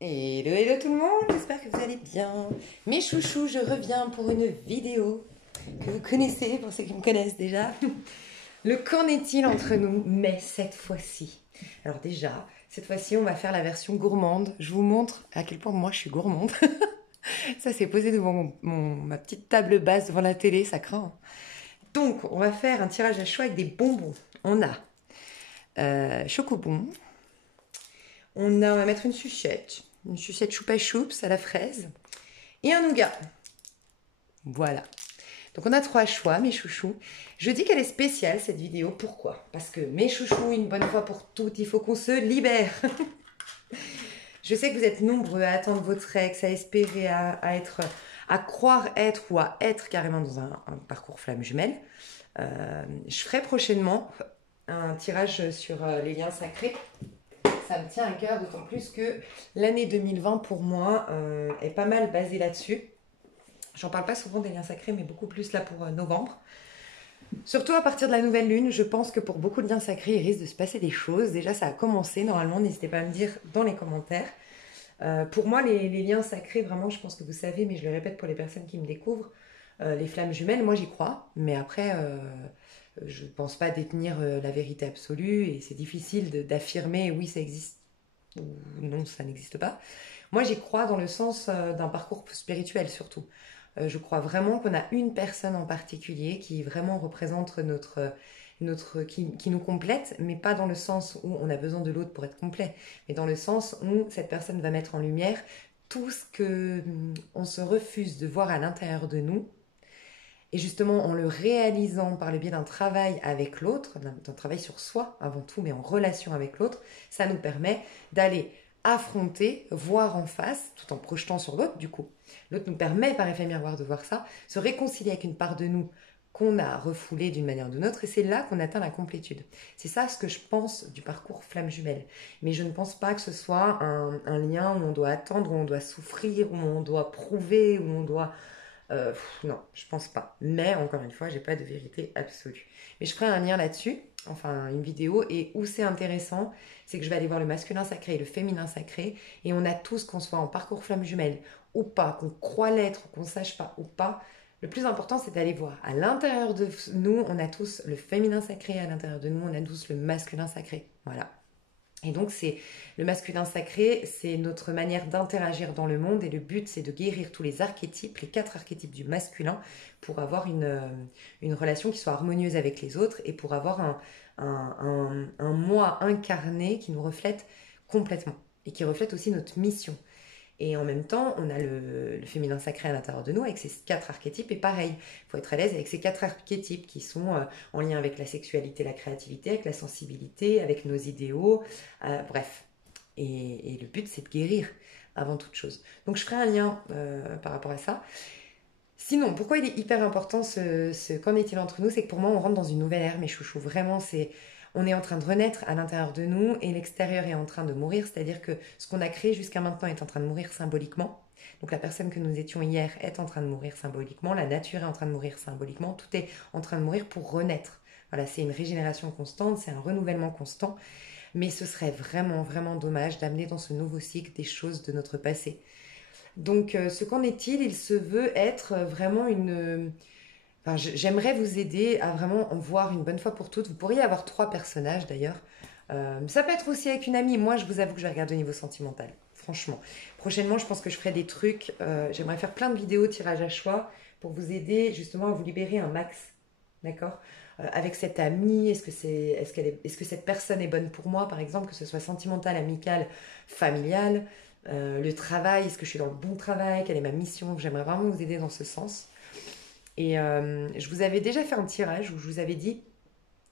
Hello, hello tout le monde, j'espère que vous allez bien. Mes chouchous, je reviens pour une vidéo que vous connaissez, pour ceux qui me connaissent déjà. Le qu'en est-il entre nous, mais cette fois-ci. Alors déjà, cette fois-ci, on va faire la version gourmande. Je vous montre à quel point moi je suis gourmande. Ça, c'est posé devant ma petite table basse devant la télé, ça craint. Donc, on va faire un tirage à choix avec des bonbons. On a Chocobon, on va mettre une sucette choupa choups à la fraise et un nougat. Voilà. Donc on a 3 choix, mes chouchous. Je dis qu'elle est spéciale cette vidéo. Pourquoi? Parce que mes chouchous, une bonne fois pour toutes, il faut qu'on se libère. Je sais que vous êtes nombreux à attendre votre ex, à espérer, à croire être ou à être carrément dans un parcours flamme jumelle. Je ferai prochainement un tirage sur les liens sacrés. Ça me tient à cœur, d'autant plus que l'année 2020 pour moi est pas mal basée là-dessus. J'en parle pas souvent des liens sacrés, mais beaucoup plus là pour novembre. Surtout à partir de la nouvelle lune, je pense que pour beaucoup de liens sacrés, il risque de se passer des choses. Déjà, ça a commencé normalement, n'hésitez pas à me dire dans les commentaires. Pour moi, les liens sacrés, vraiment, je pense que vous savez, mais je le répète pour les personnes qui me découvrent, les flammes jumelles, moi j'y crois, mais après, je ne pense pas détenir la vérité absolue et c'est difficile d'affirmer oui, ça existe ou non, ça n'existe pas. Moi, j'y crois dans le sens d'un parcours spirituel surtout. Je crois vraiment qu'on a une personne en particulier qui vraiment représente qui nous complète, mais pas dans le sens où on a besoin de l'autre pour être complet, mais dans le sens où cette personne va mettre en lumière tout ce que on se refuse de voir à l'intérieur de nous. Et justement, en le réalisant par le biais d'un travail avec l'autre, d'un travail sur soi avant tout, mais en relation avec l'autre, ça nous permet d'aller affronter, voir en face, tout en projetant sur l'autre du coup. L'autre nous permet par effet miroir de voir ça, se réconcilier avec une part de nous qu'on a refoulée d'une manière ou d'une autre, et c'est là qu'on atteint la complétude. C'est ça ce que je pense du parcours flamme jumelle. Mais je ne pense pas que ce soit un lien où on doit attendre, où on doit souffrir, où on doit prouver, où on doit non, je pense pas. Mais encore une fois, j'ai pas de vérité absolue. Mais je ferai un lien là-dessus, enfin une vidéo, et où c'est intéressant, c'est que je vais aller voir le masculin sacré et le féminin sacré, et on a tous, qu'on soit en parcours flamme jumelle ou pas, qu'on croit l'être, qu'on sache pas ou pas, le plus important c'est d'aller voir. À l'intérieur de nous, on a tous le féminin sacré, à l'intérieur de nous, on a tous le masculin sacré. Voilà. Et donc, c'est le masculin sacré, c'est notre manière d'interagir dans le monde. Et le but, c'est de guérir tous les archétypes, les 4 archétypes du masculin, pour avoir une relation qui soit harmonieuse avec les autres et pour avoir un moi incarné qui nous reflète complètement et qui reflète aussi notre mission. Et en même temps, on a le féminin sacré à l'intérieur de nous avec ces 4 archétypes. Et pareil, il faut être à l'aise avec ces 4 archétypes qui sont en lien avec la sexualité, la créativité, avec la sensibilité, avec nos idéaux. Bref. Et le but, c'est de guérir avant toute chose. Donc je ferai un lien par rapport à ça. Sinon, pourquoi il est hyper important qu'en est-il entre nous? C'est que pour moi, on rentre dans une nouvelle ère, mes chouchous. Vraiment, on est en train de renaître à l'intérieur de nous et l'extérieur est en train de mourir. C'est-à-dire que ce qu'on a créé jusqu'à maintenant est en train de mourir symboliquement. Donc la personne que nous étions hier est en train de mourir symboliquement. La nature est en train de mourir symboliquement. Tout est en train de mourir pour renaître. Voilà, c'est une régénération constante, c'est un renouvellement constant. Mais ce serait vraiment, vraiment dommage d'amener dans ce nouveau cycle des choses de notre passé. Donc, ce qu'en est-il? Il se veut être vraiment Enfin, j'aimerais vous aider à vraiment en voir une bonne fois pour toutes. Vous pourriez avoir 3 personnages d'ailleurs. Ça peut être aussi avec une amie. Moi, je vous avoue que je vais regarder au niveau sentimental. Franchement. Prochainement, je pense que je ferai des trucs. J'aimerais faire plein de vidéos tirage à choix pour vous aider justement à vous libérer un max. D'accord? Avec cette amie, est-ce que cette personne est bonne pour moi, par exemple, que ce soit sentimental, amical, familial, le travail, est-ce que je suis dans le bon travail, quelle est ma mission? J'aimerais vraiment vous aider dans ce sens. Et je vous avais déjà fait un tirage où je vous avais dit,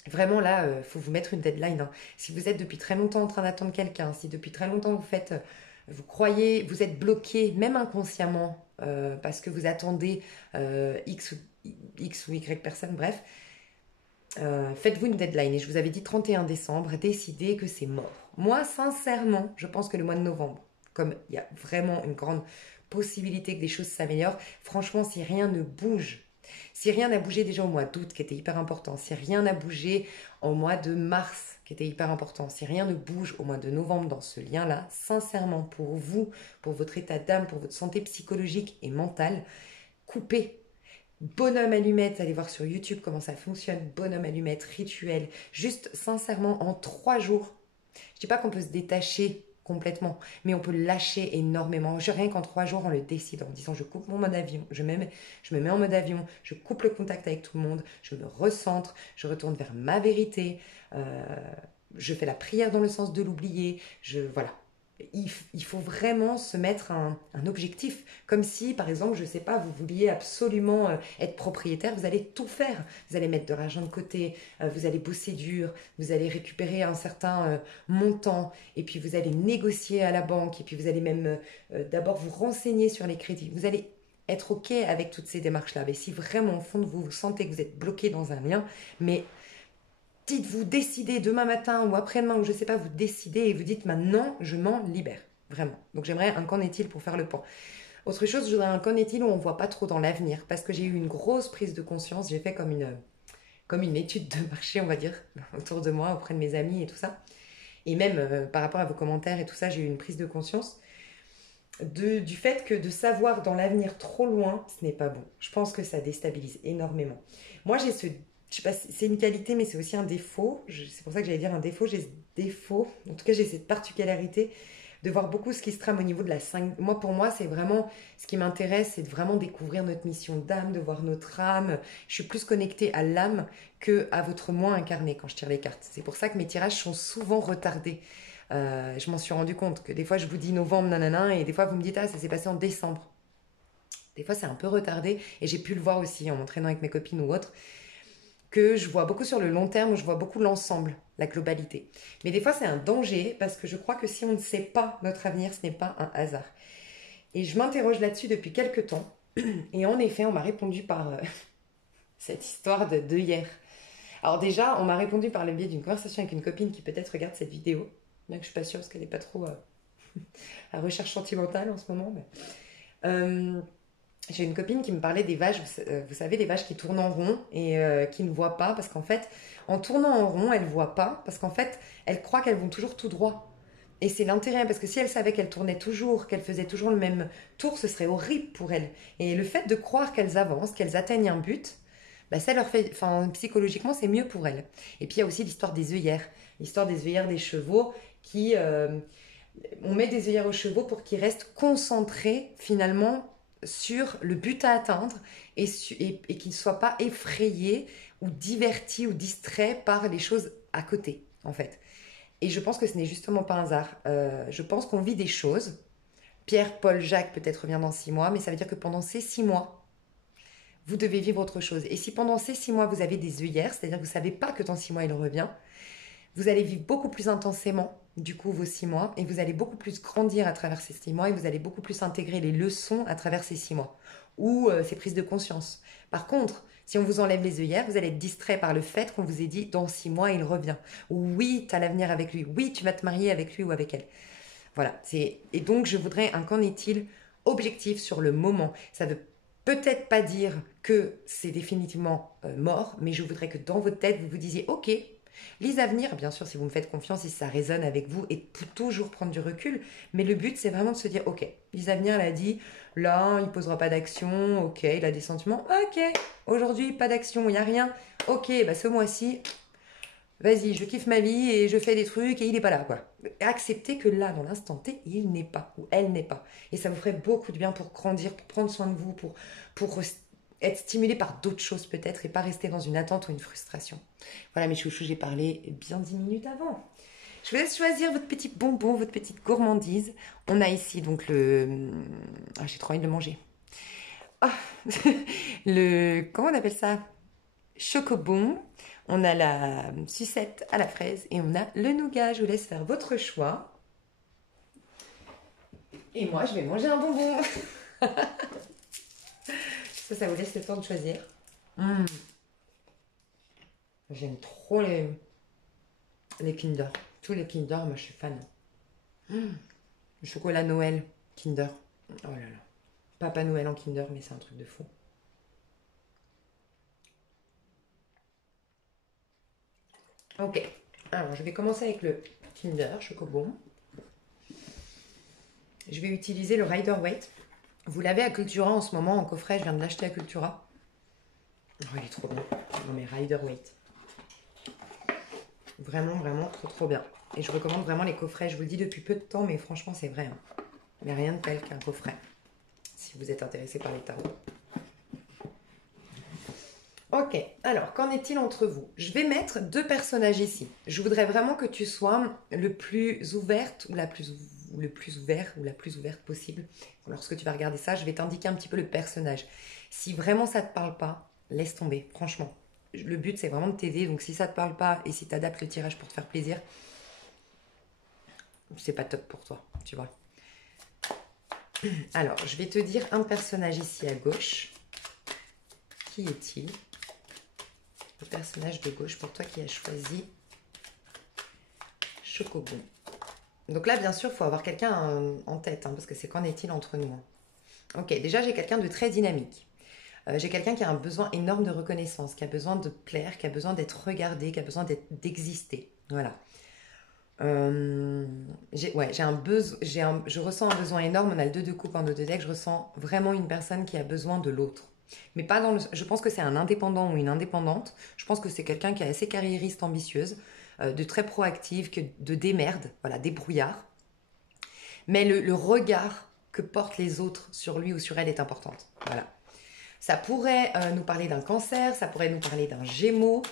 vraiment là, il faut vous mettre une deadline, hein. Si vous êtes depuis très longtemps en train d'attendre quelqu'un, si depuis très longtemps vous croyez, vous êtes bloqué, même inconsciemment, parce que vous attendez X ou Y personne, bref, faites-vous une deadline. Et je vous avais dit 31 décembre, décidez que c'est mort. Moi, sincèrement, je pense que le mois de novembre, comme il y a vraiment une grande possibilité que des choses s'améliorent, franchement, si rien ne bouge, Si rien n'a bougé déjà au mois d'août, qui était hyper important, si rien n'a bougé au mois de mars, qui était hyper important, si rien ne bouge au mois de novembre dans ce lien-là, sincèrement, pour vous, pour votre état d'âme, pour votre santé psychologique et mentale, coupez. Bonhomme allumette, allez voir sur YouTube comment ça fonctionne. Bonhomme allumette, rituel. Juste sincèrement, en 3 jours, je dis pas qu'on peut se détacher complètement, mais on peut lâcher énormément. Rien qu'en 3 jours, on le décide en disant je coupe mon mode avion, je me mets en mode avion, je coupe le contact avec tout le monde, je me recentre, je retourne vers ma vérité, je fais la prière dans le sens de l'oublier, voilà. Il faut vraiment se mettre un objectif. Comme si, par exemple, je ne sais pas, vous vouliez absolument être propriétaire, vous allez tout faire. Vous allez mettre de l'argent de côté, vous allez bosser dur, vous allez récupérer un certain montant, et puis vous allez négocier à la banque, et puis vous allez même d'abord vous renseigner sur les crédits. Vous allez être OK avec toutes ces démarches-là. Mais si vraiment, au fond de vous, vous sentez que vous êtes bloqué dans un lien, mais dites-vous, décidez demain matin ou après-demain, ou je ne sais pas, vous décidez et vous dites maintenant, je m'en libère. Vraiment. Donc j'aimerais un qu'en est-il pour faire le point. Autre chose, je voudrais un qu'en est-il où on ne voit pas trop dans l'avenir. Parce que j'ai eu une grosse prise de conscience. J'ai fait comme une étude de marché, on va dire, autour de moi, auprès de mes amis et tout ça. Et même par rapport à vos commentaires et tout ça, j'ai eu une prise de conscience du fait que de savoir dans l'avenir trop loin, ce n'est pas bon. Je pense que ça déstabilise énormément. Moi, j'ai je sais pas, c'est une qualité, mais c'est aussi un défaut. C'est pour ça que j'allais dire un défaut. J'ai ce défaut, en tout cas, j'ai cette particularité de voir beaucoup ce qui se trame au niveau de la 5. Moi, pour moi, c'est vraiment ce qui m'intéresse, c'est de vraiment découvrir notre mission d'âme, de voir notre âme. Je suis plus connectée à l'âme que à votre moi incarné quand je tire les cartes. C'est pour ça que mes tirages sont souvent retardés. Je m'en suis rendu compte que des fois, je vous dis novembre, nanana, et des fois, vous me dites, ah, ça s'est passé en décembre. Des fois, c'est un peu retardé, et j'ai pu le voir aussi en m'entraînant avec mes copines ou autres que je vois beaucoup sur le long terme, je vois beaucoup l'ensemble, la globalité. Mais des fois, c'est un danger parce que je crois que si on ne sait pas notre avenir, ce n'est pas un hasard. Et je m'interroge là-dessus depuis quelques temps. Et en effet, on m'a répondu par cette histoire de hier. Alors déjà, on m'a répondu par le biais d'une conversation avec une copine qui peut-être regarde cette vidéo. Bien que je ne suis pas sûre parce qu'elle n'est pas trop à recherche sentimentale en ce moment. Mais... j'ai une copine qui me parlait des vaches, vous savez, des vaches qui tournent en rond et qui ne voient pas parce qu'en fait, en tournant en rond, elles ne voient pas parce qu'en fait, elles croient qu'elles vont toujours tout droit. Et c'est l'intérêt, parce que si elles savaient qu'elles tournaient toujours, qu'elles faisaient toujours le même tour, ce serait horrible pour elles. Et le fait de croire qu'elles avancent, qu'elles atteignent un but, bah ça leur fait, enfin, psychologiquement, c'est mieux pour elles. Et puis il y a aussi l'histoire des œillères, l'histoire des œillères des chevaux qui... on met des œillères aux chevaux pour qu'ils restent concentrés finalement sur le but à atteindre et qu'ils ne soient pas effrayés ou divertis ou distraits par les choses à côté, en fait. Et je pense que ce n'est justement pas un hasard. Je pense qu'on vit des choses. Pierre, Paul, Jacques peut-être revient dans 6 mois, mais ça veut dire que pendant ces 6 mois, vous devez vivre autre chose. Et si pendant ces 6 mois, vous avez des œillères, c'est-à-dire que vous ne savez pas que dans 6 mois, il revient, vous allez vivre beaucoup plus intensément, du coup, vos 6 mois, et vous allez beaucoup plus grandir à travers ces 6 mois, et vous allez beaucoup plus intégrer les leçons à travers ces 6 mois, ou ces prises de conscience. Par contre, si on vous enlève les œillères, vous allez être distrait par le fait qu'on vous ait dit, dans 6 mois, il revient. Ou oui, tu as l'avenir avec lui. Oui, tu vas te marier avec lui ou avec elle. Voilà. Et donc, je voudrais un qu'en est-il objectif sur le moment. Ça veut peut-être pas dire que c'est définitivement mort, mais je voudrais que dans votre tête, vous vous disiez, ok, lise à venir, bien sûr, si vous me faites confiance, si ça résonne avec vous, et pour toujours prendre du recul. Mais le but, c'est vraiment de se dire, ok, lise à venir, elle a dit, là, il posera pas d'action, ok, il a des sentiments, ok, aujourd'hui, pas d'action, il n'y a rien, ok, bah ce mois-ci, vas-y, je kiffe ma vie et je fais des trucs et il n'est pas là, quoi. Acceptez que là, dans l'instant T, il n'est pas, ou elle n'est pas. Et ça vous ferait beaucoup de bien pour grandir, pour prendre soin de vous, pour être stimulé par d'autres choses peut-être et pas rester dans une attente ou une frustration. Voilà mes chouchous, j'ai parlé bien 10 minutes avant. Je vous laisse choisir votre petit bonbon, votre petite gourmandise. On a ici donc le... Ah, j'ai trop envie de le manger. Ah, comment on appelle ça? Chocobon. On a la sucette à la fraise et on a le nougat. Je vous laisse faire votre choix. Et moi, je vais manger un bonbon. Ça vous laisse le temps de choisir. J'aime trop les Kinder. Tous les Kinder, moi je suis fan. Le chocolat Noël Kinder. Oh là là. Papa Noël en Kinder, mais c'est un truc de fou. Ok, alors je vais commencer avec le Kinder Chocobon. Je vais utiliser le Rider Waite. Vous l'avez à Cultura en ce moment en coffret, je viens de l'acheter à Cultura. Oh, il est trop bon. Non mais Rider Waite. Vraiment, vraiment trop bien. Et je recommande vraiment les coffrets, je vous le dis depuis peu de temps, mais franchement c'est vrai. Hein. Il n'y a rien de tel qu'un coffret, si vous êtes intéressé par les tarots. Ok, alors qu'en est-il entre vous? Je vais mettre deux personnages ici. Je voudrais vraiment que tu sois le plus ouverte ou le plus ouvert ou la plus ouverte possible. Lorsque tu vas regarder ça, je vais t'indiquer un petit peu le personnage. Si vraiment ça te parle pas, laisse tomber, franchement. Le but c'est vraiment de t'aider, donc si ça te parle pas et si tu adaptes le tirage pour te faire plaisir, c'est pas top pour toi, tu vois. Alors, je vais te dire un personnage ici à gauche. Qui est-il? Le personnage de gauche pour toi qui a choisi Chocobon. Donc là, bien sûr, il faut avoir quelqu'un en tête, hein, parce que c'est qu'en est-il entre nous. Hein. Ok, déjà, j'ai quelqu'un de très dynamique. J'ai quelqu'un qui a un besoin énorme de reconnaissance, qui a besoin de plaire, qui a besoin d'être regardé, qui a besoin d'exister. Voilà. J'ai un besoin, je ressens un besoin énorme. On a le 2 de coupe en 2 de deck. Je ressens vraiment une personne qui a besoin de l'autre. Mais pas dans le. Je pense que c'est un indépendant ou une indépendante. Je pense que c'est quelqu'un qui est assez carriériste, ambitieuse, de très proactive, de démerde, voilà, débrouillard. Mais le regard que portent les autres sur lui ou sur elle est importante. Voilà. Ça pourrait nous parler d'un cancer, ça pourrait nous parler d'un gémeaux.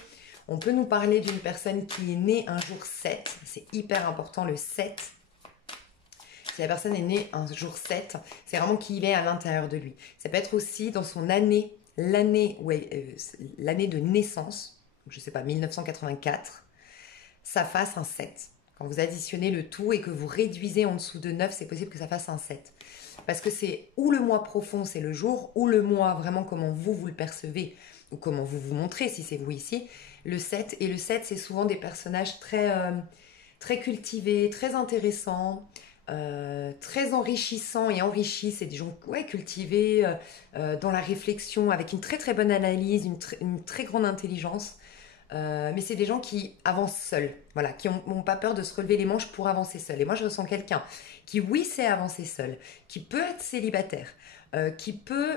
On peut nous parler d'une personne qui est née un jour 7. C'est hyper important, le 7. Si la personne est née un jour 7, c'est vraiment qui il est à l'intérieur de lui. Ça peut être aussi dans son année, l'année de naissance, je ne sais pas, 1984, ça fasse un 7. Quand vous additionnez le tout et que vous réduisez en dessous de 9, c'est possible que ça fasse un 7. Parce que c'est ou le moi profond, c'est le jour, ou le moi vraiment comment vous le percevez, ou comment vous vous montrez si c'est vous ici, le 7. Et le 7, c'est souvent des personnages très cultivés, très intéressants, très enrichissants et enrichis. C'est des gens cultivés dans la réflexion, avec une très bonne analyse, une très grande intelligence. Mais c'est des gens qui avancent seuls, voilà, qui n'ont pas peur de se relever les manches pour avancer seuls. Et moi, je ressens quelqu'un qui, oui, sait avancer seul, qui peut être célibataire, qui peut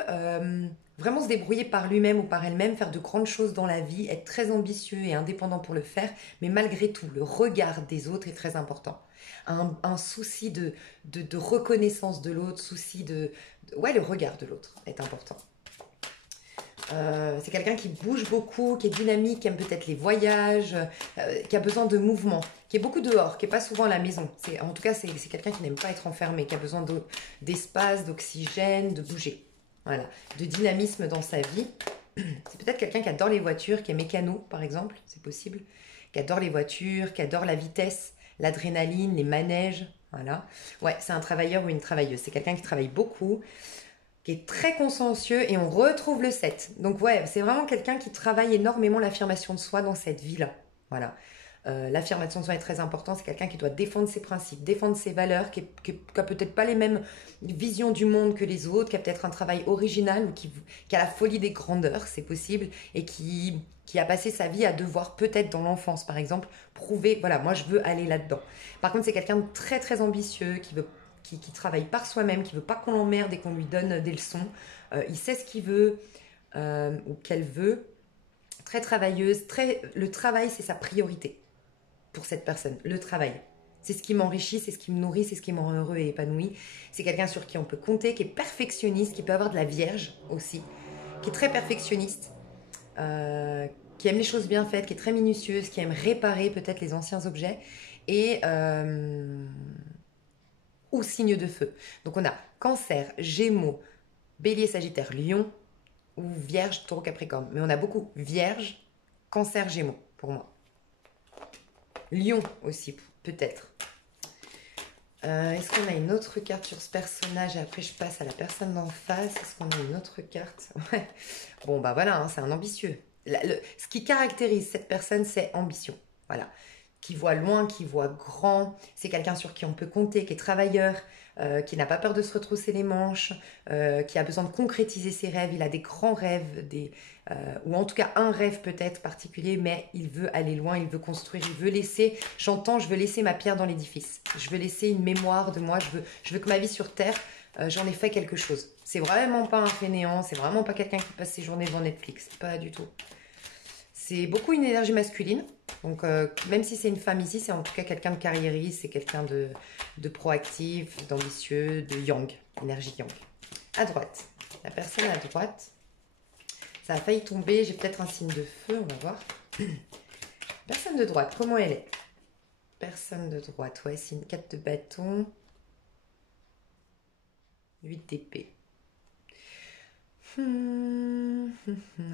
vraiment se débrouiller par lui-même ou par elle-même, faire de grandes choses dans la vie, être très ambitieux et indépendant pour le faire, mais malgré tout, le regard des autres est très important. Un souci de reconnaissance de l'autre, Ouais, le regard de l'autre est important. C'est quelqu'un qui bouge beaucoup, qui est dynamique, qui aime peut-être les voyages, qui a besoin de mouvement, qui est beaucoup dehors, qui n'est pas souvent à la maison. En tout cas, c'est quelqu'un qui n'aime pas être enfermé, qui a besoin d'espace, d'oxygène, de bouger. Voilà, de dynamisme dans sa vie. C'est peut-être quelqu'un qui adore les voitures, qui est mécano, par exemple, c'est possible, qui adore les voitures, qui adore la vitesse, l'adrénaline, les manèges. Voilà. Ouais, c'est un travailleur ou une travailleuse. C'est quelqu'un qui travaille beaucoup, qui est très consciencieux et on retrouve le 7. Donc ouais, c'est vraiment quelqu'un qui travaille énormément l'affirmation de soi dans cette vie-là. Voilà. L'affirmation de soi est très importante. C'est quelqu'un qui doit défendre ses principes, défendre ses valeurs, qui a peut-être pas les mêmes visions du monde que les autres, qui a peut-être un travail original ou qui a la folie des grandeurs, c'est possible, et qui a passé sa vie à devoir, peut-être dans l'enfance par exemple, prouver, voilà, moi je veux aller là-dedans. Par contre, c'est quelqu'un de très ambitieux, qui travaille par soi-même, qui veut pas qu'on l'emmerde et qu'on lui donne des leçons. Il sait ce qu'il veut ou qu'elle veut. Très travailleuse. Le travail, c'est sa priorité pour cette personne. Le travail. C'est ce qui m'enrichit, c'est ce qui me nourrit, c'est ce qui me rend heureux et épanoui. C'est quelqu'un sur qui on peut compter, qui est perfectionniste, qui peut avoir de la vierge aussi, qui est très perfectionniste, qui aime les choses bien faites, qui est très minutieuse, qui aime réparer peut-être les anciens objets et ou signe de feu. Donc on a Cancer, Gémeaux, Bélier, Sagittaire, Lion ou Vierge, Taureau, Capricorne. Mais on a beaucoup Vierge, Cancer, Gémeaux pour moi. Lion aussi, peut-être. Est-ce qu'on a une autre carte sur ce personnage? Après, je passe à la personne d'en face. Est-ce qu'on a une autre carte? Ouais. Bon, bah voilà, hein, c'est un ambitieux. Ce qui caractérise cette personne, c'est ambition. Voilà. Qui voit loin, qui voit grand. C'est quelqu'un sur qui on peut compter, qui est travailleur, qui n'a pas peur de se retrousser les manches, qui a besoin de concrétiser ses rêves. Il a des grands rêves, ou en tout cas un rêve peut-être particulier, mais il veut aller loin, il veut construire, il veut laisser, j'entends, je veux laisser ma pierre dans l'édifice, je veux laisser une mémoire de moi, je veux que ma vie sur Terre, j'en ai fait quelque chose. C'est vraiment pas un fainéant, c'est vraiment pas quelqu'un qui passe ses journées devant Netflix, pas du tout. C'est beaucoup une énergie masculine, donc même si c'est une femme ici, c'est en tout cas quelqu'un de carriériste, c'est quelqu'un de proactif, d'ambitieux, de yang, énergie yang. À droite, la personne à droite, ça a failli tomber, j'ai peut-être un signe de feu, on va voir. Personne de droite, comment elle est? Personne de droite, ouais, c'est une 4 de bâton, 8 d'épée.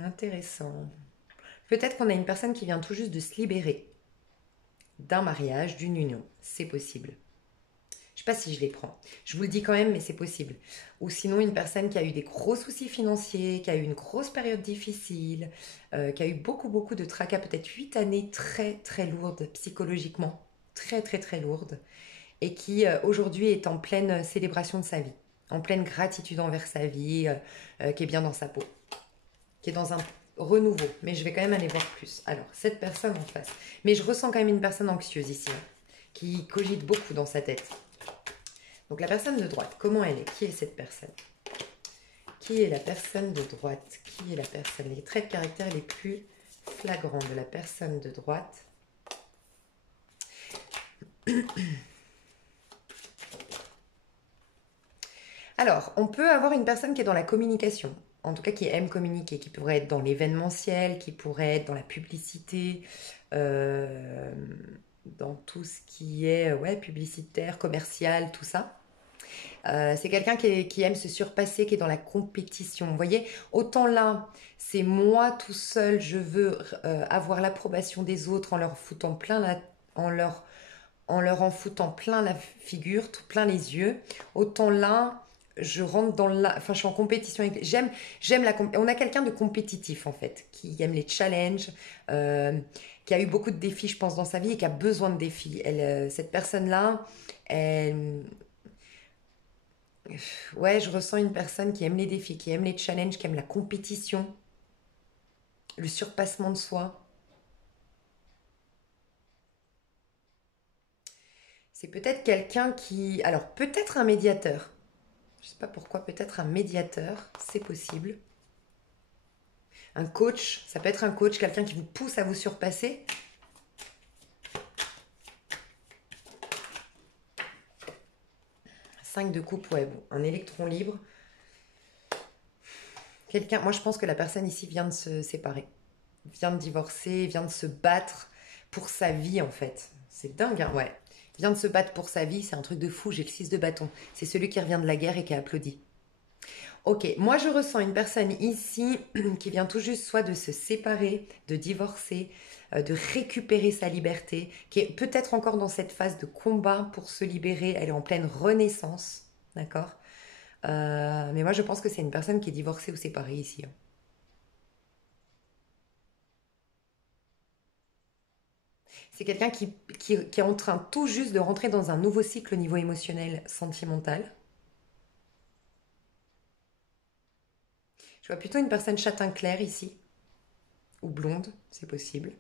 Intéressant. Peut-être qu'on a une personne qui vient tout juste de se libérer d'un mariage, d'une union. C'est possible. Je ne sais pas si je les prends. Je vous le dis quand même, mais c'est possible. Ou sinon, une personne qui a eu des gros soucis financiers, qui a eu une grosse période difficile, qui a eu beaucoup de tracas, peut-être 8 années très, très lourdes psychologiquement, très, très, très lourdes, et qui aujourd'hui est en pleine célébration de sa vie, en pleine gratitude envers sa vie, qui est bien dans sa peau, qui est dans un renouveau. Mais je vais quand même aller voir plus. Alors, cette personne en face. Mais je ressens quand même une personne anxieuse ici, hein, qui cogite beaucoup dans sa tête. Donc la personne de droite, comment elle est? Qui est cette personne? Qui est la personne de droite? Qui est la personne? Les traits de caractère les plus flagrants de la personne de droite. Alors, on peut avoir une personne qui est dans la communication, en tout cas qui aime communiquer, qui pourrait être dans l'événementiel, qui pourrait être dans la publicité, dans tout ce qui est ouais, publicitaire, commercial, tout ça. C'est quelqu'un qui aime se surpasser, qui est dans la compétition. Vous voyez, autant là, c'est moi tout seul, je veux avoir l'approbation des autres en leur foutant plein en leur en foutant plein la figure, tout plein les yeux. Autant là, je rentre dans la, enfin, je suis en compétition avec. J'aime la. On a quelqu'un de compétitif en fait, qui aime les challenges, qui a eu beaucoup de défis, je pense, dans sa vie et qui a besoin de défis. Cette personne-là, elle, ouais, je ressens une personne qui aime les défis, qui aime les challenges, qui aime la compétition, le surpassement de soi. C'est peut-être quelqu'un qui... Alors, peut-être un médiateur. Je ne sais pas pourquoi, peut-être un médiateur, c'est possible. Un coach, ça peut être un coach, quelqu'un qui vous pousse à vous surpasser. Cinq de coupe, ouais, bon, un électron libre. Quelqu'un, moi je pense que la personne ici vient de se séparer, vient de divorcer, vient de se battre pour sa vie en fait. C'est dingue, hein, ouais. Vient de se battre pour sa vie, c'est un truc de fou, j'ai le 6 de bâton. C'est celui qui revient de la guerre et qui a applaudi. Ok, moi je ressens une personne ici qui vient tout juste soit de se séparer, de divorcer, de récupérer sa liberté, qui est peut-être encore dans cette phase de combat pour se libérer, elle est en pleine renaissance, d'accord. Mais moi je pense que c'est une personne qui est divorcée ou séparée ici, hein. C'est quelqu'un qui est en train tout juste de rentrer dans un nouveau cycle au niveau émotionnel, sentimental. Je vois plutôt une personne châtain clair ici, ou blonde, c'est possible.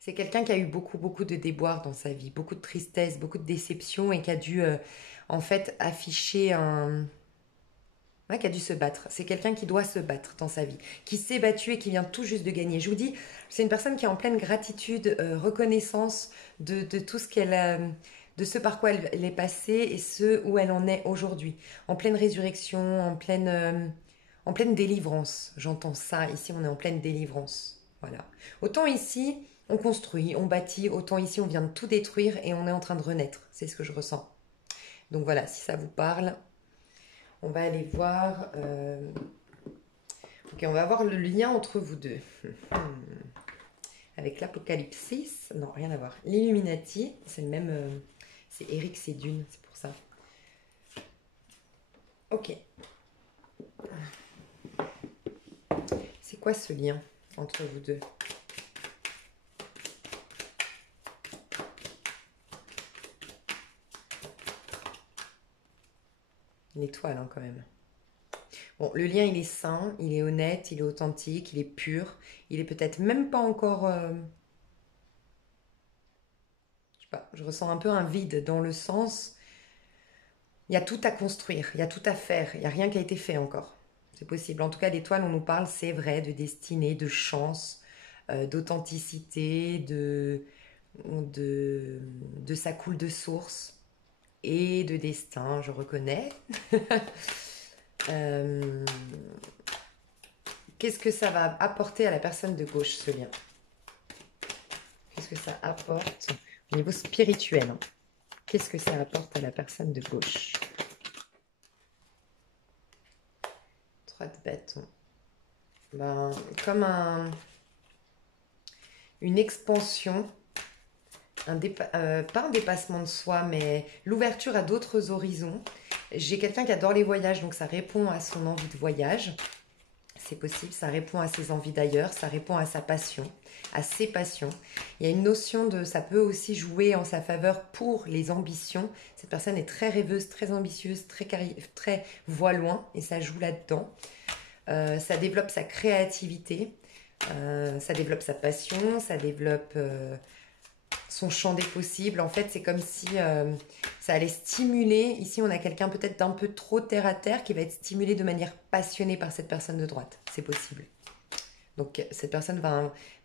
C'est quelqu'un qui a eu beaucoup de déboires dans sa vie, beaucoup de tristesse, beaucoup de déception et qui a dû en fait afficher un... Ouais, qui a dû se battre. C'est quelqu'un qui doit se battre dans sa vie, qui s'est battu et qui vient tout juste de gagner. Je vous dis, c'est une personne qui est en pleine gratitude, reconnaissance de tout ce qu'elle a, de ce par quoi elle est passée et ce où elle en est aujourd'hui. En pleine résurrection, en pleine délivrance. J'entends ça. Ici, on est en pleine délivrance. Voilà. Autant ici, on construit, on bâtit. Autant ici, on vient de tout détruire et on est en train de renaître. C'est ce que je ressens. Donc voilà, si ça vous parle, on va aller voir. Ok, on va voir le lien entre vous deux. Avec l'Apocalypse. Non, rien à voir. L'Illuminati, c'est le même. C'est Eric Sédune, c'est pour ça. Ok. C'est quoi ce lien entre vous deux? L'étoile, hein, quand même. Bon, le lien, il est sain, il est honnête, il est authentique, il est pur. Il est peut-être même pas encore... je sais pas, je ressens un peu un vide dans le sens... Il y a tout à construire, il y a tout à faire, il n'y a rien qui a été fait encore. C'est possible. En tout cas, l'étoile, on nous parle, c'est vrai, de destinée, de chance, d'authenticité, de ça coule de source et de destin, je reconnais. Euh, Qu'est-ce que ça va apporter à la personne de gauche, ce lien? Qu'est-ce que ça apporte au niveau spirituel, hein? Qu'est-ce que ça apporte à la personne de gauche? 3 de bâton. Ben, comme une expansion, pas un dépassement de soi, mais l'ouverture à d'autres horizons. J'ai quelqu'un qui adore les voyages, donc ça répond à son envie de voyage. C'est possible, ça répond à ses envies d'ailleurs, ça répond à sa passion, à ses passions. Il y a une notion de, ça peut aussi jouer en sa faveur pour les ambitions. Cette personne est très rêveuse, très ambitieuse, très voit loin, et ça joue là-dedans. Ça développe sa créativité, ça développe sa passion, ça développe son champ des possibles. En fait, c'est comme si ça allait stimuler. Ici, on a quelqu'un peut-être d'un peu trop terre à terre qui va être stimulé de manière passionnée par cette personne de droite. C'est possible. Donc, cette personne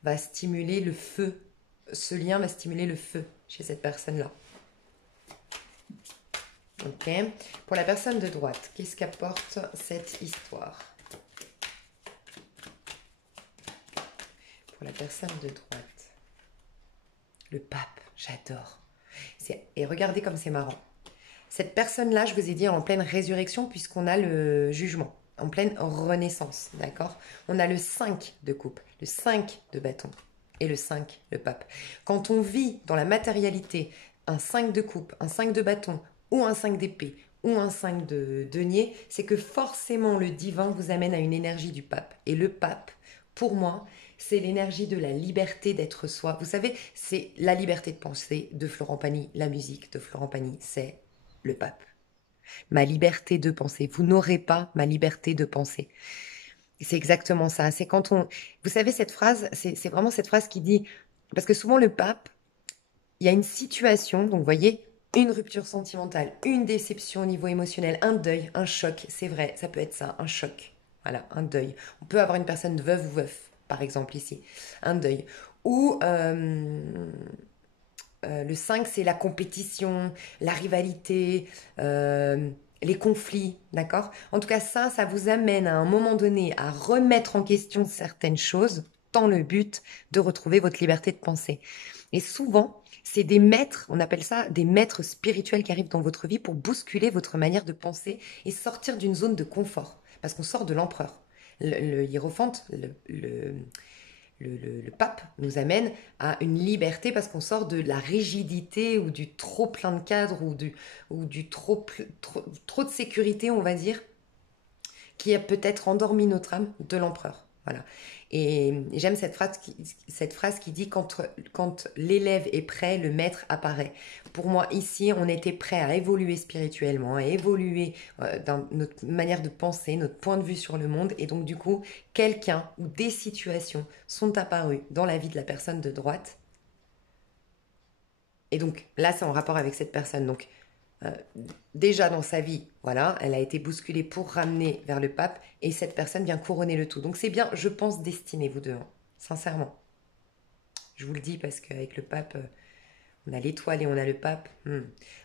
va stimuler le feu. Ce lien va stimuler le feu chez cette personne-là. Ok. Pour la personne de droite, qu'est-ce qu'apporte cette histoire? Pour la personne de droite, le pape, j'adore. Et regardez comme c'est marrant. Cette personne-là, je vous ai dit, en pleine résurrection, puisqu'on a le jugement, en pleine renaissance, d'accord? On a le 5 de coupe, le 5 de bâton et le 5, le pape. Quand on vit dans la matérialité, un 5 de coupe, un 5 de bâton, ou un 5 d'épée, ou un 5 de denier, c'est que forcément le divin vous amène à une énergie du pape. Et le pape, pour moi, c'est l'énergie de la liberté d'être soi. Vous savez, c'est la liberté de penser de Florent Pagny. La musique de Florent Pagny, c'est le pape. Ma liberté de penser. Vous n'aurez pas ma liberté de penser. C'est exactement ça. C'est quand on... Vous savez, cette phrase, c'est vraiment cette phrase qui dit... Parce que souvent, le pape, il y a une situation, donc vous voyez, une rupture sentimentale, une déception au niveau émotionnel, un deuil, un choc. C'est vrai, ça peut être ça, un choc. Voilà, un deuil. On peut avoir une personne veuve ou veuf, par exemple, ici. Un deuil. Ou... le 5, c'est la compétition, la rivalité, les conflits, d'accord? En tout cas, ça vous amène à un moment donné à remettre en question certaines choses dans le but de retrouver votre liberté de penser. Et souvent, c'est des maîtres, on appelle ça des maîtres spirituels qui arrivent dans votre vie pour bousculer votre manière de penser et sortir d'une zone de confort. Parce qu'on sort de l'empereur. Le hiérophante, le pape nous amène à une liberté parce qu'on sort de la rigidité ou du trop plein de cadres ou du trop de sécurité, on va dire, qui a peut-être endormi notre âme de l'empereur. Voilà. Et j'aime cette phrase qui dit quand l'élève est prêt, le maître apparaît. Pour moi, ici, on était prêt à évoluer spirituellement, à évoluer dans notre manière de penser, notre point de vue sur le monde. Et donc, du coup, quelqu'un ou des situations sont apparues dans la vie de la personne de droite. Et donc, là, c'est en rapport avec cette personne. Donc, euh, déjà dans sa vie, voilà, elle a été bousculée pour ramener vers le pape et cette personne vient couronner le tout. Donc c'est bien, je pense, destiné, vous deux, hein, sincèrement. Je vous le dis parce qu'avec le pape, on a l'étoile et on a le pape.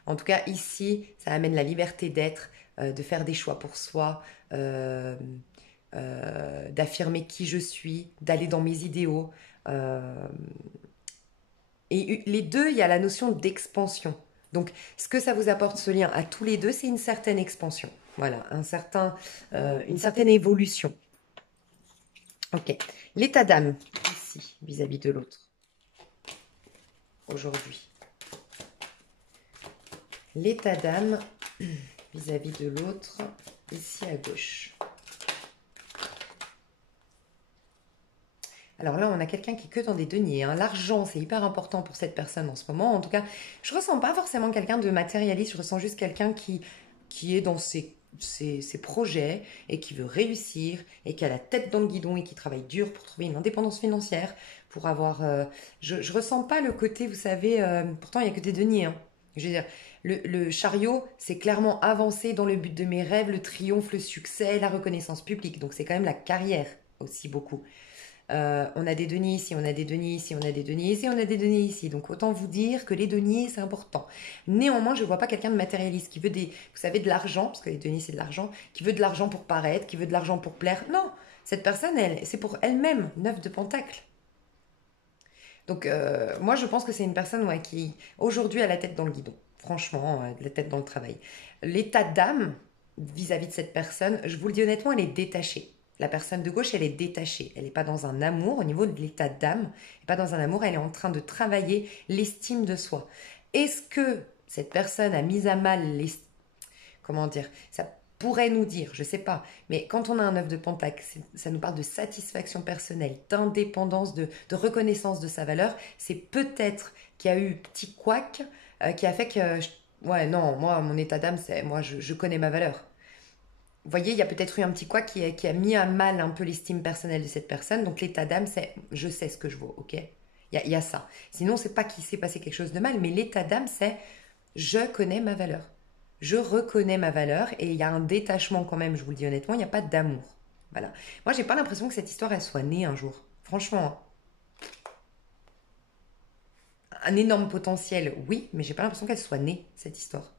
En tout cas, ici, ça amène la liberté d'être, de faire des choix pour soi, d'affirmer qui je suis, d'aller dans mes idéaux. Euh, et les deux, il y a la notion d'expansion. Donc, ce que ça vous apporte ce lien à tous les deux, c'est une certaine expansion. Voilà, une certaine évolution. Ok. L'état d'âme, ici, vis-à-vis de l'autre, aujourd'hui. L'état d'âme, vis-à-vis de l'autre, ici à gauche. Alors là, on a quelqu'un qui est que dans des deniers, hein. L'argent, c'est hyper important pour cette personne en ce moment. En tout cas, je ressens pas forcément quelqu'un de matérialiste, je ressens juste quelqu'un qui est dans ses ses projets et qui veut réussir et qui a la tête dans le guidon et qui travaille dur pour trouver une indépendance financière, pour avoir... je ressens pas le côté, vous savez, pourtant il n'y a que des deniers, hein. Je veux dire, le chariot, c'est clairement avancer dans le but de mes rêves, le triomphe, le succès, la reconnaissance publique. Donc c'est quand même la carrière aussi beaucoup. On a des deniers ici, on a des deniers ici, on a des deniers ici, on a des deniers ici. Donc autant vous dire que les deniers, c'est important. Néanmoins, je ne vois pas quelqu'un de matérialiste qui veut vous savez, de l'argent, parce que les deniers, c'est de l'argent, qui veut de l'argent pour paraître, qui veut de l'argent pour plaire. Non, cette personne, c'est pour elle-même, 9 de Pentacle. Donc moi, je pense que c'est une personne qui, aujourd'hui, a la tête dans le guidon. Franchement, la tête dans le travail. L'état d'âme vis-à-vis de cette personne, je vous le dis honnêtement, elle est détachée. La personne de gauche, elle est détachée. Elle n'est pas dans un amour au niveau de l'état d'âme. Elle n'est pas dans un amour, elle est en train de travailler l'estime de soi. Est-ce que cette personne a mis à mal comment dire, ça pourrait nous dire, je ne sais pas, mais quand on a un œuf de Pentacle, ça nous parle de satisfaction personnelle, d'indépendance, de reconnaissance de sa valeur. C'est peut-être qu'il y a eu petit couac qui a fait que, ouais, non, moi, mon état d'âme, c'est, moi, je connais ma valeur. Vous voyez, il y a peut-être eu un petit quoi qui a mis à mal un peu l'estime personnelle de cette personne. Donc l'état d'âme, c'est je sais ce que je vaux, ok? Il y a ça. Sinon, c'est pas qu'il s'est passé quelque chose de mal, mais l'état d'âme, c'est je connais ma valeur. Je reconnais ma valeur et il y a un détachement quand même, je vous le dis honnêtement, il n'y a pas d'amour. Voilà. Moi, j'ai pas l'impression que cette histoire, elle soit née un jour. Franchement, un énorme potentiel, oui, mais j'ai pas l'impression qu'elle soit née, cette histoire.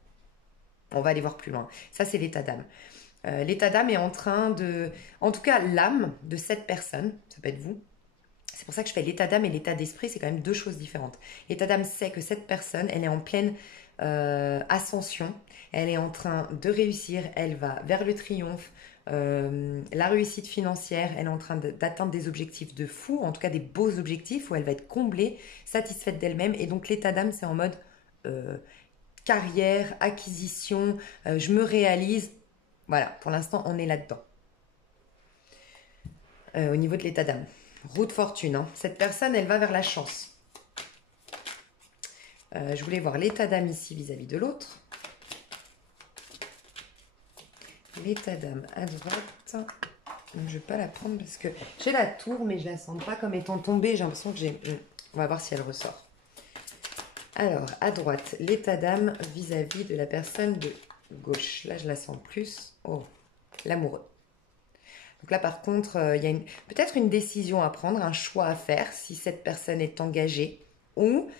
On va aller voir plus loin. Ça, c'est l'état d'âme. L'état d'âme est en train de... En tout cas, l'âme de cette personne, ça peut être vous, c'est pour ça que je fais l'état d'âme et l'état d'esprit, c'est quand même deux choses différentes. L'état d'âme, c'est que cette personne, elle est en pleine ascension, elle est en train de réussir, elle va vers le triomphe, la réussite financière, elle est en train d'atteindre des objectifs de fou, en tout cas des beaux objectifs où elle va être comblée, satisfaite d'elle-même. Et donc l'état d'âme, c'est en mode carrière, acquisition, je me réalise. Voilà, pour l'instant, on est là-dedans. Au niveau de l'état d'âme. Roue de fortune. Hein. Cette personne, elle va vers la chance. Je voulais voir l'état d'âme ici vis-à-vis de l'autre. L'état d'âme à droite. Donc, je ne vais pas la prendre parce que j'ai la tour, mais je ne la sens pas comme étant tombée. J'ai l'impression que j'ai... On va voir si elle ressort. Alors, à droite, l'état d'âme vis-à-vis de la personne de gauche. Là, je la sens plus. Oh, l'amoureux. Donc là, par contre, il y a peut-être une décision à prendre, un choix à faire si cette personne est engagée ou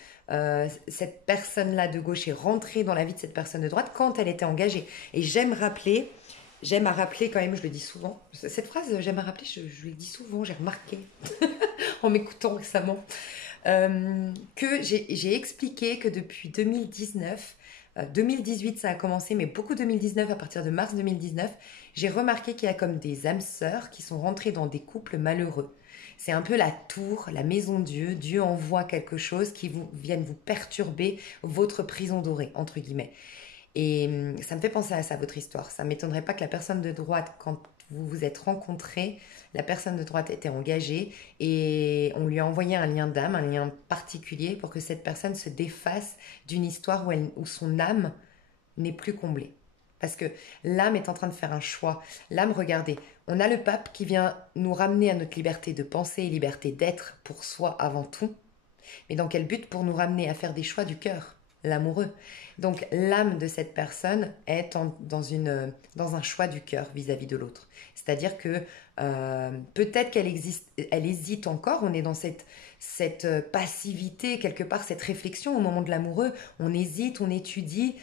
cette personne-là de gauche est rentrée dans la vie de cette personne de droite quand elle était engagée. Et j'aime à rappeler quand même, je le dis souvent, cette phrase, j'aime à rappeler, je le dis souvent, j'ai remarqué en m'écoutant récemment, que j'ai expliqué que depuis 2019, 2018 ça a commencé, mais beaucoup 2019, à partir de mars 2019, j'ai remarqué qu'il y a comme des âmes sœurs qui sont rentrées dans des couples malheureux. C'est un peu la tour, la maison de Dieu. Dieu envoie quelque chose qui vienne vous perturber votre prison dorée, entre guillemets. Et ça me fait penser à ça, votre histoire. Ça ne m'étonnerait pas que la personne de droite, quand vous vous êtes rencontrés, la personne de droite était engagée et on lui a envoyé un lien d'âme, un lien particulier pour que cette personne se défasse d'une histoire où son âme n'est plus comblée. Parce que l'âme est en train de faire un choix. L'âme, regardez, on a le pape qui vient nous ramener à notre liberté de penser et liberté d'être pour soi avant tout. Mais dans quel but? Pour nous ramener à faire des choix du cœur, l'amoureux. Donc l'âme de cette personne est dans un choix du cœur vis-à-vis de l'autre. C'est-à-dire que peut-être elle hésite encore, on est dans cette passivité, quelque part, cette réflexion au moment de l'amoureux. On hésite, on étudie.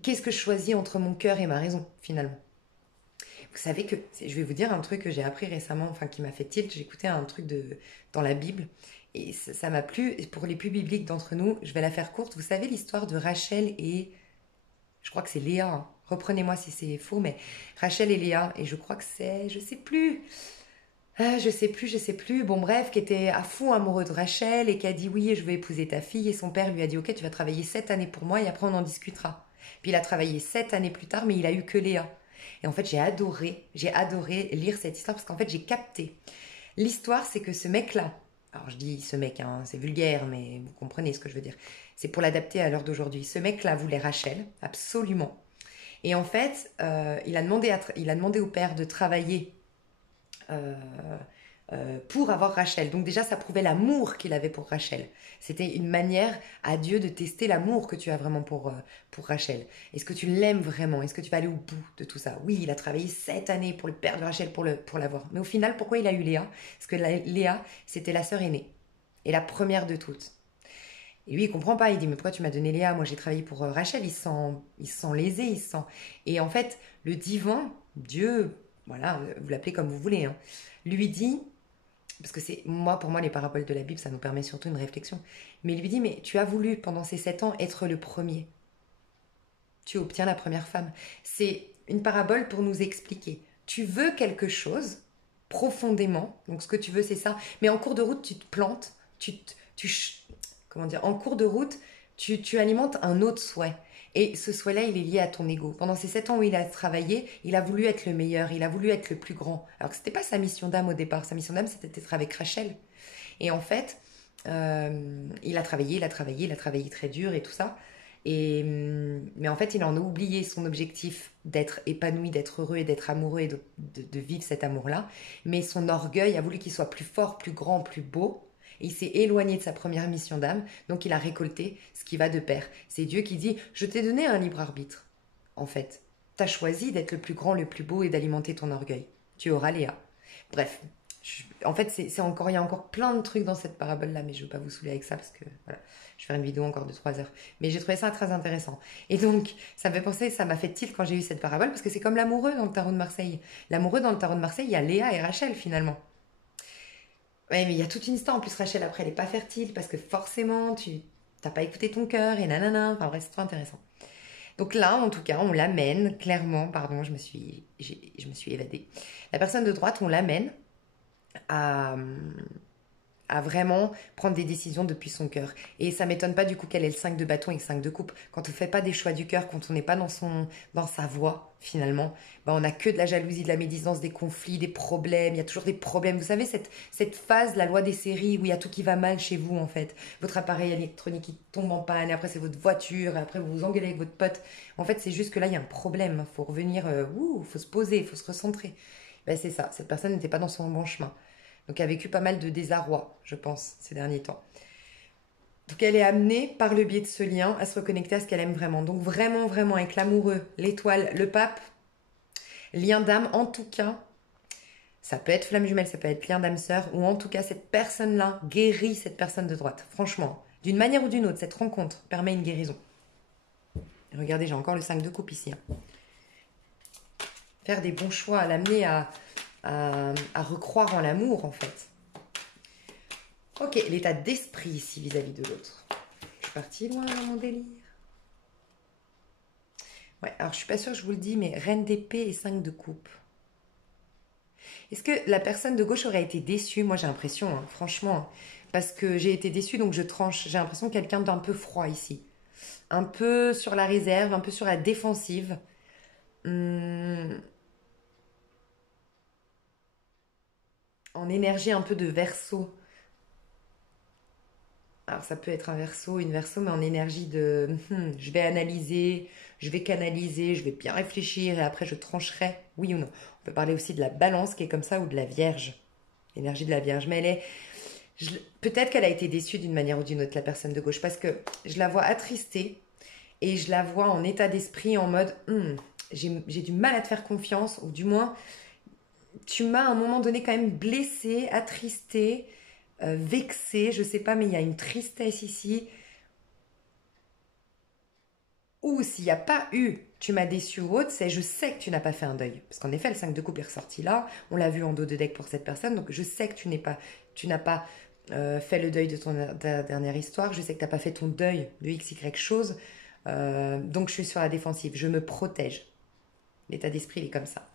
Qu'est-ce que je choisis entre mon cœur et ma raison, finalement? Vous savez que, je vais vous dire un truc que j'ai appris récemment, enfin qui m'a fait tilt, j'ai écouté un truc dans la Bible, et ça m'a plu. Pour les plus bibliques d'entre nous, je vais la faire courte. Vous savez l'histoire de Rachel et, je crois que c'est Léa, hein. Reprenez-moi si c'est faux, mais Rachel et Léa, et je crois que c'est, je sais plus, je sais plus, bon bref, qui était à fond amoureux de Rachel et qui a dit oui, je vais épouser ta fille, et son père lui a dit ok, tu vas travailler 7 années pour moi et après on en discutera. Puis il a travaillé 7 années plus tard, mais il a eu que Léa. Et en fait, j'ai adoré lire cette histoire parce qu'en fait, j'ai capté. L'histoire, c'est que ce mec-là, alors je dis ce mec, hein, c'est vulgaire, mais vous comprenez ce que je veux dire. C'est pour l'adapter à l'heure d'aujourd'hui. Ce mec-là voulait Rachel, absolument. Et en fait, il a demandé au père de travailler euh, pour avoir Rachel. Donc déjà, ça prouvait l'amour qu'il avait pour Rachel. C'était une manière à Dieu de tester l'amour que tu as vraiment pour Rachel. Est-ce que tu l'aimes vraiment? Est-ce que tu vas aller au bout de tout ça? Oui, il a travaillé 7 années pour le père de Rachel, pour l'avoir. Mais au final, pourquoi il a eu Léa? Parce que Léa, c'était la sœur aînée. Et la première de toutes. Et lui, il comprend pas. Il dit, mais pourquoi tu m'as donné Léa? Moi, j'ai travaillé pour Rachel. Il se sent lésé, il se sent... Et en fait, le divin, Dieu, voilà, vous l'appelez comme vous voulez, hein, lui dit, parce que c'est moi, pour moi, les paraboles de la Bible, ça nous permet surtout une réflexion. Mais il lui dit, mais tu as voulu, pendant ces 7 ans, être le premier. Tu obtiens la première femme. C'est une parabole pour nous expliquer. Tu veux quelque chose, profondément, donc ce que tu veux, c'est ça, mais en cours de route, tu te plantes, comment dire, en cours de route, tu alimentes un autre souhait. Et ce souhait-là, il est lié à ton ego. Pendant ces 7 ans où il a travaillé, il a voulu être le meilleur, il a voulu être le plus grand. Alors que c'était pas sa mission d'âme au départ. Sa mission d'âme, c'était d'être avec Rachel. Et en fait, il a travaillé, il a travaillé très dur et tout ça. Mais en fait, il en a oublié son objectif d'être épanoui, d'être heureux et d'être amoureux et de vivre cet amour-là. Mais son orgueil a voulu qu'il soit plus fort, plus grand, plus beau. Et il s'est éloigné de sa première mission d'âme, donc il a récolté ce qui va de pair. C'est Dieu qui dit, je t'ai donné un libre arbitre, en fait. Tu as choisi d'être le plus grand, le plus beau et d'alimenter ton orgueil. Tu auras Léa. Bref, en fait, il y a encore plein de trucs dans cette parabole-là, mais je ne veux pas vous saouler avec ça parce que voilà, je vais faire une vidéo encore de 3 heures. Mais j'ai trouvé ça très intéressant. Et donc, ça me fait penser, ça m'a fait tilt quand j'ai eu cette parabole parce que c'est comme l'amoureux dans le tarot de Marseille. L'amoureux dans le tarot de Marseille, il y a Léa et Rachel finalement. Ouais, mais il y a toute une histoire. En plus, Rachel, après, elle n'est pas fertile parce que forcément, tu n'as pas écouté ton cœur et nanana. Enfin bref, c'est trop intéressant. Donc là, en tout cas, on l'amène clairement, pardon, je me suis évadée. La personne de droite, on l'amène à, à vraiment prendre des décisions depuis son cœur. Et ça m'étonne pas du coup qu'elle ait le 5 de bâton et le 5 de coupe. Quand on ne fait pas des choix du cœur, quand on n'est pas dans sa voie, finalement, bah on n'a que de la jalousie, de la médisance, des conflits, des problèmes. Il y a toujours des problèmes. Vous savez, cette phase, la loi des séries, où il y a tout qui va mal chez vous, en fait. Votre appareil électronique qui tombe en panne, et après c'est votre voiture, et après vous vous engueulez avec votre pote. En fait, c'est juste que là, il y a un problème. Il faut revenir, faut se poser, il faut se recentrer. Ben, c'est ça, cette personne n'était pas dans son bon chemin. Donc, elle a vécu pas mal de désarroi, je pense, ces derniers temps. Donc, elle est amenée, par le biais de ce lien, à se reconnecter à ce qu'elle aime vraiment. Donc, vraiment, vraiment, avec l'amoureux, l'étoile, le pape, lien d'âme, en tout cas, ça peut être flamme jumelle, ça peut être lien d'âme sœur, ou en tout cas, cette personne-là guérit cette personne de droite. Franchement, d'une manière ou d'une autre, cette rencontre permet une guérison. Regardez, j'ai encore le 5 de coupe ici. Faire des bons choix, à l'amener à recroire en l'amour, en fait. Ok, l'état d'esprit ici vis-à-vis de l'autre. Je suis partie loin dans mon délire. Ouais, alors je suis pas sûre que je vous le dis, mais reine d'épée et 5 de coupe. Est-ce que la personne de gauche aurait été déçue? Moi, j'ai l'impression, hein, franchement, parce que j'ai été déçue, donc je tranche. J'ai l'impression quelqu'un d'un peu froid ici. Un peu sur la réserve, un peu sur la défensive. En énergie un peu de Verseau. Alors ça peut être un verso, une verso, mais en énergie de je vais analyser, je vais canaliser, je vais bien réfléchir et après je trancherai, oui ou non. On peut parler aussi de la balance qui est comme ça ou de la vierge, l'énergie de la vierge. Mais peut-être qu'elle a été déçue d'une manière ou d'une autre, la personne de gauche, parce que je la vois attristée et je la vois en état d'esprit en mode j'ai du mal à te faire confiance, ou du moins tu m'as à un moment donné quand même blessée, attristée, vexée, je sais pas, mais il y a une tristesse ici. Ou s'il n'y a pas eu, tu m'as déçu ou autre, c'est je sais que tu n'as pas fait un deuil. Parce qu'en effet, le 5 de coupe est ressorti là, on l'a vu en dos de deck pour cette personne, donc je sais que tu n'as pas fait le deuil de ta dernière histoire, je sais que tu n'as pas fait ton deuil de x, y chose, donc je suis sur la défensive, je me protège. L'état d'esprit, il est comme ça.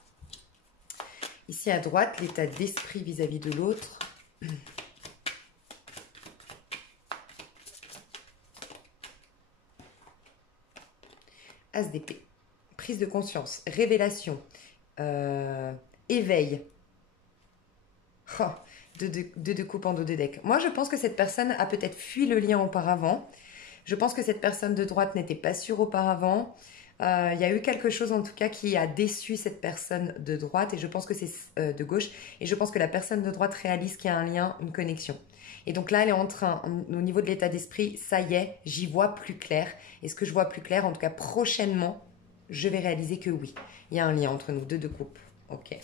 Ici à droite, l'état d'esprit vis-à-vis de l'autre. As d'épée. Prise de conscience, révélation, éveil. Oh, deux coupe en dos de deck. Moi, je pense que cette personne a peut-être fui le lien auparavant. Je pense que cette personne de droite n'était pas sûre auparavant. Il y a eu quelque chose en tout cas qui a déçu cette personne de droite et je pense que c'est de gauche et je pense que la personne de droite réalise qu'il y a un lien, une connexion. Et donc là, elle est en train, au niveau de l'état d'esprit, ça y est, j'y vois plus clair. Et ce que je vois plus clair, en tout cas prochainement, je vais réaliser que oui, il y a un lien entre nous, deux coupes. Ok.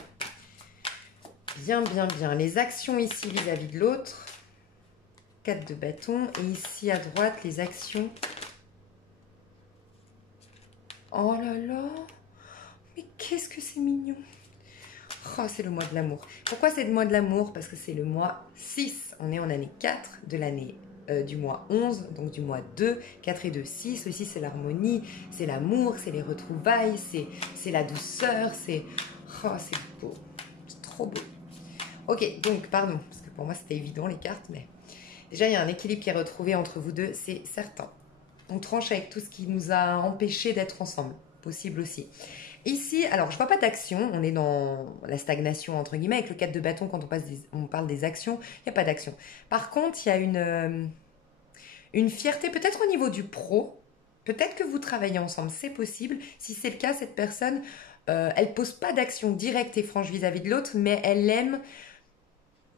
Bien, bien, bien. Les actions ici vis-à-vis de l'autre. 4 de bâton. Et ici à droite, les actions. Oh là là. Mais qu'est-ce que c'est mignon. Oh, c'est le mois de l'amour. Pourquoi c'est le mois de l'amour? Parce que c'est le mois 6. On est en année 4 de l'année du mois 11, donc du mois 2. 4 et 2, 6. Le 6, c'est l'harmonie, c'est l'amour, c'est les retrouvailles, c'est la douceur, c'est... Oh, c'est beau. C'est trop beau. Ok, donc, pardon, parce que pour moi, c'était évident, les cartes, mais... Déjà, il y a un équilibre qui est retrouvé entre vous deux, c'est certain. On tranche avec tout ce qui nous a empêchés d'être ensemble. Possible aussi. Ici, alors je vois pas d'action, on est dans la stagnation entre guillemets, avec le 4 de bâton quand on parle des actions, il n'y a pas d'action. Par contre, il y a une fierté peut-être au niveau du pro, peut-être que vous travaillez ensemble, c'est possible. Si c'est le cas, cette personne, elle pose pas d'action directe et franche vis-à-vis de l'autre, mais elle aime...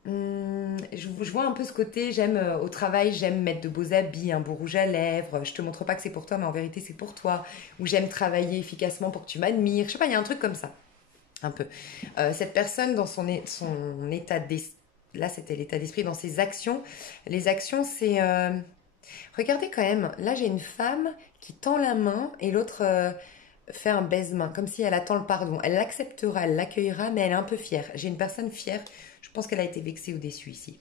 je vois un peu ce côté, j'aime au travail, j'aime mettre de beaux habits, un beau rouge à lèvres, je te montre pas que c'est pour toi, mais en vérité c'est pour toi, ou j'aime travailler efficacement pour que tu m'admires, je sais pas, il y a un truc comme ça, un peu. Cette personne dans son état d'esprit, là c'était l'état d'esprit, dans ses actions, les actions c'est, regardez quand même, là j'ai une femme qui tend la main et l'autre fait un baise-main, comme si elle attend le pardon. Elle l'acceptera, elle l'accueillera, mais elle est un peu fière. J'ai une personne fière, je pense qu'elle a été vexée ou déçue ici,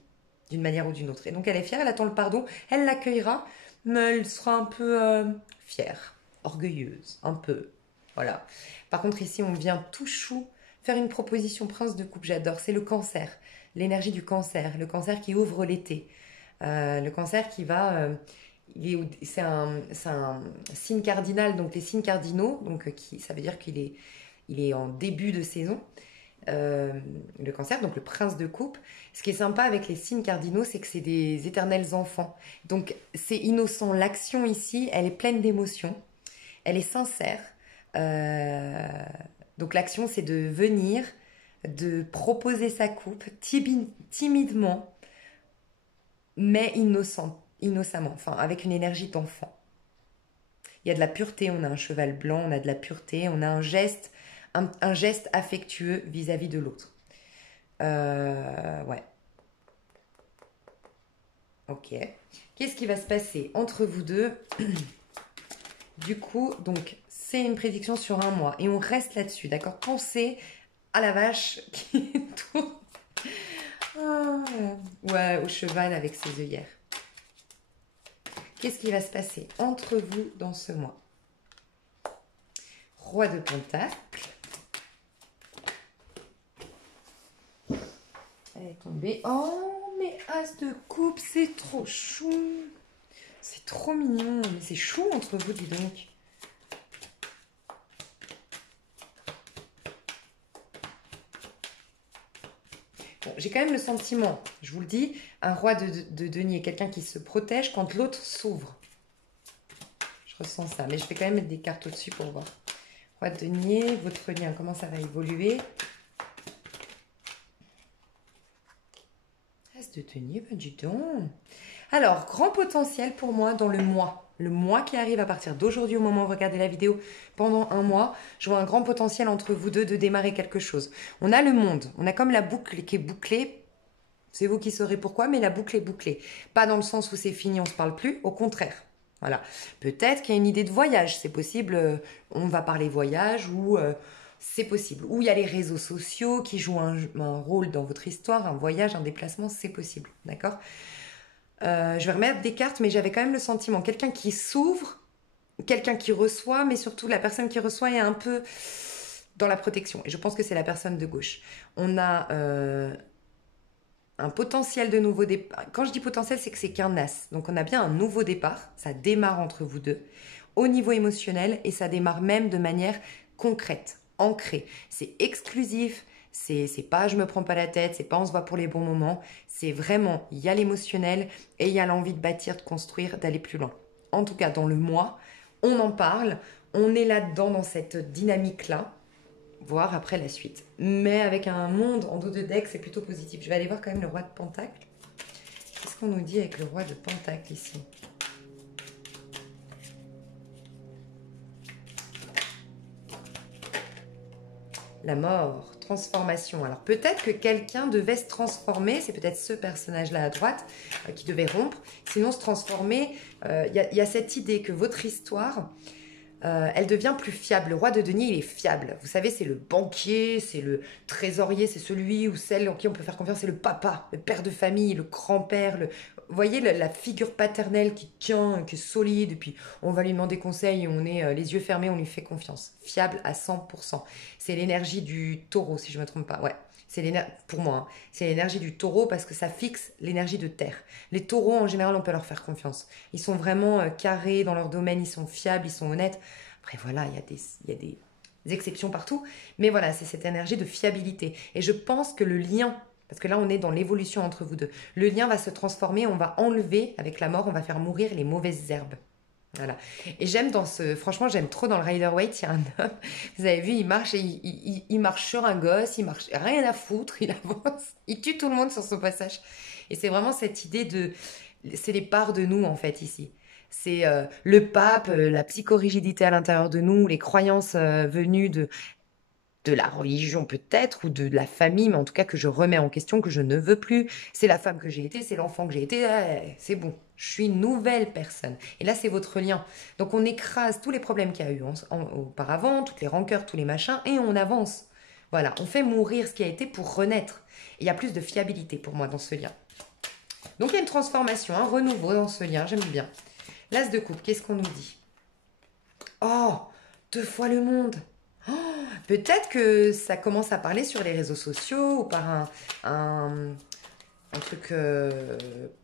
d'une manière ou d'une autre. Et donc elle est fière, elle attend le pardon, elle l'accueillera, mais elle sera un peu fière, orgueilleuse, un peu. Voilà. Par contre ici, on vient tout chou faire une proposition prince de coupe, j'adore. C'est le cancer, l'énergie du cancer, le cancer qui ouvre l'été. Le cancer qui va... c'est un signe cardinal, donc les signes cardinaux, donc ça veut dire il est en début de saison. Le cancer, donc le prince de coupe. Ce qui est sympa avec les signes cardinaux, c'est que c'est des éternels enfants. Donc c'est innocent. L'action ici, elle est pleine d'émotions. Elle est sincère. Euh, donc l'action, c'est de venir, de proposer sa coupe timidement, mais innocemment, enfin avec une énergie d'enfant. Il y a de la pureté, on a un cheval blanc, on a de la pureté, on a un geste affectueux vis-à-vis de l'autre. Ouais. Ok. Qu'est-ce qui va se passer entre vous deux? Du coup, donc, c'est une prédiction sur un mois et on reste là-dessus, d'accord? Pensez à la vache qui tourne. Ah, ouais, au cheval avec ses œillères. Qu'est-ce qui va se passer entre vous dans ce mois? Roi de Pentacle. Elle est tombée. Oh, mais As de coupe, c'est trop chou. C'est trop mignon. Mais c'est chou entre vous, dis donc. Bon, j'ai quand même le sentiment, je vous le dis, un roi de denier, quelqu'un qui se protège quand l'autre s'ouvre. Je ressens ça, mais je vais quand même mettre des cartes au-dessus pour voir. Roi de denier, votre lien, comment ça va évoluer? As de denier, ben dis donc. Alors, grand potentiel pour moi dans le mois. Le mois qui arrive à partir d'aujourd'hui, au moment où vous regardez la vidéo, pendant un mois, je vois un grand potentiel entre vous deux de démarrer quelque chose. On a le monde, on a comme la boucle qui est bouclée. C'est vous qui saurez pourquoi, mais la boucle est bouclée. Pas dans le sens où c'est fini, on ne se parle plus, au contraire. Voilà. Peut-être qu'il y a une idée de voyage, c'est possible, on va parler voyage ou c'est possible. Ou il y a les réseaux sociaux qui jouent un rôle dans votre histoire, un voyage, un déplacement, c'est possible. D'accord? Je vais remettre des cartes, mais j'avais quand même le sentiment, quelqu'un qui s'ouvre, quelqu'un qui reçoit, mais surtout la personne qui reçoit est un peu dans la protection. Et je pense que c'est la personne de gauche. On a un potentiel de nouveau départ. Quand je dis potentiel, c'est que c'est qu'un as. Donc on a bien un nouveau départ, ça démarre entre vous deux, au niveau émotionnel, et ça démarre même de manière concrète, ancrée. C'est exclusif, c'est pas je me prends pas la tête, c'est pas on se voit pour les bons moments, c'est vraiment, il y a l'émotionnel et il y a l'envie de bâtir, de construire, d'aller plus loin. En tout cas, dans le mois, on en parle, On est là-dedans, dans cette dynamique-là, voir après la suite. Mais avec un monde en dos de deck, c'est plutôt positif. Je vais aller voir quand même le roi de Pentacle. Qu'est-ce qu'on nous dit avec le roi de Pentacle ici? La mort, transformation. Alors peut-être que quelqu'un devait se transformer, c'est peut-être ce personnage-là à droite qui devait rompre, sinon se transformer. Il y a cette idée que votre histoire, elle devient plus fiable. Le roi de denier, il est fiable. Vous savez, c'est le banquier, c'est le trésorier, c'est celui ou celle en qui on peut faire confiance, c'est le papa, le père de famille, le grand-père, vous voyez, la figure paternelle qui tient, qui est solide, et puis on va lui demander conseil, on est les yeux fermés, on lui fait confiance. Fiable à 100%. C'est l'énergie du taureau, si je ne me trompe pas. Ouais, pour moi, hein, c'est l'énergie du taureau parce que ça fixe l'énergie de terre. Les taureaux, en général, on peut leur faire confiance. Ils sont vraiment carrés dans leur domaine, ils sont fiables, ils sont honnêtes. Après, voilà, il y a des exceptions partout. Mais voilà, c'est cette énergie de fiabilité. Et je pense que le lien, parce que là, on est dans l'évolution entre vous deux, le lien va se transformer, on va enlever, avec la mort, on va faire mourir les mauvaises herbes. Voilà. Et franchement, j'aime trop dans le Rider-Waite, il y a un homme, vous avez vu, il marche, et il marche sur un gosse, il marche, rien à foutre, il avance, il tue tout le monde sur son passage. Et c'est vraiment cette idée c'est les parts de nous, en fait, ici. C'est le pape, la psychorigidité à l'intérieur de nous, les croyances venues de la religion peut-être, ou de la famille, mais en tout cas que je remets en question, que je ne veux plus. C'est la femme que j'ai été, c'est l'enfant que j'ai été, c'est bon, je suis une nouvelle personne. Et là, c'est votre lien. Donc on écrase tous les problèmes qu'il y a eu auparavant, toutes les rancœurs, tous les machins, et on avance. Voilà, on fait mourir ce qui a été pour renaître. Et il y a plus de fiabilité pour moi dans ce lien. Donc il y a une transformation, un renouveau dans ce lien, j'aime bien. L'as de coupe, qu'est-ce qu'on nous dit? Oh, 2 fois le monde. Oh, peut-être que ça commence à parler sur les réseaux sociaux ou par un truc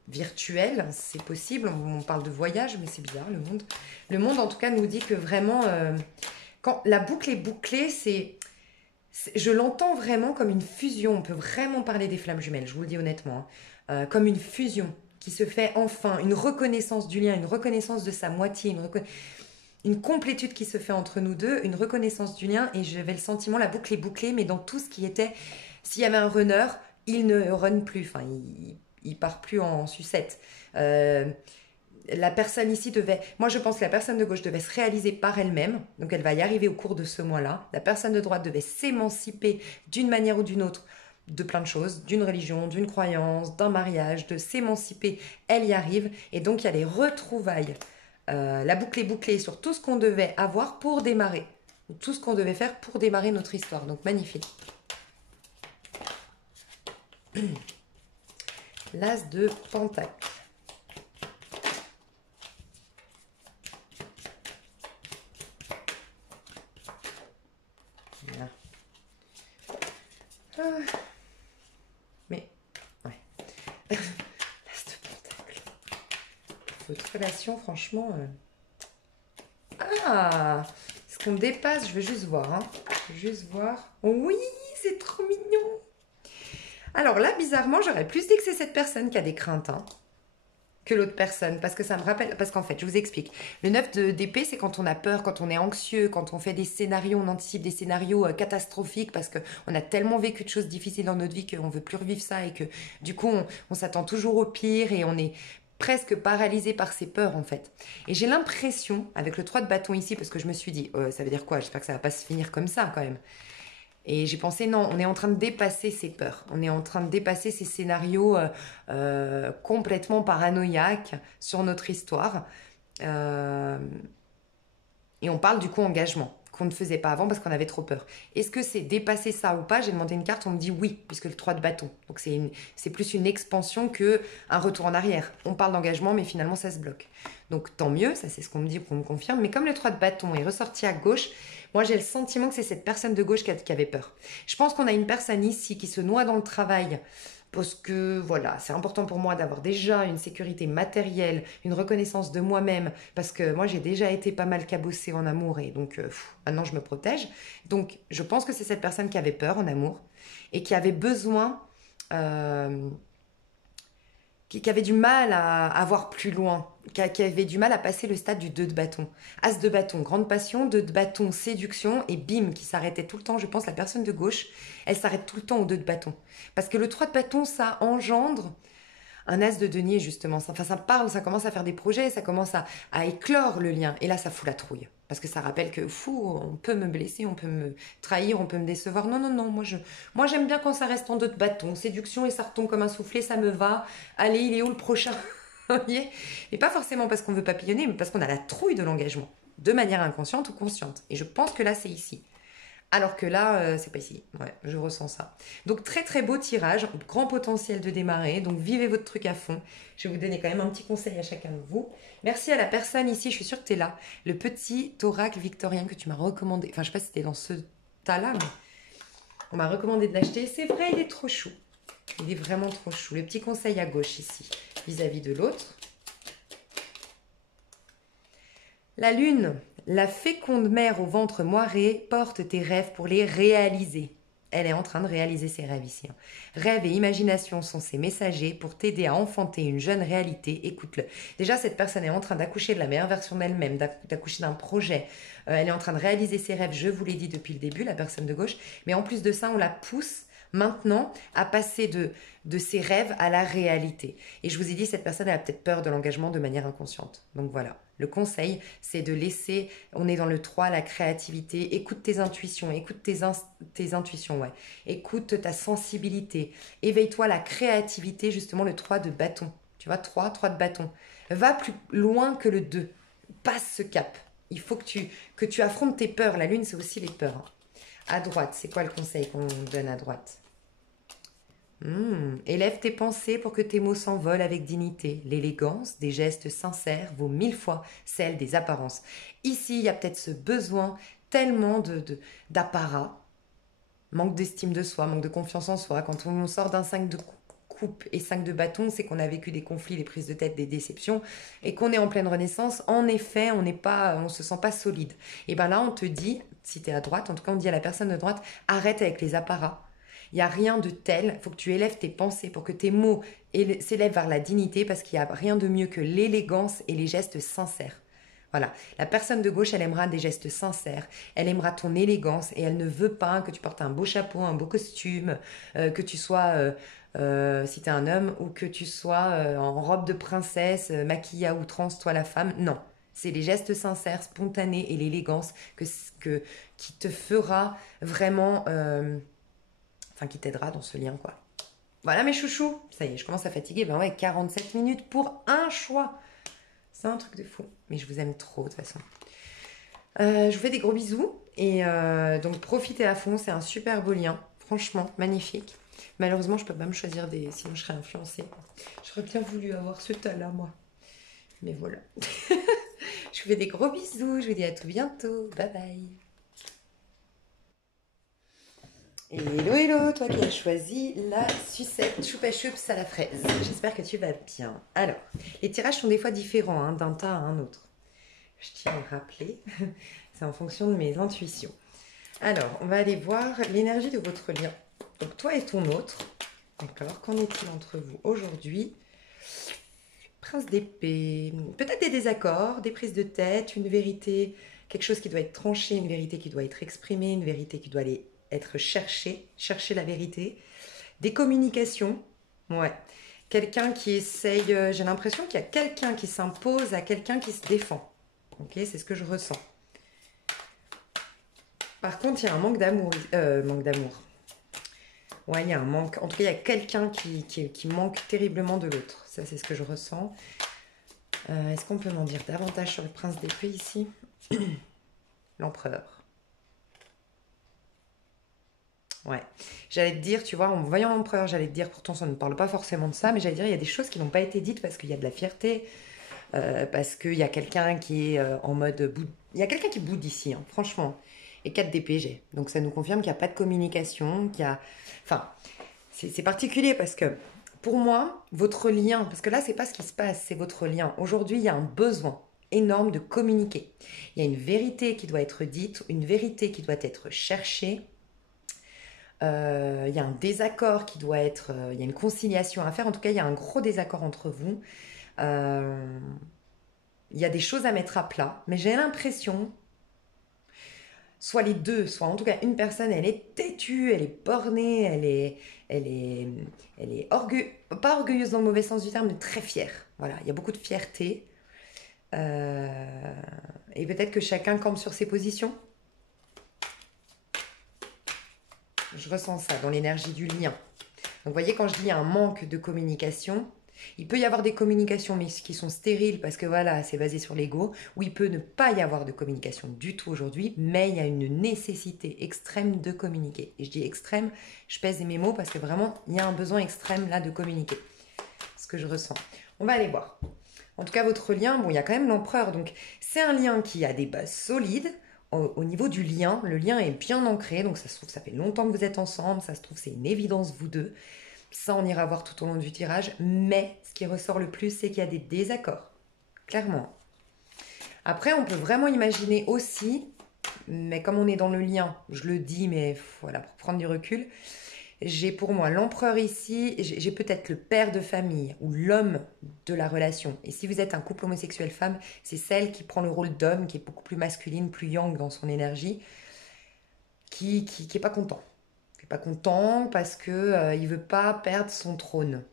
virtuel, c'est possible. On parle de voyage, mais c'est bizarre, le monde. Le monde, en tout cas, nous dit que vraiment, quand la boucle est bouclée, je l'entends vraiment comme une fusion. On peut vraiment parler des flammes jumelles, je vous le dis honnêtement, hein. Comme une fusion qui se fait enfin, une reconnaissance du lien, une reconnaissance de sa moitié, une complétude qui se fait entre nous deux, une reconnaissance du lien, et j'avais le sentiment, la boucle est bouclée, mais dans tout ce qui était, s'il y avait un runner, il ne run plus, enfin, il part plus en sucette. La personne ici moi je pense que la personne de gauche devait se réaliser par elle-même, donc elle va y arriver au cours de ce mois-là. La personne de droite devait s'émanciper d'une manière ou d'une autre, de plein de choses, d'une religion, d'une croyance, d'un mariage, de s'émanciper, elle y arrive, et donc il y a les retrouvailles. La boucle est bouclée sur tout ce qu'on devait avoir pour démarrer, ou tout ce qu'on devait faire pour démarrer notre histoire, donc magnifique. L'as de Pentacle. Voilà. Mais, ouais. L'as de Pentacle. Votre relation, franchement... Ah, est-ce qu'on dépasse? Je veux juste voir, hein. Je veux juste voir. Oh oui, c'est trop mignon. Alors là, bizarrement, j'aurais plus dit que c'est cette personne qui a des craintes, hein, que l'autre personne. Parce que ça me rappelle... Parce qu'en fait, je vous explique. Le 9 d'épée, c'est quand on a peur, quand on est anxieux, quand on fait des scénarios, on anticipe des scénarios catastrophiques parce qu'on a tellement vécu de choses difficiles dans notre vie qu'on ne veut plus revivre ça et que du coup, on s'attend toujours au pire et on est presque paralysé par ses peurs en fait. Et j'ai l'impression, avec le 3 de bâton ici, parce que je me suis dit, ça veut dire quoi? J'espère que ça va pas se finir comme ça quand même. Et j'ai pensé, non, on est en train de dépasser ces peurs. On est en train de dépasser ces scénarios complètement paranoïaques sur notre histoire. Et on parle du coup engagement, qu'on ne faisait pas avant parce qu'on avait trop peur. Est-ce que c'est dépasser ça ou pas? J'ai demandé une carte, on me dit oui, puisque le 3 de bâton. Donc c'est plus une expansion qu'un retour en arrière. On parle d'engagement, mais finalement ça se bloque. Donc tant mieux, ça c'est ce qu'on me dit, qu'on me confirme. Mais comme le 3 de bâton est ressorti à gauche, moi j'ai le sentiment que c'est cette personne de gauche qui avait peur. Je pense qu'on a une personne ici qui se noie dans le travail, parce que voilà, c'est important pour moi d'avoir déjà une sécurité matérielle, une reconnaissance de moi-même, parce que moi j'ai déjà été pas mal cabossée en amour et donc maintenant je me protège. Donc je pense que c'est cette personne qui avait peur en amour et qui avait besoin, qui avait du mal à voir plus loin, qui avait du mal à passer le stade du 2 de bâton. As de bâton, grande passion, 2 de bâton, séduction, et bim, qui s'arrêtait tout le temps. Je pense la personne de gauche, elle s'arrête tout le temps au 2 de bâton. Parce que le 3 de bâton, ça engendre un as de denier, justement. Enfin, ça parle, ça commence à faire des projets, ça commence à éclore le lien. Et là, ça fout la trouille. Parce que ça rappelle que, fou, on peut me blesser, on peut me trahir, on peut me décevoir. Non, non, non, moi j'aime bien quand ça reste en 2 de bâton. Séduction et ça retombe comme un soufflet, ça me va. Allez, il est où le prochain? Et pas forcément parce qu'on veut papillonner, mais parce qu'on a la trouille de l'engagement. De manière inconsciente ou consciente. Et je pense que là, c'est ici. Alors que là, c'est pas ici. Ouais, je ressens ça. Donc très très beau tirage, grand potentiel de démarrer. Donc vivez votre truc à fond. Je vais vous donner quand même un petit conseil à chacun de vous. Merci à la personne ici, je suis sûre que tu es là. Le petit oracle victorien que tu m'as recommandé. Enfin, je sais pas si c'était dans ce tas-là, mais on m'a recommandé de l'acheter. C'est vrai, il est trop chou. Il est vraiment trop chou. Le petit conseil à gauche ici, vis-à-vis de l'autre. La lune, la féconde mère au ventre moiré, porte tes rêves pour les réaliser. Elle est en train de réaliser ses rêves ici. Rêve et imagination sont ses messagers pour t'aider à enfanter une jeune réalité. Écoute-le. Déjà, cette personne est en train d'accoucher de la meilleure version d'elle-même, d'accoucher d'un projet. Elle est en train de réaliser ses rêves, je vous l'ai dit depuis le début, la personne de gauche. Mais en plus de ça, on la pousse maintenant à passer de ses rêves à la réalité. Et je vous ai dit, cette personne elle a peut-être peur de l'engagement de manière inconsciente. Donc voilà, le conseil, c'est de laisser, on est dans le 3, la créativité, écoute tes intuitions, écoute tes intuitions, ouais. Écoute ta sensibilité, éveille-toi à la créativité, justement le 3 de bâton. Tu vois, 3 de bâton. Va plus loin que le 2, passe ce cap. Il faut que tu affrontes tes peurs. La lune, c'est aussi les peurs, hein. À droite, c'est quoi le conseil qu'on donne à droite? Élève tes pensées pour que tes mots s'envolent avec dignité. L'élégance des gestes sincères vaut 1000 fois celle des apparences. Ici, il y a peut-être ce besoin tellement d'apparat, manque d'estime de soi, manque de confiance en soi. Quand on sort d'un 5 de coupe et 5 de bâton, c'est qu'on a vécu des conflits, des prises de tête, des déceptions et qu'on est en pleine renaissance. En effet, on se sent pas solide. Et bien là, on te dit, si tu es à droite, en tout cas, on dit à la personne de droite, arrête avec les apparats. Il n'y a rien de tel, il faut que tu élèves tes pensées pour que tes mots s'élèvent vers la dignité parce qu'il n'y a rien de mieux que l'élégance et les gestes sincères. Voilà, la personne de gauche, elle aimera des gestes sincères, elle aimera ton élégance et elle ne veut pas que tu portes un beau chapeau, un beau costume, que tu sois, si tu es un homme, ou que tu sois en robe de princesse, maquillée à outrance, toi la femme. Non, c'est les gestes sincères, spontanés et l'élégance qui te fera vraiment... Enfin, qui t'aidera dans ce lien, quoi. Voilà mes chouchous. Ça y est, je commence à fatiguer. Ben ouais, 47 minutes pour un choix. C'est un truc de fou. Mais je vous aime trop, de toute façon. Je vous fais des gros bisous. Et donc, profitez à fond. C'est un super beau lien. Franchement, magnifique. Malheureusement, je peux pas me choisir sinon je serais influencée. J'aurais bien voulu avoir ce tas-là, moi. Mais voilà. Je vous fais des gros bisous. Je vous dis à tout bientôt. Bye bye. Et hello hello, toi qui as choisi la sucette choupa choups à la fraise. J'espère que tu vas bien. Alors, les tirages sont des fois différents hein, d'un tas à un autre. Je tiens à le rappeler, c'est en fonction de mes intuitions. Alors, on va aller voir l'énergie de votre lien. Donc toi et ton autre, d'accord, qu'en est-il entre vous aujourd'hui? Prince d'épée, peut-être des désaccords, des prises de tête, une vérité, quelque chose qui doit être tranché, une vérité qui doit être exprimée, une vérité qui doit être chercher la vérité, des communications, ouais, quelqu'un qui essaye, j'ai l'impression qu'il y a quelqu'un qui s'impose à quelqu'un qui se défend, ok, c'est ce que je ressens. Par contre, il y a un manque d'amour, ouais, il y a un manque, en tout cas, il y a quelqu'un qui manque terriblement de l'autre, ça c'est ce que je ressens. Est-ce qu'on peut m'en dire davantage sur le prince d'épée ici? L'empereur. Ouais, j'allais te dire, tu vois, en voyant l'empereur, j'allais te dire, pourtant ça ne parle pas forcément de ça, mais j'allais dire, il y a des choses qui n'ont pas été dites parce qu'il y a de la fierté, parce qu'il y a quelqu'un qui est en mode... Il y a quelqu'un qui boude ici, hein, franchement. Et 4 DPG. Donc ça nous confirme qu'il n'y a pas de communication, qu'il y a... Enfin, c'est particulier parce que, pour moi, votre lien, parce que là, c'est pas ce qui se passe, c'est votre lien. Aujourd'hui, il y a un besoin énorme de communiquer. Il y a une vérité qui doit être dite, une vérité qui doit être cherchée. Il y a un désaccord qui doit être... il y a une conciliation à faire. En tout cas, il y a un gros désaccord entre vous. il y a des choses à mettre à plat, mais j'ai l'impression, soit les deux, soit en tout cas une personne, elle est têtue, elle est bornée, elle est, elle est pas orgueilleuse dans le mauvais sens du terme, mais très fière. Voilà, il y a beaucoup de fierté. Euh, et peut-être que chacun campe sur ses positions. Je ressens ça dans l'énergie du lien. Donc vous voyez, quand je dis un manque de communication, il peut y avoir des communications mais qui sont stériles parce que voilà, c'est basé sur l'ego, ou il peut ne pas y avoir de communication du tout aujourd'hui, mais il y a une nécessité extrême de communiquer. Et je dis extrême, je pèse mes mots parce que vraiment, il y a un besoin extrême là de communiquer. Ce que je ressens. On va aller voir. En tout cas, votre lien, bon, il y a quand même l'empereur, donc c'est un lien qui a des bases solides. Au niveau du lien, le lien est bien ancré, donc ça se trouve, ça fait longtemps que vous êtes ensemble, ça se trouve, c'est une évidence, vous deux. Ça, on ira voir tout au long du tirage, mais ce qui ressort le plus, c'est qu'il y a des désaccords, clairement. Après, on peut vraiment imaginer aussi, mais comme on est dans le lien, je le dis, mais voilà, pour prendre du recul, j'ai pour moi l'empereur ici, j'ai peut-être le père de famille ou l'homme de la relation. Et si vous êtes un couple homosexuel femme, c'est celle qui prend le rôle d'homme, qui est beaucoup plus masculine, plus yang dans son énergie, qui est pas content. Qui est pas content parce que il veut pas perdre son trône.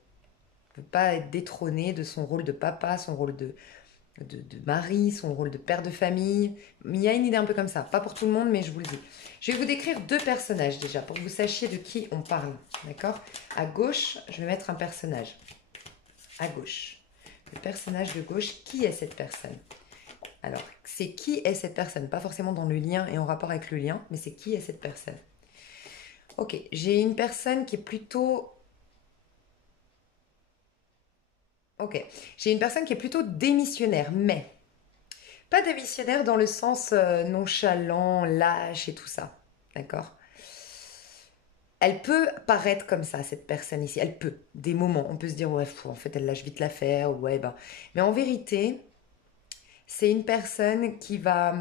Il veut pas être détrôné de son rôle de papa, son rôle de mari, son rôle de père de famille. Il y a une idée un peu comme ça. Pas pour tout le monde, mais je vous le dis. Je vais vous décrire deux personnages déjà, pour que vous sachiez de qui on parle. D'accord? À gauche, je vais mettre un personnage. À gauche. Le personnage de gauche, qui est cette personne? Alors, c'est qui est cette personne? Pas forcément dans le lien et en rapport avec le lien, mais c'est qui est cette personne? Ok, j'ai une personne qui est plutôt... Ok, j'ai une personne qui est plutôt démissionnaire, mais pas démissionnaire dans le sens nonchalant, lâche et tout ça. D'accord? Elle peut paraître comme ça, cette personne ici. Elle peut. Des moments, on peut se dire, ouais, en fait, elle lâche vite l'affaire, ouais, ben. Mais en vérité, c'est une personne qui va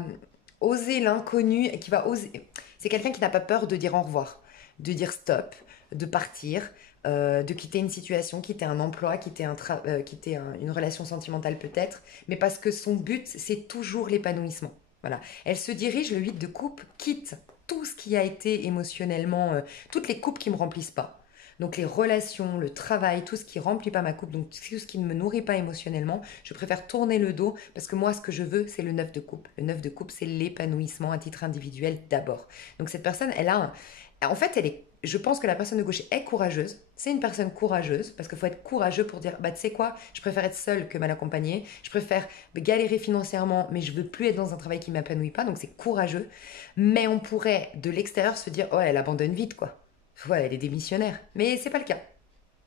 oser l'inconnu, qui va oser. C'est quelqu'un qui n'a pas peur de dire au revoir, de dire stop, de partir, de quitter une situation, quitter un emploi, quitter une relation sentimentale peut-être, mais parce que son but, c'est toujours l'épanouissement. Voilà. Elle se dirige, le 8 de coupe, quitte tout ce qui a été émotionnellement, toutes les coupes qui ne me remplissent pas. Donc les relations, le travail, tout ce qui remplit pas ma coupe, donc tout ce qui ne me nourrit pas émotionnellement, je préfère tourner le dos parce que moi ce que je veux c'est le 9 de coupe. Le 9 de coupe c'est l'épanouissement à titre individuel d'abord. Donc cette personne elle a en fait elle est je pense que la personne de gauche est courageuse. C'est une personne courageuse parce qu'il faut être courageux pour dire bah tu sais quoi, je préfère être seule que mal accompagnée. Je préfère galérer financièrement mais je veux plus être dans un travail qui m'épanouit pas donc c'est courageux. Mais on pourrait de l'extérieur se dire oh elle abandonne vite quoi. Ouais, elle est démissionnaire. Mais c'est pas le cas.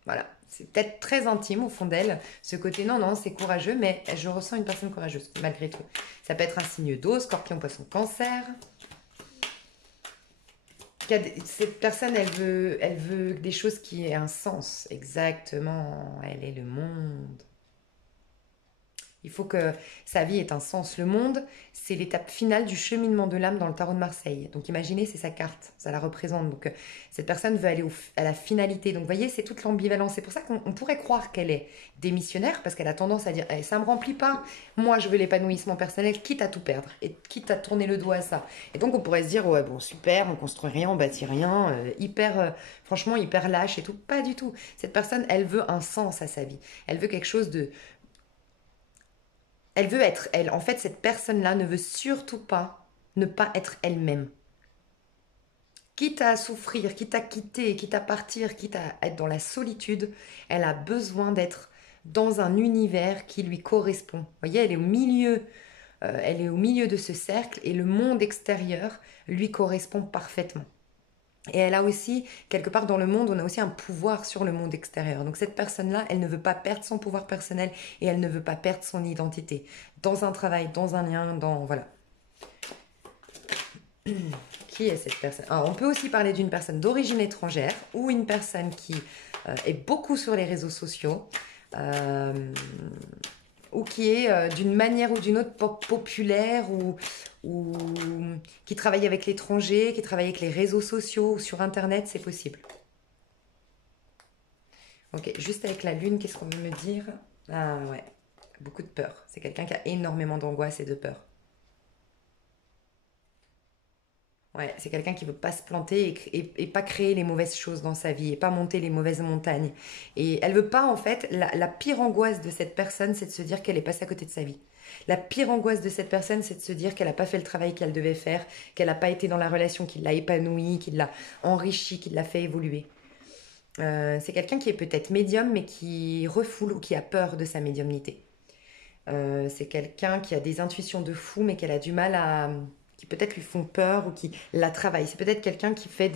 Voilà. C'est peut-être très intime au fond d'elle. Ce côté, non, non, c'est courageux, mais je ressens une personne courageuse, malgré tout. Ça peut être un signe d'eau, scorpion, poisson, cancer. Cette personne, elle veut des choses qui aient un sens. Exactement. Elle est le monde. Il faut que sa vie ait un sens. Le monde, c'est l'étape finale du cheminement de l'âme dans le tarot de Marseille. Donc imaginez, c'est sa carte, ça la représente. Donc cette personne veut aller à la finalité. Donc vous voyez, c'est toute l'ambivalence. C'est pour ça qu'on pourrait croire qu'elle est démissionnaire, parce qu'elle a tendance à dire eh, ça ne me remplit pas. Moi, je veux l'épanouissement personnel, quitte à tout perdre, et quitte à tourner le dos à ça. Et donc on pourrait se dire ouais, bon, super, on construit rien, on bâtit rien, franchement, hyper lâche et tout. Pas du tout. Cette personne, elle veut un sens à sa vie. Elle veut quelque chose de elle veut être elle. En fait, cette personne-là ne veut surtout pas ne pas être elle-même. Quitte à souffrir, quitte à quitter, quitte à partir, quitte à être dans la solitude, elle a besoin d'être dans un univers qui lui correspond. Vous voyez, elle est au milieu de ce cercle et le monde extérieur lui correspond parfaitement. Et elle a aussi, quelque part dans le monde, on a aussi un pouvoir sur le monde extérieur. Donc cette personne-là, elle ne veut pas perdre son pouvoir personnel et elle ne veut pas perdre son identité. Dans un travail, dans un lien, dans... Voilà. Qui est cette personne? Alors, on peut aussi parler d'une personne d'origine étrangère ou une personne qui est beaucoup sur les réseaux sociaux ou qui est d'une manière ou d'une autre populaire ou qui travaille avec l'étranger, qui travaille avec les réseaux sociaux ou sur Internet, c'est possible. Ok, juste avec la lune, qu'est-ce qu'on veut me dire? Ah ouais, beaucoup de peur. C'est quelqu'un qui a énormément d'angoisse et de peur. Ouais, c'est quelqu'un qui veut pas se planter et pas créer les mauvaises choses dans sa vie et pas monter les mauvaises montagnes. Et elle veut pas, en fait, la pire angoisse de cette personne, c'est de se dire qu'elle est passée à côté de sa vie. La pire angoisse de cette personne, c'est de se dire qu'elle n'a pas fait le travail qu'elle devait faire, qu'elle n'a pas été dans la relation qui l'a épanouie, qui l'a enrichie, qui l'a fait évoluer. C'est quelqu'un qui est peut-être médium, mais qui refoule ou qui a peur de sa médiumnité. C'est quelqu'un qui a des intuitions de fou, mais qu'elle a du mal à, qui peut-être lui font peur ou qui la travaillent. C'est peut-être quelqu'un qui fait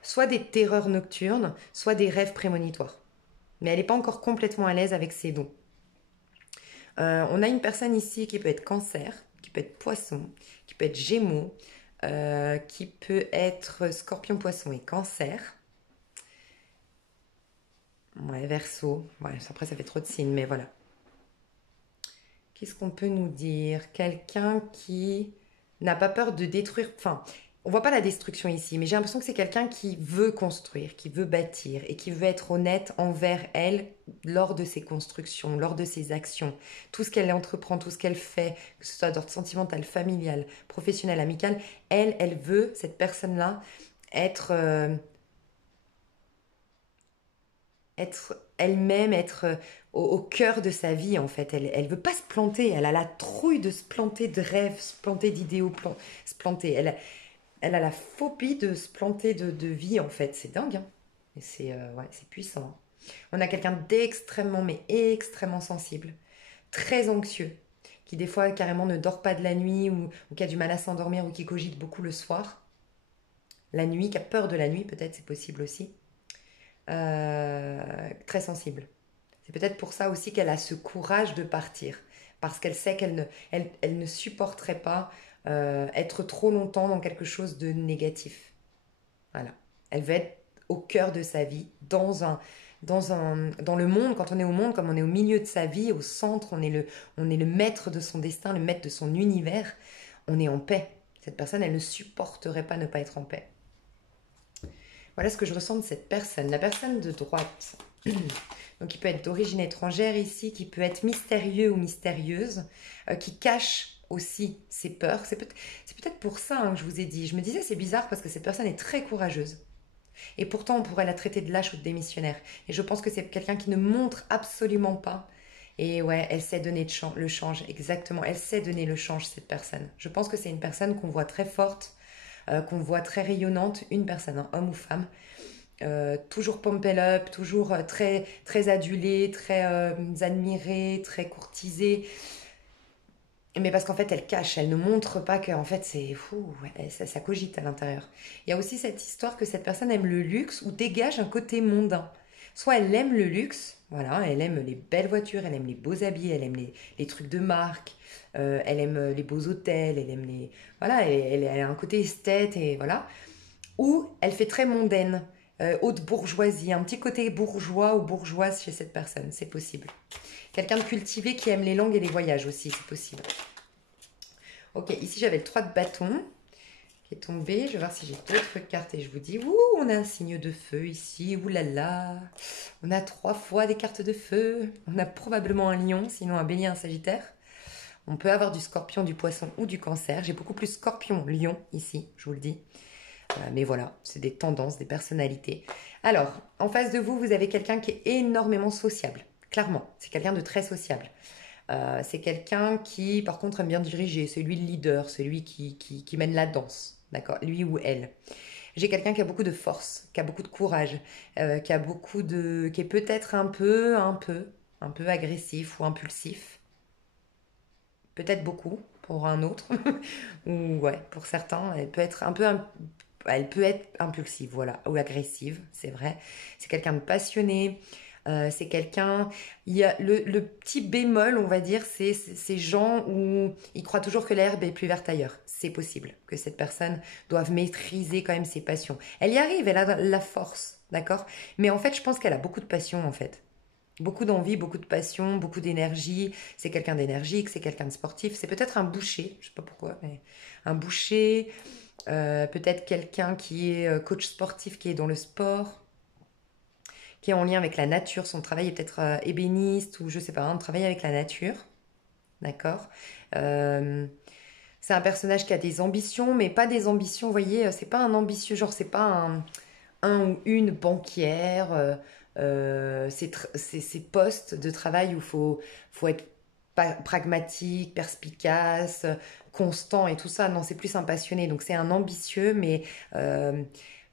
soit des terreurs nocturnes, soit des rêves prémonitoires. Mais elle n'est pas encore complètement à l'aise avec ses dons. On a une personne ici qui peut être cancer, qui peut être poisson, qui peut être gémeaux, qui peut être scorpion, poisson et cancer. Ouais, verseau. Ouais, après, ça fait trop de signes, mais voilà. Qu'est-ce qu'on peut nous dire? Quelqu'un qui n'a pas peur de détruire. Enfin, on voit pas la destruction ici, mais j'ai l'impression que c'est quelqu'un qui veut construire, qui veut bâtir et qui veut être honnête envers elle lors de ses constructions, lors de ses actions. Tout ce qu'elle entreprend, tout ce qu'elle fait, que ce soit d'ordre sentimental, familial, professionnel, amical, elle veut, cette personne-là, être, être elle-même, être au cœur de sa vie en fait. Elle veut pas se planter, elle a la trouille de se planter de rêves, se planter d'idéaux, se planter. Elle a la phobie de se planter de vie en fait. C'est dingue, hein. Et ouais, c'est puissant, hein. On a quelqu'un d'extrêmement, mais extrêmement sensible, très anxieux, qui des fois carrément ne dort pas de la nuit ou qui a du mal à s'endormir ou qui cogite beaucoup le soir. La nuit, qui a peur de la nuit peut-être, c'est possible aussi. Très sensible. C'est peut-être pour ça aussi qu'elle a ce courage de partir, parce qu'elle sait elle ne supporterait pas être trop longtemps dans quelque chose de négatif. Voilà. Elle veut être au cœur de sa vie, dans le monde, quand on est au monde, comme on est au milieu de sa vie, au centre, on est le maître de son destin, le maître de son univers, on est en paix. Cette personne, elle ne supporterait pas ne pas être en paix. Voilà ce que je ressens de cette personne. La personne de droite, donc il peut être d'origine étrangère ici, qui peut être mystérieux ou mystérieuse, qui cache aussi ses peurs. C'est peut-être pour ça hein, que je vous ai dit. Je me disais c'est bizarre parce que cette personne est très courageuse. Et pourtant on pourrait la traiter de lâche ou de démissionnaire. Et je pense que c'est quelqu'un qui ne montre absolument pas. Et ouais, elle sait donner le change, exactement. Elle sait donner le change, cette personne. Je pense que c'est une personne qu'on voit très forte, qu'on voit très rayonnante, une personne, un homme ou femme, toujours pumped up, toujours très, très adulée, très admirée, très courtisée. Mais parce qu'en fait, elle cache, elle ne montre pas que en fait, c'est fou, ouais, ça cogite à l'intérieur. Il y a aussi cette histoire que cette personne aime le luxe ou dégage un côté mondain. Soit elle aime le luxe, voilà, elle aime les belles voitures, elle aime les beaux habits, elle aime les trucs de marque, elle aime les beaux hôtels, elle aime les... Voilà, elle a un côté esthète et voilà. Ou elle fait très mondaine, haute bourgeoisie, un petit côté bourgeois ou bourgeoise chez cette personne, c'est possible. Quelqu'un de cultivé qui aime les langues et les voyages aussi, c'est possible. Ok, ici j'avais le 3 de bâton qui est tombé. Je vais voir si j'ai d'autres cartes et je vous dis, ouh, on a un signe de feu ici, ouh là là. On a 3 fois des cartes de feu. On a probablement un lion, sinon un bélier, un sagittaire. On peut avoir du scorpion, du poisson ou du cancer. J'ai beaucoup plus scorpion, lion ici, je vous le dis. Mais voilà, c'est des tendances, des personnalités. Alors, en face de vous, vous avez quelqu'un qui est énormément sociable. Clairement, c'est quelqu'un de très sociable. C'est quelqu'un qui, par contre, aime bien diriger. C'est lui le leader, c'est lui qui mène la danse. D'accord? Lui ou elle. J'ai quelqu'un qui a beaucoup de force, qui a beaucoup de courage, qui est peut-être un peu agressif ou impulsif. Peut-être beaucoup pour un autre. Ou ouais, pour certains, elle peut être impulsive, voilà, ou agressive, c'est vrai. C'est quelqu'un de passionné. C'est quelqu'un. Il y a le petit bémol, on va dire, c'est ces gens où ils croient toujours que l'herbe est plus verte ailleurs. C'est possible que cette personne doive maîtriser quand même ses passions. Elle y arrive, elle a la force, d'accord? Mais en fait, je pense qu'elle a beaucoup de passion, en fait. Beaucoup d'envie, beaucoup de passion, beaucoup d'énergie. C'est quelqu'un d'énergique, c'est quelqu'un de sportif. C'est peut-être un boucher, je sais pas pourquoi, mais un boucher. Peut-être quelqu'un qui est coach sportif, qui est dans le sport, qui est en lien avec la nature. Son travail est peut-être ébéniste ou je sais pas, un travail avec la nature. D'accord. Euh, c'est un personnage qui a des ambitions, mais pas des ambitions, vous voyez, c'est pas un ambitieux, genre c'est pas un ou une banquière. C'est ces postes de travail où faut être pragmatique, perspicace, constant et tout ça. Non, c'est plus un passionné. Donc c'est un ambitieux, mais euh,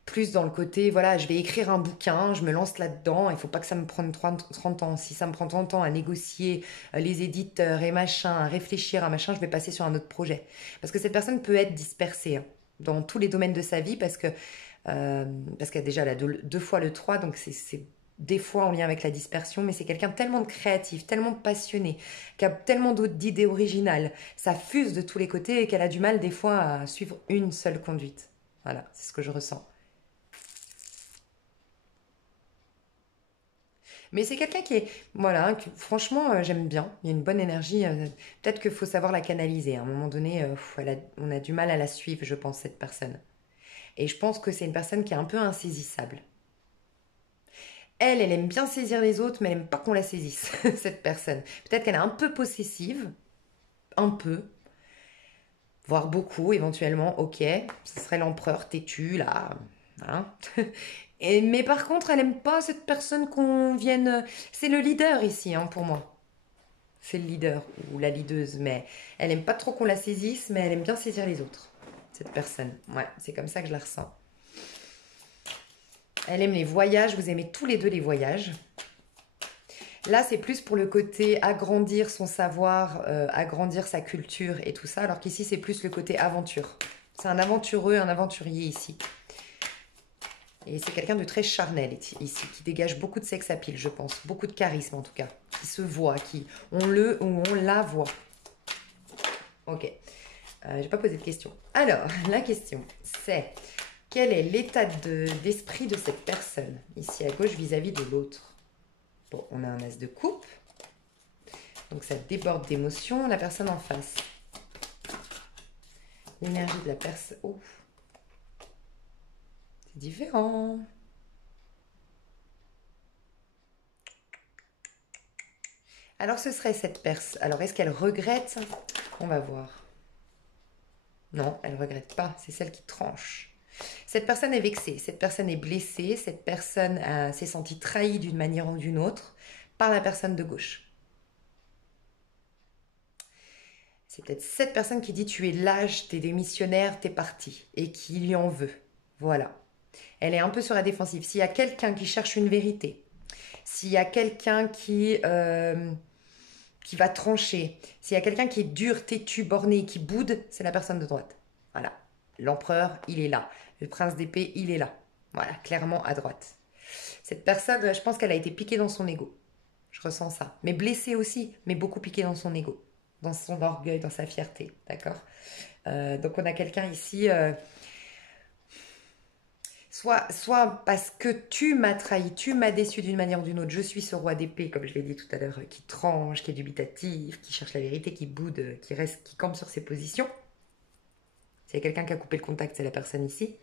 plus dans le côté, voilà, je vais écrire un bouquin, je me lance là-dedans, il faut pas que ça me prenne 30 ans. Si ça me prend 30 ans à négocier les éditeurs et machin, à réfléchir à machin, je vais passer sur un autre projet. Parce que cette personne peut être dispersée hein, dans tous les domaines de sa vie euh, parce qu'elle a déjà la deux fois le 3 donc c'est des fois en lien avec la dispersion, mais c'est quelqu'un tellement de créatif, tellement passionné, qui a tellement d'idées originales, ça fuse de tous les côtés et qu'elle a du mal des fois à suivre une seule conduite. Voilà, c'est ce que je ressens. Mais c'est quelqu'un qui est, voilà, que, franchement, j'aime bien. Il y a une bonne énergie. Peut-être qu'il faut savoir la canaliser. À un moment donné, on a du mal à la suivre, je pense, cette personne. Et je pense que c'est une personne qui est un peu insaisissable. Elle aime bien saisir les autres, mais elle n'aime pas qu'on la saisisse, cette personne. Peut-être qu'elle est un peu possessive, un peu, voire beaucoup éventuellement, ok. Ce serait l'empereur têtu, là. Voilà. Mais par contre, elle aime pas cette personne qu'on vienne. C'est le leader ici, hein, pour moi. C'est le leader ou la leaduse, mais elle aime pas trop qu'on la saisisse, mais elle aime bien saisir les autres, cette personne. Ouais, c'est comme ça que je la ressens. Elle aime les voyages, vous aimez tous les deux les voyages. Là, c'est plus pour le côté agrandir son savoir, agrandir sa culture et tout ça, alors qu'ici, c'est plus le côté aventure. C'est un aventureux, un aventurier ici. Et c'est quelqu'un de très charnel ici, qui dégage beaucoup de sex appeal, je pense. Beaucoup de charisme, en tout cas. Qui se voit, qui on le ou on la voit. Ok. J'ai pas posé de question. Alors, la question, c'est quel est l'état d'esprit de cette personne, ici à gauche, vis-à-vis de l'autre. Bon, on a un as de coupe. Donc ça déborde d'émotions. La personne en face. L'énergie de la personne. Oh, c'est différent. Alors ce serait cette personne. Alors est-ce qu'elle regrette? On va voir. Non, elle ne regrette pas. C'est celle qui tranche. Cette personne est vexée. Cette personne est blessée. Cette personne s'est sentie trahie d'une manière ou d'une autre par la personne de gauche. C'est peut-être cette personne qui dit tu es lâche, t'es démissionnaire, t'es parti et qui lui en veut. Voilà. Elle est un peu sur la défensive. S'il y a quelqu'un qui cherche une vérité, s'il y a quelqu'un qui va trancher, s'il y a quelqu'un qui est dur, têtu, borné, qui boude, c'est la personne de droite. Voilà. L'empereur, il est là. Le prince d'épée, il est là. Voilà, clairement à droite. Cette personne, je pense qu'elle a été piquée dans son ego. Je ressens ça. Mais blessée aussi, mais beaucoup piquée dans son ego, dans son orgueil, dans sa fierté. D'accord. Donc on a quelqu'un ici, soit parce que tu m'as trahi, tu m'as déçu d'une manière ou d'une autre. Je suis ce roi d'épée, comme je l'ai dit tout à l'heure, qui tranche, qui est dubitatif, qui cherche la vérité, qui boude, qui reste, qui campe sur ses positions. S'il y a quelqu'un qui a coupé le contact, c'est la personne ici.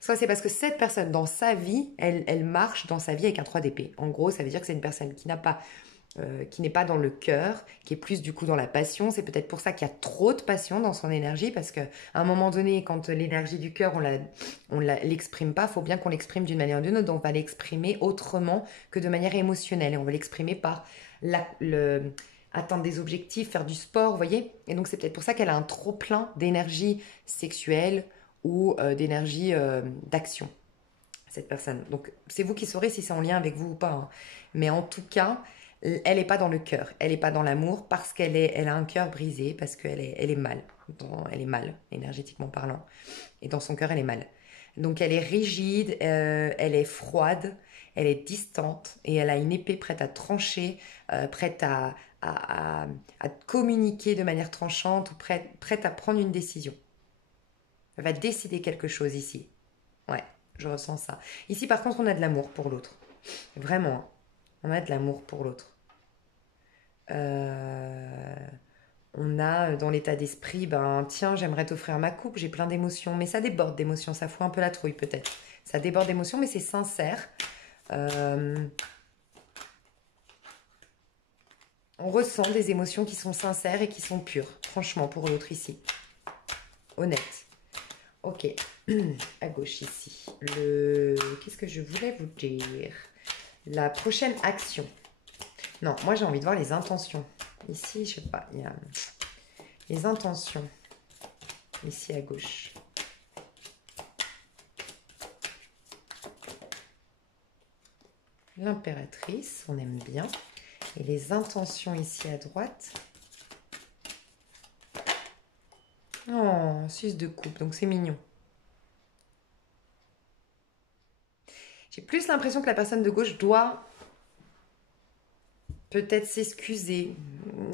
Soit c'est parce que cette personne, dans sa vie, elle marche dans sa vie avec un 3 d'épée. En gros, ça veut dire que c'est une personne qui n'est pas dans le cœur, qui est plus du coup dans la passion. C'est peut-être pour ça qu'il y a trop de passion dans son énergie, parce qu'à un moment donné, quand l'énergie du cœur, on l'exprime pas, il faut bien qu'on l'exprime d'une manière ou d'une autre. Donc on va l'exprimer autrement que de manière émotionnelle. Et on va l'exprimer par atteindre des objectifs, faire du sport, vous voyez. Et donc c'est peut-être pour ça qu'elle a un trop plein d'énergie sexuelle ou d'énergie d'action, cette personne. Donc c'est vous qui saurez si c'est en lien avec vous ou pas, hein. Mais en tout cas, elle n'est pas dans le cœur, elle n'est pas dans l'amour parce elle a un cœur brisé, parce elle est mal, elle est mal, énergétiquement parlant. Et dans son cœur, elle est mal. Donc elle est rigide, elle est froide, elle est distante et elle a une épée prête à trancher, prête à communiquer de manière tranchante ou prête à prendre une décision. Elle va décider quelque chose ici. Ouais, je ressens ça. Ici, par contre, on a de l'amour pour l'autre. Vraiment, hein. On a de l'amour pour l'autre. Euh, on a dans l'état d'esprit, ben tiens, j'aimerais t'offrir ma coupe, j'ai plein d'émotions, mais ça déborde d'émotions, ça fout un peu la trouille peut-être. Ça déborde d'émotions, mais c'est sincère. On ressent des émotions qui sont sincères et qui sont pures, franchement, pour l'autre ici. Honnête. Ok, à gauche ici. Qu'est-ce que je voulais vous dire? La prochaine action. Non, moi j'ai envie de voir les intentions. Ici, je sais pas, il y a les intentions. Ici à gauche. L'impératrice, on aime bien. Et les intentions ici à droite. Oh, 6 de coupe, donc c'est mignon. J'ai plus l'impression que la personne de gauche doit peut-être s'excuser.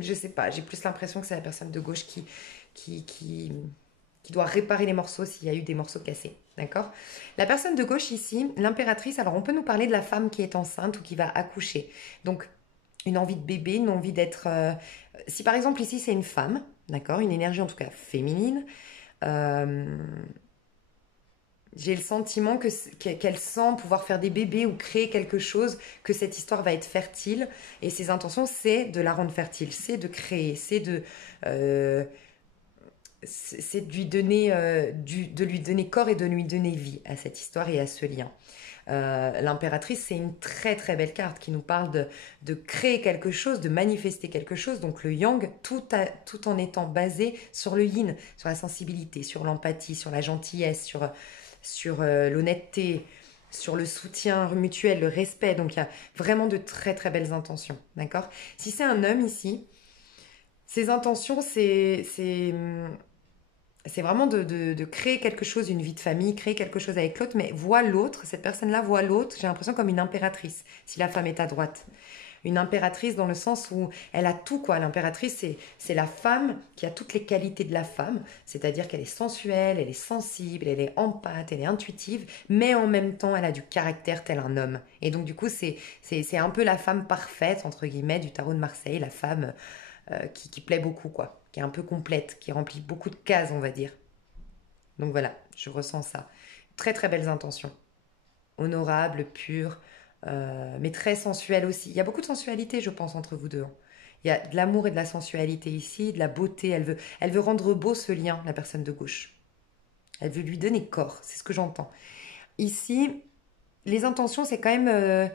Je sais pas, j'ai plus l'impression que c'est la personne de gauche qui doit réparer les morceaux s'il y a eu des morceaux cassés. D'accord? La personne de gauche ici, l'impératrice, alors on peut nous parler de la femme qui est enceinte ou qui va accoucher. Donc, une envie de bébé, une envie d'être... si par exemple ici c'est une femme, d'accord? Une énergie en tout cas féminine, j'ai le sentiment qu'elle sent pouvoir faire des bébés ou créer quelque chose, que cette histoire va être fertile. Et ses intentions, c'est de la rendre fertile, c'est de créer, euh, c'est de lui donner corps et de lui donner vie à cette histoire et à ce lien. L'impératrice, c'est une très très belle carte qui nous parle de créer quelque chose, de manifester quelque chose. Donc le yang, tout en étant basé sur le yin, sur la sensibilité, sur l'empathie, sur la gentillesse, sur l'honnêteté, sur le soutien mutuel, le respect. Donc il y a vraiment de très très belles intentions. D'accord? Si c'est un homme ici, ses intentions, c'est vraiment de créer quelque chose, une vie de famille, créer quelque chose avec l'autre, mais voit l'autre, cette personne-là voit l'autre, j'ai l'impression comme une impératrice, si la femme est à droite. Une impératrice dans le sens où elle a tout, quoi. L'impératrice, c'est la femme qui a toutes les qualités de la femme, c'est-à-dire qu'elle est sensuelle, elle est sensible, elle est empathe, elle est intuitive, mais en même temps, elle a du caractère tel un homme. Et donc, du coup, c'est un peu la femme parfaite, entre guillemets, du tarot de Marseille, la femme qui plaît beaucoup, quoi, qui est un peu complète, qui remplit beaucoup de cases, on va dire. Donc voilà, je ressens ça. Très très belles intentions. Honorables, pures, mais très sensuelles aussi. Il y a beaucoup de sensualité, je pense, entre vous deux, hein. Il y a de l'amour et de la sensualité ici, de la beauté. Elle veut rendre beau ce lien, la personne de gauche. Elle veut lui donner corps, c'est ce que j'entends. Ici, les intentions, c'est quand même...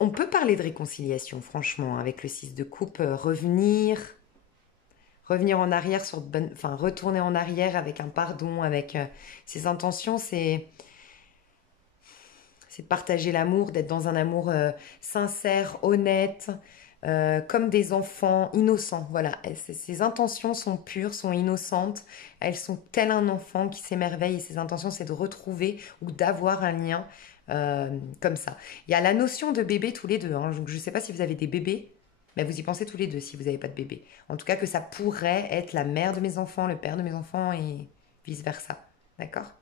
on peut parler de réconciliation, franchement, avec le 6 de coupe, revenir en arrière enfin retourner en arrière avec un pardon, avec ses intentions, c'est de partager l'amour, d'être dans un amour sincère, honnête, comme des enfants innocents. Voilà, ses intentions sont pures, sont innocentes, elles sont tel un enfant qui s'émerveille et ses intentions c'est de retrouver ou d'avoir un lien comme ça. Il y a la notion de bébé tous les deux, hein. Donc, je ne sais pas si vous avez des bébés, mais vous y pensez tous les deux si vous n'avez pas de bébé. En tout cas que ça pourrait être la mère de mes enfants, le père de mes enfants et vice-versa. D'accord?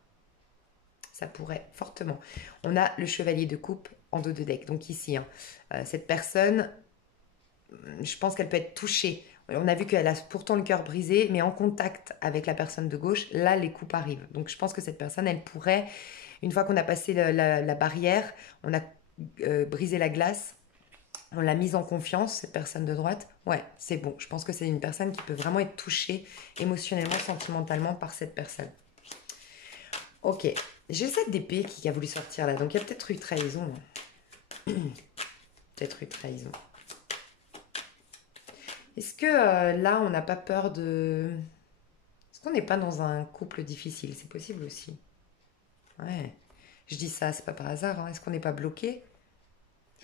Ça pourrait fortement. On a le chevalier de coupe en dos de deck. Donc ici, hein, cette personne, je pense qu'elle peut être touchée. On a vu qu'elle a pourtant le cœur brisé, mais en contact avec la personne de gauche, là, les coupes arrivent. Donc je pense que cette personne, elle pourrait, une fois qu'on a passé la barrière, on a brisé la glace, on l'a mise en confiance, cette personne de droite. Ouais, c'est bon. Je pense que c'est une personne qui peut vraiment être touchée émotionnellement, sentimentalement par cette personne. Ok, j'ai le 7 d'épée qui a voulu sortir là, donc il y a peut-être eu trahison. Peut-être eu trahison. Est-ce que là, on n'a pas peur de... Est-ce qu'on n'est pas dans un couple difficile? C'est possible aussi. Ouais, je dis ça, c'est pas par hasard, hein. Est-ce qu'on n'est pas bloqué?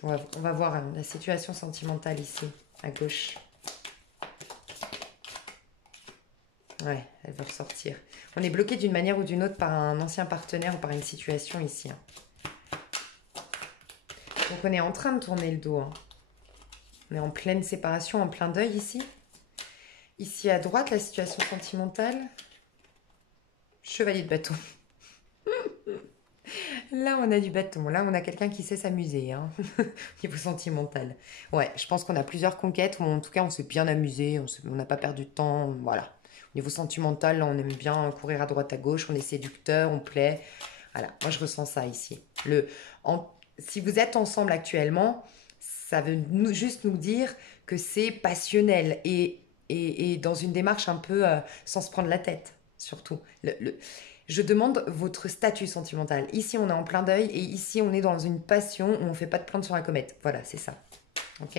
On va voir la situation sentimentale ici, à gauche. Ouais, elle va ressortir. On est bloqué d'une manière ou d'une autre par un ancien partenaire ou par une situation ici, hein. Donc on est en train de tourner le dos, hein. On est en pleine séparation, en plein deuil ici. Ici à droite, la situation sentimentale. Chevalier de bâton. Là, on a du bâton. Là, on a quelqu'un qui sait s'amuser, hein, au niveau sentimental. Ouais, je pense qu'on a plusieurs conquêtes, ou en tout cas, on s'est bien amusé, on n'a pas perdu de temps, voilà. Au niveau sentimental, là, on aime bien courir à droite, à gauche, on est séducteur, on plaît. Voilà, moi, je ressens ça ici. si vous êtes ensemble actuellement, ça veut juste nous dire que c'est passionnel et dans une démarche un peu sans se prendre la tête, surtout. Je demande votre statut sentimental. Ici, on est en plein deuil et ici, on est dans une passion où on ne fait pas de plainte sur la comète. Voilà, c'est ça. Ok.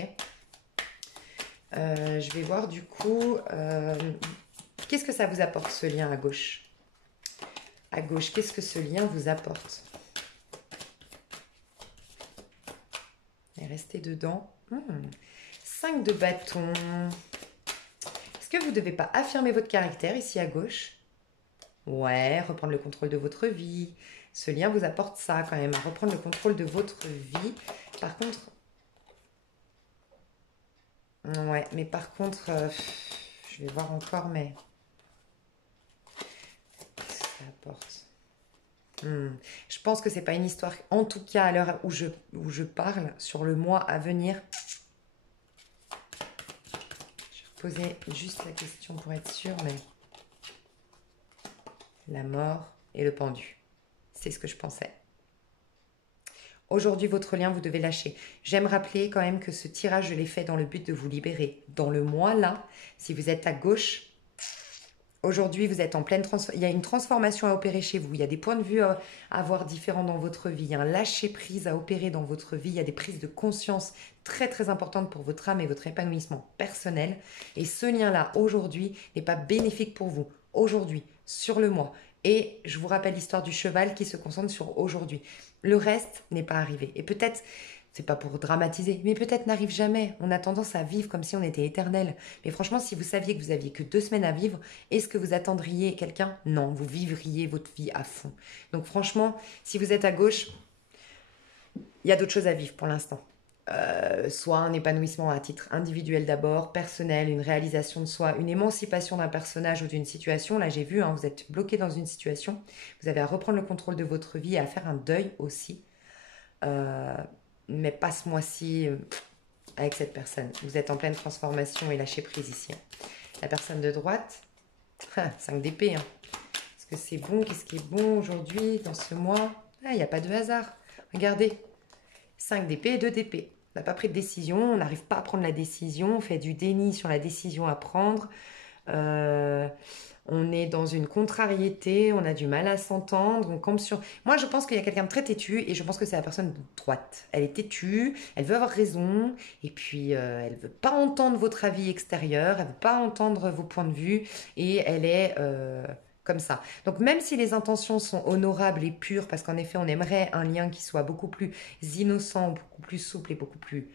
Je vais voir du coup, qu'est-ce que ça vous apporte ce lien à gauche? À gauche, qu'est-ce que ce lien vous apporte? Et restez dedans. 5 de bâton. Est-ce que vous ne devez pas affirmer votre caractère ici à gauche? Ouais, reprendre le contrôle de votre vie. Ce lien vous apporte ça quand même, à reprendre le contrôle de votre vie. Par contre... Ouais, mais par contre, je vais voir encore, mais... Ça apporte... Je pense que c'est pas une histoire, en tout cas à l'heure où je parle, sur le mois à venir. Je vais poser juste la question pour être sûre, mais... La mort et le pendu. C'est ce que je pensais. Aujourd'hui, votre lien, vous devez lâcher. J'aime rappeler quand même que ce tirage, je l'ai fait dans le but de vous libérer. Dans le mois là, si vous êtes à gauche, aujourd'hui, vous êtes en pleine transformation. Il y a une transformation à opérer chez vous. Il y a des points de vue à avoir différents dans votre vie. Il y a un lâcher-prise à opérer dans votre vie. Il y a des prises de conscience très, très importantes pour votre âme et votre épanouissement personnel. Et ce lien-là, aujourd'hui, n'est pas bénéfique pour vous. Aujourd'hui, sur le mois. Et je vous rappelle l'histoire du cheval qui se concentre sur aujourd'hui. Le reste n'est pas arrivé. Et peut-être, c'est pas pour dramatiser, mais peut-être n'arrive jamais. On a tendance à vivre comme si on était éternel. Mais franchement, si vous saviez que vous aviez que 2 semaines à vivre, est-ce que vous attendriez quelqu'un? Non, vous vivriez votre vie à fond. Donc franchement, si vous êtes à gauche, il y a d'autres choses à vivre pour l'instant. Soit un épanouissement à titre individuel d'abord, personnel, une réalisation de soi, une émancipation d'un personnage ou d'une situation. Là, j'ai vu, hein, vous êtes bloqué dans une situation. Vous avez à reprendre le contrôle de votre vie et à faire un deuil aussi. Mais pas ce mois-ci avec cette personne. Vous êtes en pleine transformation et lâcher prise ici. La personne de droite, 5 d'épée. Hein. Est-ce que c'est bon? Qu'est-ce qui est bon aujourd'hui, dans ce mois? Il n'y a pas de hasard. Regardez, 5 d'épée et 2 d'épée. On n'a pas pris de décision, on n'arrive pas à prendre la décision, on fait du déni sur la décision à prendre. On est dans une contrariété, on a du mal à s'entendre, on campe sur... Moi, je pense qu'il y a quelqu'un de très têtu et je pense que c'est la personne de droite. Elle est têtue, elle veut avoir raison et puis elle veut pas entendre votre avis extérieur, elle veut pas entendre vos points de vue et elle est... comme ça. Donc même si les intentions sont honorables et pures, parce qu'en effet on aimerait un lien qui soit beaucoup plus innocent, beaucoup plus souple et beaucoup plus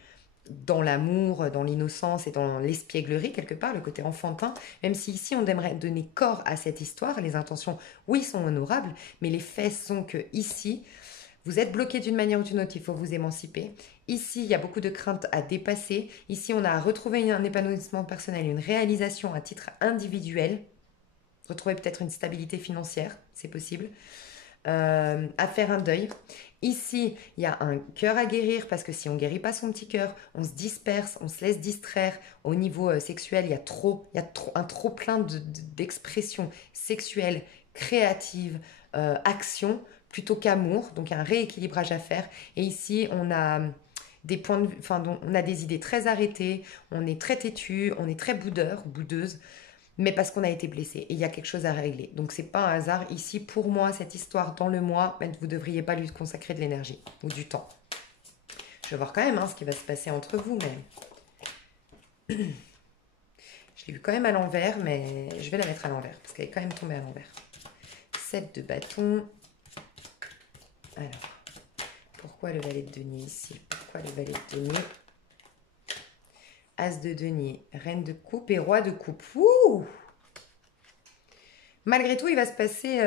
dans l'amour, dans l'innocence et dans l'espièglerie quelque part, le côté enfantin, même si ici on aimerait donner corps à cette histoire, les intentions oui sont honorables, mais les faits sont que ici vous êtes bloqué d'une manière ou d'une autre, il faut vous émanciper. Ici, il y a beaucoup de craintes à dépasser. Ici, on a à retrouver un épanouissement personnel, une réalisation à titre individuel. Retrouver peut-être une stabilité financière, c'est possible. À faire un deuil. Ici, il y a un cœur à guérir parce que si on ne guérit pas son petit cœur, on se disperse, on se laisse distraire. Au niveau sexuel, il y a un trop plein d'expressions sexuelles, créatives, actions, plutôt qu'amour. Donc, il y a un rééquilibrage à faire. Et ici, on a des points de vue, enfin, on a des idées très arrêtées, on est très têtu, on est très boudeuse. Mais parce qu'on a été blessé et il y a quelque chose à régler. Donc c'est pas un hasard. Ici, pour moi, cette histoire dans le mois, vous ne devriez pas lui consacrer de l'énergie ou du temps. Je vais voir quand même ce qui va se passer entre vous, mais... Je l'ai eu quand même à l'envers, mais je vais la mettre à l'envers parce qu'elle est quand même tombée à l'envers. 7 de bâton. Alors, pourquoi le valet de denier ici? Pourquoi le valet de denier? As de denier, reine de coupe et roi de coupe. Ouh! Malgré tout, il va se passer...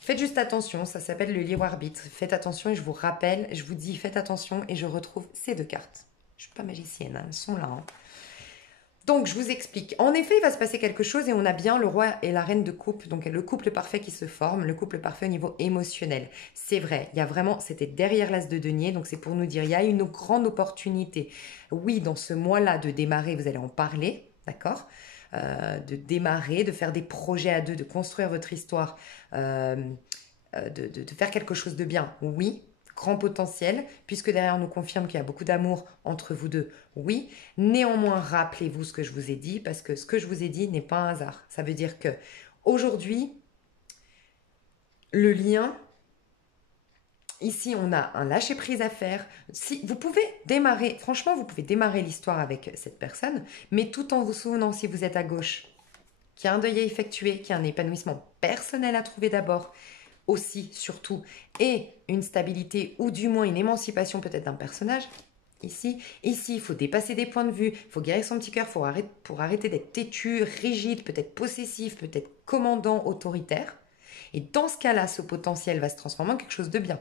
Faites juste attention, ça s'appelle le libre arbitre. Faites attention et je vous rappelle, je vous dis faites attention et je retrouve ces 2 cartes. Je ne suis pas magicienne, hein, elles sont là. Hein. Donc, je vous explique. En effet, il va se passer quelque chose et on a bien le roi et la reine de coupe, donc le couple parfait qui se forme, le couple parfait au niveau émotionnel. C'est vrai, il y a vraiment, c'était derrière l'as de denier, donc c'est pour nous dire, il y a une grande opportunité. Oui, dans ce mois-là de démarrer, vous allez en parler, d'accord ? De démarrer, de faire des projets à deux, de construire votre histoire, de faire quelque chose de bien, oui. grand potentiel, puisque derrière on nous confirme qu'il y a beaucoup d'amour entre vous deux, oui. Néanmoins, rappelez-vous ce que je vous ai dit, parce que ce que je vous ai dit n'est pas un hasard. Ça veut dire que aujourd'hui, le lien, ici on a un lâcher-prise à faire. Si, vous pouvez démarrer, franchement, vous pouvez démarrer l'histoire avec cette personne, mais tout en vous souvenant, si vous êtes à gauche, qu'il y a un deuil à effectuer, qu'il y a un épanouissement personnel à trouver d'abord, aussi, surtout, et une stabilité ou du moins une émancipation peut-être d'un personnage. Ici, il faut dépasser des points de vue, il faut guérir son petit cœur pour arrêter d'être têtu, rigide, peut-être possessif, peut-être commandant, autoritaire. Et dans ce cas-là, ce potentiel va se transformer en quelque chose de bien.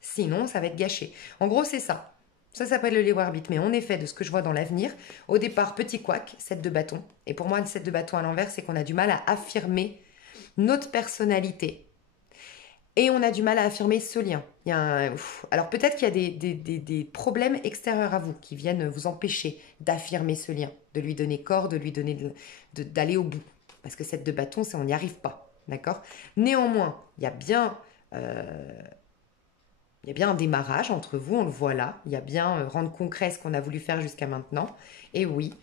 Sinon, ça va être gâché. En gros, c'est ça. Ça s'appelle le libre arbitre. Mais en effet, de ce que je vois dans l'avenir, au départ, petit couac, 7 de bâton. Et pour moi, le 7 de bâton à l'envers, c'est qu'on a du mal à affirmer notre personnalité. Et on a du mal à affirmer ce lien. Alors peut-être qu'il y a des problèmes extérieurs à vous qui viennent vous empêcher d'affirmer ce lien, de lui donner corps, de lui donner d'aller au bout. Parce que 7 de bâton, c'est on n'y arrive pas. D'accord? Néanmoins, il y a bien un démarrage entre vous, on le voit là. Il y a bien rendre concret ce qu'on a voulu faire jusqu'à maintenant. Et oui,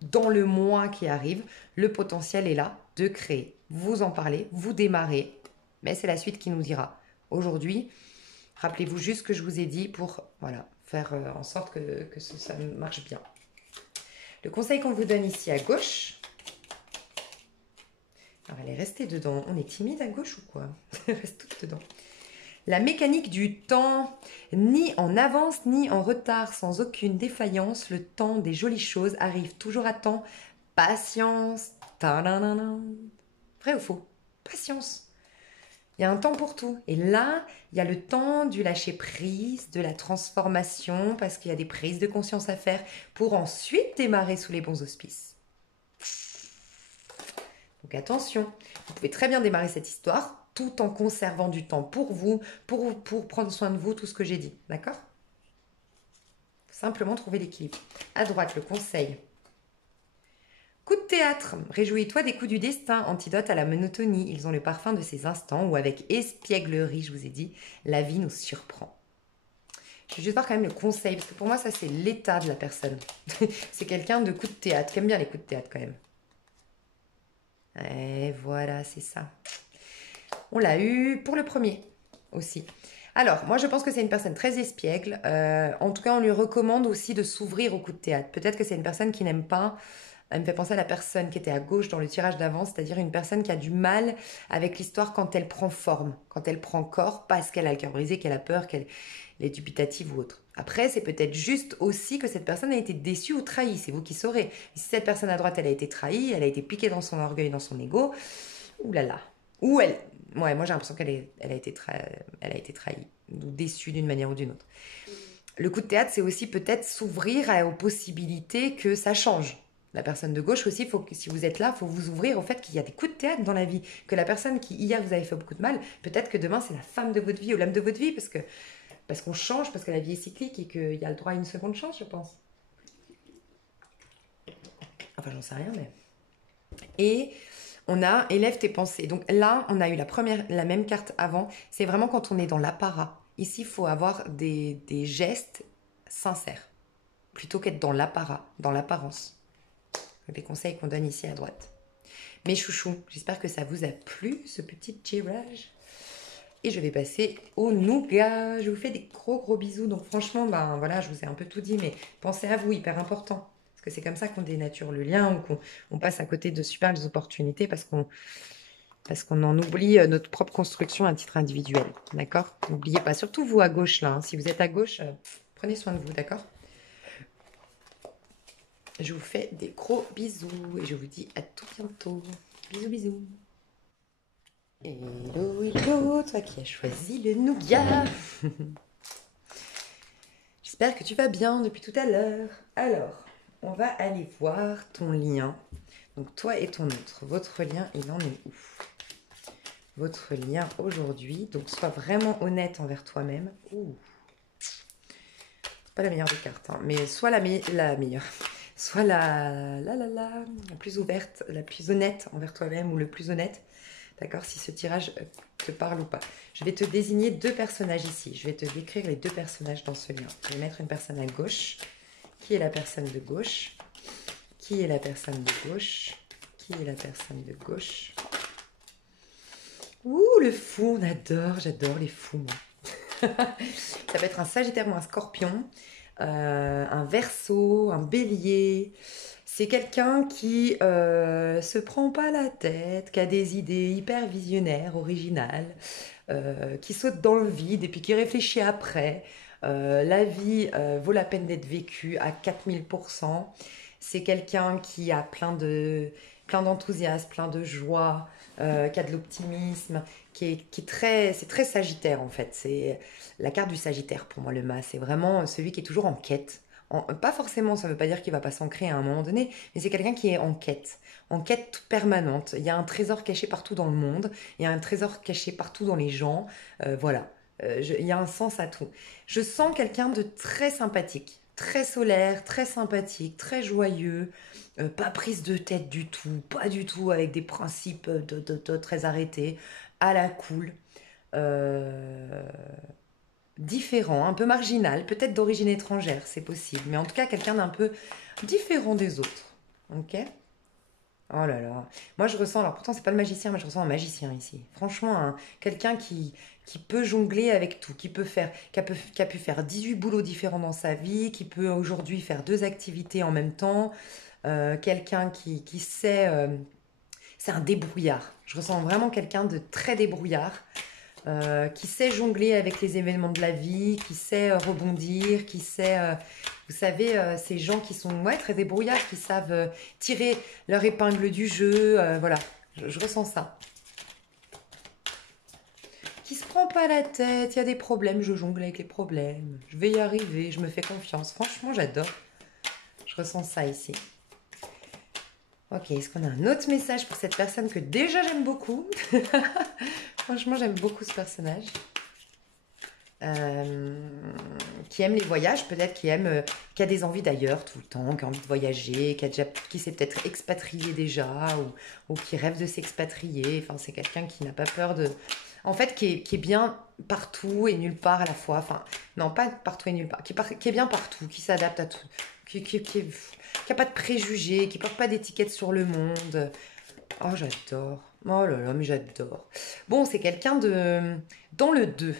dans le mois qui arrive, le potentiel est là de créer. Vous en parlez, vous démarrez, mais c'est la suite qui nous dira. Aujourd'hui, rappelez-vous juste ce que je vous ai dit pour faire en sorte que ça marche bien. Le conseil qu'on vous donne ici à gauche, alors elle est restée dedans. On est timide à gauche ou quoi? Elle reste toute dedans. La mécanique du temps, ni en avance ni en retard, sans aucune défaillance, le temps des jolies choses arrive toujours à temps. Patience. Vrai ou faux? Patience. Il y a un temps pour tout. Et là, il y a le temps du lâcher prise, de la transformation, parce qu'il y a des prises de conscience à faire pour ensuite démarrer sous les bons auspices. Donc attention, vous pouvez très bien démarrer cette histoire tout en conservant du temps pour vous, pour prendre soin de vous, tout ce que j'ai dit. D'accord? Simplement trouver l'équilibre. À droite, le conseil. Coup de théâtre. Réjouis-toi des coups du destin, antidote à la monotonie. Ils ont le parfum de ces instants où, avec espièglerie, je vous ai dit, la vie nous surprend. Je vais juste voir quand même le conseil, parce que pour moi, ça, c'est l'état de la personne. C'est quelqu'un de coup de théâtre, qui aime bien les coups de théâtre quand même. Et voilà, c'est ça. On l'a eu pour le premier aussi. Alors, moi, je pense que c'est une personne très espiègle. En tout cas, on lui recommande aussi de s'ouvrir au coup de théâtre. Peut-être que c'est une personne qui n'aime pas. Elle me fait penser à la personne qui était à gauche dans le tirage d'avant, c'est-à-dire une personne qui a du mal avec l'histoire quand elle prend forme, quand elle prend corps, parce qu'elle a le cœur brisé, qu'elle a peur, qu'elle est dubitative ou autre. Après, c'est peut-être juste aussi que cette personne a été déçue ou trahie, c'est vous qui saurez. Et si cette personne à droite, elle a été trahie, elle a été piquée dans son orgueil, dans son ego, oulala. Ou elle... Ouais, moi j'ai l'impression qu'elle a été trahie, ou déçue d'une manière ou d'une autre. Le coup de théâtre, c'est aussi peut-être s'ouvrir aux possibilités que ça change. La personne de gauche aussi, si vous êtes là, il faut vous ouvrir au fait qu'il y a des coups de théâtre dans la vie. Que la personne qui hier vous avait fait beaucoup de mal, peut-être que demain c'est la femme de votre vie ou l'homme de votre vie, parce qu'on change, parce que la vie est cyclique et qu'il y a le droit à une seconde chance, je pense. Enfin, j'en sais rien, mais... Et on a élève tes pensées. Donc là, on a eu la même carte avant. C'est vraiment quand on est dans l'apparat. Ici, il faut avoir des gestes sincères, plutôt qu'être dans l'apparat, dans l'apparence. Les conseils qu'on donne ici à droite. Mes chouchous, j'espère que ça vous a plu, ce petit tirage. Et je vais passer au nougat. Je vous fais des gros bisous. Donc franchement, voilà, je vous ai un peu tout dit, mais pensez à vous, hyper important. Parce que c'est comme ça qu'on dénature le lien ou qu'on passe à côté de super opportunités parce qu'on en oublie notre propre construction à titre individuel. D'accord? N'oubliez pas, surtout vous à gauche là. Hein. Si vous êtes à gauche, prenez soin de vous, d'accord? Je vous fais des gros bisous et je vous dis à tout bientôt. Bisous. Hello, toi qui as choisi le nougat. J'espère que tu vas bien depuis tout à l'heure. Alors, on va aller voir ton lien. Donc, toi et ton autre. Votre lien, il en est où? Votre lien aujourd'hui. Donc, sois vraiment honnête envers toi-même. C'est pas la meilleure des cartes, hein, mais soit la meilleure. Soit la plus ouverte, la plus honnête envers toi-même ou le plus honnête. D'accord, si ce tirage te parle ou pas. Je vais te désigner deux personnages ici. Je vais te décrire les deux personnages dans ce lien. Je vais mettre une personne à gauche. Qui est la personne de gauche? Qui est la personne de gauche? Qui est la personne de gauche? Ouh, le fou, on adore, j'adore les fous, moi. Ça peut être un Sagittaire ou un Scorpion, un Verseau, un Bélier. C'est quelqu'un qui se prend pas la tête, qui a des idées hyper visionnaires, originales, qui saute dans le vide et puis qui réfléchit après. La vie vaut la peine d'être vécue à 4000%. C'est quelqu'un qui a plein d'enthousiasme, plein de joie, qui a de l'optimisme, c'est très Sagittaire en fait. C'est la carte du Sagittaire pour moi, le mât. C'est vraiment celui qui est toujours en quête. Pas forcément, ça ne veut pas dire qu'il va pas s'ancrer à un moment donné, mais c'est quelqu'un qui est en quête permanente. Il y a un trésor caché partout dans le monde, il y a un trésor caché partout dans les gens. Voilà, il y a un sens à tout. Je sens quelqu'un de très sympathique, très solaire, très sympathique, très joyeux, pas prise de tête du tout, pas du tout avec des principes très arrêtés, à la cool. Euh, Différent, un peu marginal, peut-être d'origine étrangère, c'est possible, mais en tout cas quelqu'un d'un peu différent des autres. Ok? Oh là là. Moi je ressens, alors pourtant c'est pas le magicien, mais je ressens un magicien ici. Franchement, quelqu'un qui peut jongler avec tout, qui a pu faire 18 boulots différents dans sa vie, qui peut aujourd'hui faire deux activités en même temps, quelqu'un qui sait. C'est un débrouillard. Je ressens vraiment quelqu'un de très débrouillard qui sait jongler avec les événements de la vie, qui sait rebondir, qui sait, vous savez, ces gens qui sont ouais, très débrouillards, qui savent tirer leur épingle du jeu, voilà, je ressens ça. Qui se prend pas la tête, il y a des problèmes, je jongle avec les problèmes, je vais y arriver, je me fais confiance, franchement j'adore, je ressens ça ici. Ok, est-ce qu'on a un autre message pour cette personne que déjà j'aime beaucoup? Franchement, j'aime beaucoup ce personnage. Qui aime les voyages, peut-être qui a des envies d'ailleurs tout le temps, qui a envie de voyager, qui s'est peut-être expatrié déjà, ou qui rêve de s'expatrier. Enfin, c'est quelqu'un qui n'a pas peur de... En fait, qui est bien partout et nulle part à la fois. Enfin, non, pas partout et nulle part. Qui est bien partout, qui s'adapte à tout. Qui a pas de préjugés, qui porte pas d'étiquette sur le monde. Oh, j'adore. Oh là là, mais j'adore. Bon, c'est quelqu'un de... Dans le 2.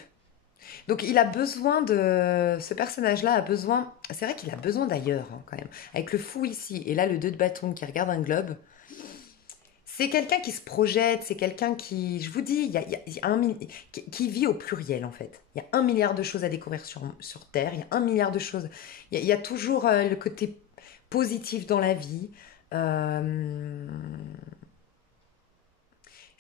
Donc il a besoin de... Ce personnage-là a besoin... C'est vrai qu'il a besoin d'ailleurs, hein, quand même. Avec le fou ici, et là le 2 de bâton qui regarde un globe. C'est quelqu'un qui se projette, c'est quelqu'un qui... Je vous dis, il y a qui vit au pluriel, en fait. Il y a 1 milliard de choses à découvrir sur Terre. Il y a 1 milliard de choses... Il y a toujours le côté positif dans la vie. Euh,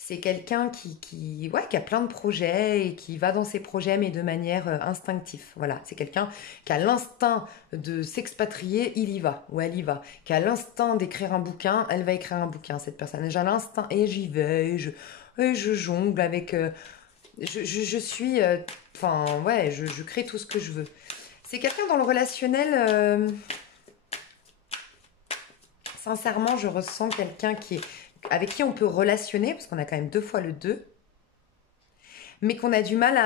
C'est quelqu'un ouais, qui a plein de projets et qui va dans ses projets, mais de manière instinctive. Voilà, c'est quelqu'un qui a l'instinct de s'expatrier, il y va, ou elle y va. Qui a l'instinct d'écrire un bouquin, elle va écrire un bouquin, cette personne. J'ai l'instinct et j'y vais, et je jongle avec... je suis... Enfin, ouais, je crée tout ce que je veux. C'est quelqu'un dans le relationnel... sincèrement, je ressens quelqu'un avec qui on peut relationner, parce qu'on a quand même 2 fois le 2, mais qu'on a du mal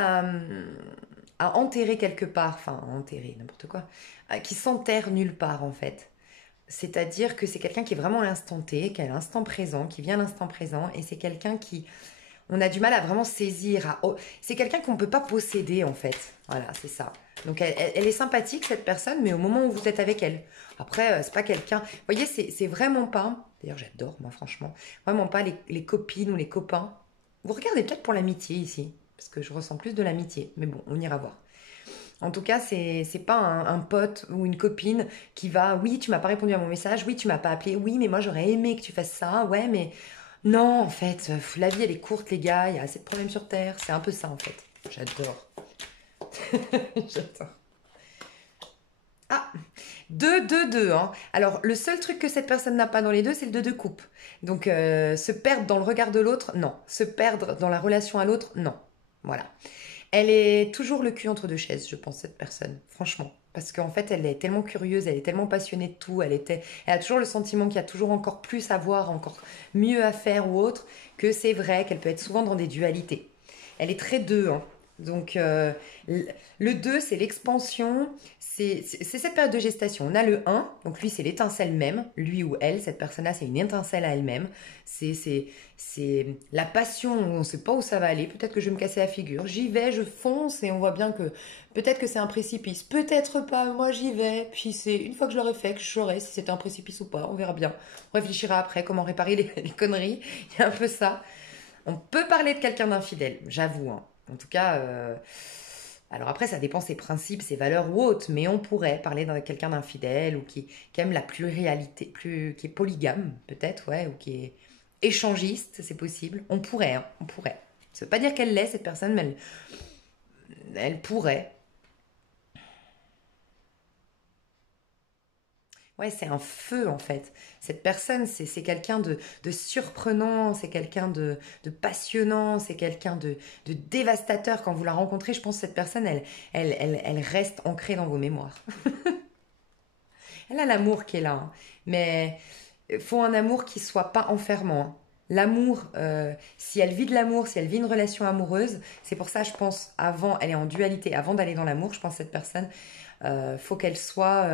à enterrer quelque part, enfin, enterrer, n'importe quoi, qui s'enterre nulle part en fait. C'est-à-dire que c'est quelqu'un qui est vraiment à l'instant T, qui est à l'instant présent, qui vient à l'instant présent, et c'est quelqu'un qui, on a du mal à vraiment saisir. C'est quelqu'un qu'on ne peut pas posséder en fait. Voilà, c'est ça. Donc elle est sympathique cette personne, mais au moment où vous êtes avec elle. Après, c'est pas quelqu'un... Vous voyez, c'est vraiment pas... D'ailleurs, j'adore, moi, franchement. Vraiment pas les copines ou les copains. Vous regardez peut-être pour l'amitié ici, parce que je ressens plus de l'amitié. Mais bon, on ira voir. En tout cas, c'est pas un pote ou une copine qui va... Oui, tu m'as pas répondu à mon message. Oui, tu m'as pas appelé. Oui, mais moi, j'aurais aimé que tu fasses ça. Ouais, mais... Non, en fait, la vie, elle est courte, les gars. Il y a assez de problèmes sur Terre. C'est un peu ça, en fait. J'adore. J'adore. Ah, 2, 2, 2. Hein. Alors, le seul truc que cette personne n'a pas dans les deux, c'est le 2 de coupe. Donc, se perdre dans le regard de l'autre, non. Se perdre dans la relation à l'autre, non. Voilà. Elle est toujours le cul entre deux chaises, je pense, cette personne. Franchement. Parce qu'en fait, elle est tellement curieuse, elle est tellement passionnée de tout, elle a toujours le sentiment qu'il y a toujours encore plus à voir, encore mieux à faire ou autre, que c'est vrai qu'elle peut être souvent dans des dualités. Elle est très deux, hein. Donc, le 2, c'est l'expansion, c'est cette période de gestation. On a le un, donc lui, c'est l'étincelle même, lui ou elle, cette personne-là, c'est une étincelle à elle-même. C'est la passion, on ne sait pas où ça va aller, peut-être que je vais me casser la figure. J'y vais, je fonce et on voit bien que peut-être que c'est un précipice, peut-être pas, moi j'y vais. Puis c'est une fois que je l'aurai fait, que je saurai si c'est un précipice ou pas, on verra bien. On réfléchira après comment réparer les conneries, il y a un peu ça. On peut parler de quelqu'un d'infidèle, j'avoue, hein. En tout cas, alors après, ça dépend ses principes, ses valeurs ou autres, mais on pourrait parler de quelqu'un d'infidèle ou qui aime la pluralité, qui est polygame, peut-être, ouais, ou qui est échangiste, c'est possible. On pourrait, hein, on pourrait. Ça veut pas dire qu'elle l'est, cette personne, mais elle pourrait. Ouais, c'est un feu en fait. Cette personne, c'est quelqu'un de surprenant, c'est quelqu'un de passionnant, c'est quelqu'un de dévastateur. Quand vous la rencontrez, je pense que cette personne, elle reste ancrée dans vos mémoires. Elle a l'amour qui est là, hein. Mais il faut un amour qui soit pas enfermant, hein. L'amour, si elle vit de l'amour, si elle vit une relation amoureuse, c'est pour ça, je pense, avant, elle est en dualité, avant d'aller dans l'amour, je pense que cette personne, faut qu'elle soit,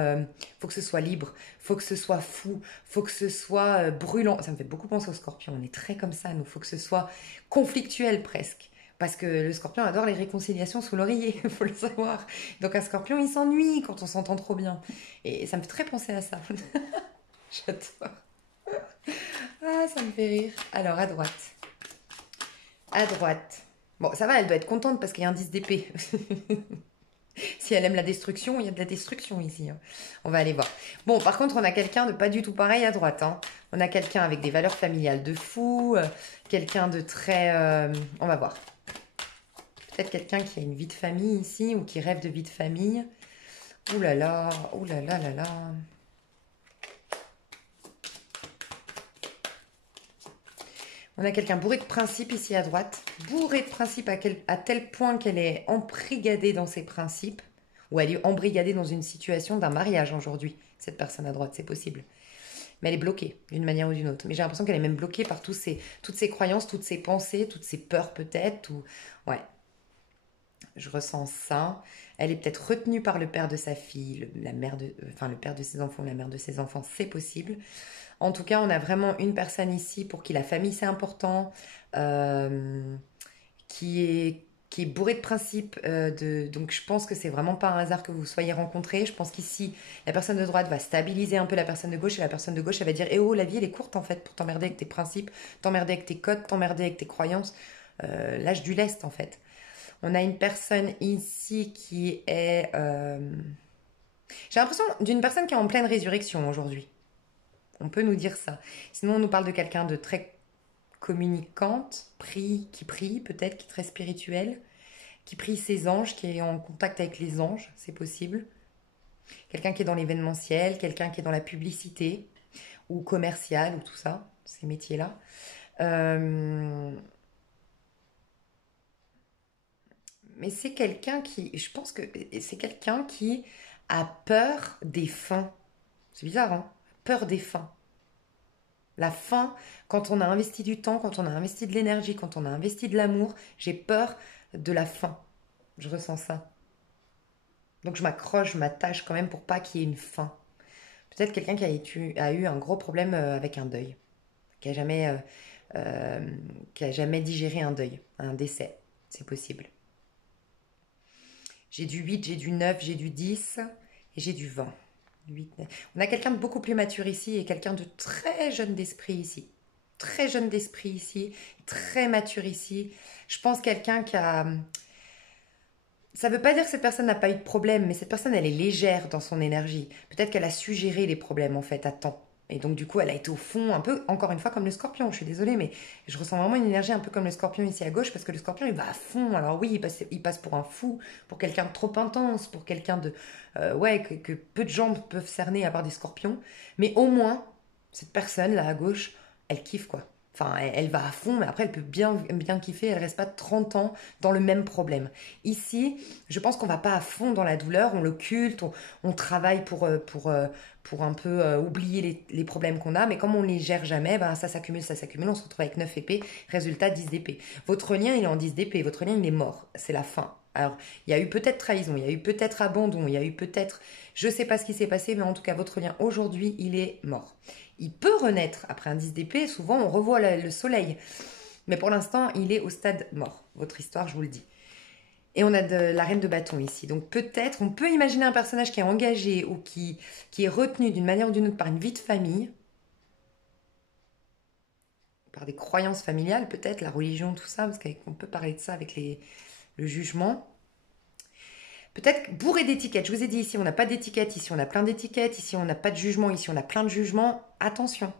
faut que ce soit libre, faut que ce soit fou, faut que ce soit brûlant. Ça me fait beaucoup penser au scorpion, on est très comme ça, nous, faut que ce soit conflictuel presque. Parce que le scorpion adore les réconciliations sous l'oreiller, il faut le savoir. Donc un scorpion, il s'ennuie quand on s'entend trop bien. Et ça me fait très penser à ça. J'adore. Ah, ça me fait rire. Alors, à droite. À droite. Bon, ça va, elle doit être contente parce qu'il y a un 10 d'épée. Si elle aime la destruction, il y a de la destruction ici, hein. On va aller voir. Bon, par contre, on a quelqu'un de pas du tout pareil à droite, hein. On a quelqu'un avec des valeurs familiales de fou, quelqu'un de très... on va voir. Peut-être quelqu'un qui a une vie de famille ici ou qui rêve de vie de famille. Ouh là là, ouh là là là là. On a quelqu'un bourré de principes ici à droite. Bourré de principes à tel point qu'elle est embrigadée dans ses principes. Ou elle est embrigadée dans une situation d'un mariage aujourd'hui. Cette personne à droite, c'est possible. Mais elle est bloquée d'une manière ou d'une autre. Mais j'ai l'impression qu'elle est même bloquée par toutes ses croyances, toutes ses pensées, toutes ses peurs peut-être. Ouais, je ressens ça. Elle est peut-être retenue par le père de sa fille, enfin le père de ses enfants, la mère de ses enfants, c'est possible. En tout cas, on a vraiment une personne ici pour qui la famille c'est important, euh, qui est bourrée de principes. Donc je pense que c'est vraiment pas un hasard que vous soyez rencontrés. Je pense qu'ici, la personne de droite va stabiliser un peu la personne de gauche et la personne de gauche, elle va dire, eh oh, la vie elle est courte en fait pour t'emmerder avec tes principes, t'emmerder avec tes codes, t'emmerder avec tes croyances. Lâche du lest en fait. On a une personne ici qui est... J'ai l'impression d'une personne qui est en pleine résurrection aujourd'hui. On peut nous dire ça. Sinon, on nous parle de quelqu'un de très communicante, qui prie peut-être, qui est très spirituel, qui prie ses anges, qui est en contact avec les anges, c'est possible. Quelqu'un qui est dans l'événementiel, quelqu'un qui est dans la publicité, ou commercial, ou tout ça, ces métiers-là. Euh, Mais c'est quelqu'un qui, je pense que c'est quelqu'un qui a peur des fins. C'est bizarre, hein? Peur des fins. La fin, quand on a investi du temps, quand on a investi de l'énergie, quand on a investi de l'amour, j'ai peur de la fin. Je ressens ça. Donc je m'accroche, je m'attache quand même pour pas qu'il y ait une fin. Peut-être quelqu'un a eu un gros problème avec un deuil, qui a jamais, euh, qui a jamais digéré un deuil, un décès. C'est possible. J'ai du 8, j'ai du 9, j'ai du 10 et j'ai du 20. 8, 9. On a quelqu'un de beaucoup plus mature ici et quelqu'un de très jeune d'esprit ici. Très jeune d'esprit ici, très mature ici. Je pense quelqu'un qui a... Ça ne veut pas dire que cette personne n'a pas eu de problème, mais cette personne, elle est légère dans son énergie. Peut-être qu'elle a su gérer les problèmes, en fait, à temps. Et donc, du coup, elle a été au fond, un peu, encore une fois, comme le scorpion. Je suis désolée, mais je ressens vraiment une énergie un peu comme le scorpion ici à gauche, parce que le scorpion, il va à fond. Alors oui, il passe pour un fou, pour quelqu'un de trop intense, pour quelqu'un de... ouais, que peu de gens peuvent cerner à part des scorpions. Mais au moins, cette personne, là, à gauche, elle kiffe, quoi. Enfin, elle va à fond, mais après, elle peut bien kiffer. Elle reste pas 30 ans dans le même problème. Ici, je pense qu'on va pas à fond dans la douleur. On l'occulte, on travaille pour un peu oublier les problèmes qu'on a. Mais comme on les gère jamais, ben, ça s'accumule, ça s'accumule. On se retrouve avec 9 épées. Résultat, 10 d'épée. Votre lien, il est en 10 d'épée. Votre lien, il est mort. C'est la fin. Alors, il y a eu peut-être trahison, il y a eu peut-être abandon, il y a eu peut-être... Je sais pas ce qui s'est passé, mais en tout cas, votre lien, aujourd'hui, il est mort. Il peut renaître après un 10 d'épée. Souvent, on revoit le soleil. Mais pour l'instant, il est au stade mort. Votre histoire, je vous le dis. Et on a la reine de bâton ici. Donc peut-être, on peut imaginer un personnage qui est engagé ou qui est retenu d'une manière ou d'une autre par une vie de famille, par des croyances familiales peut-être, la religion, tout ça, parce qu'on peut parler de ça avec le jugement. Peut-être bourré d'étiquettes. Je vous ai dit ici, on n'a pas d'étiquettes. Ici, on a plein d'étiquettes. Ici, on n'a pas de jugement. Ici, on a plein de jugements. Attention.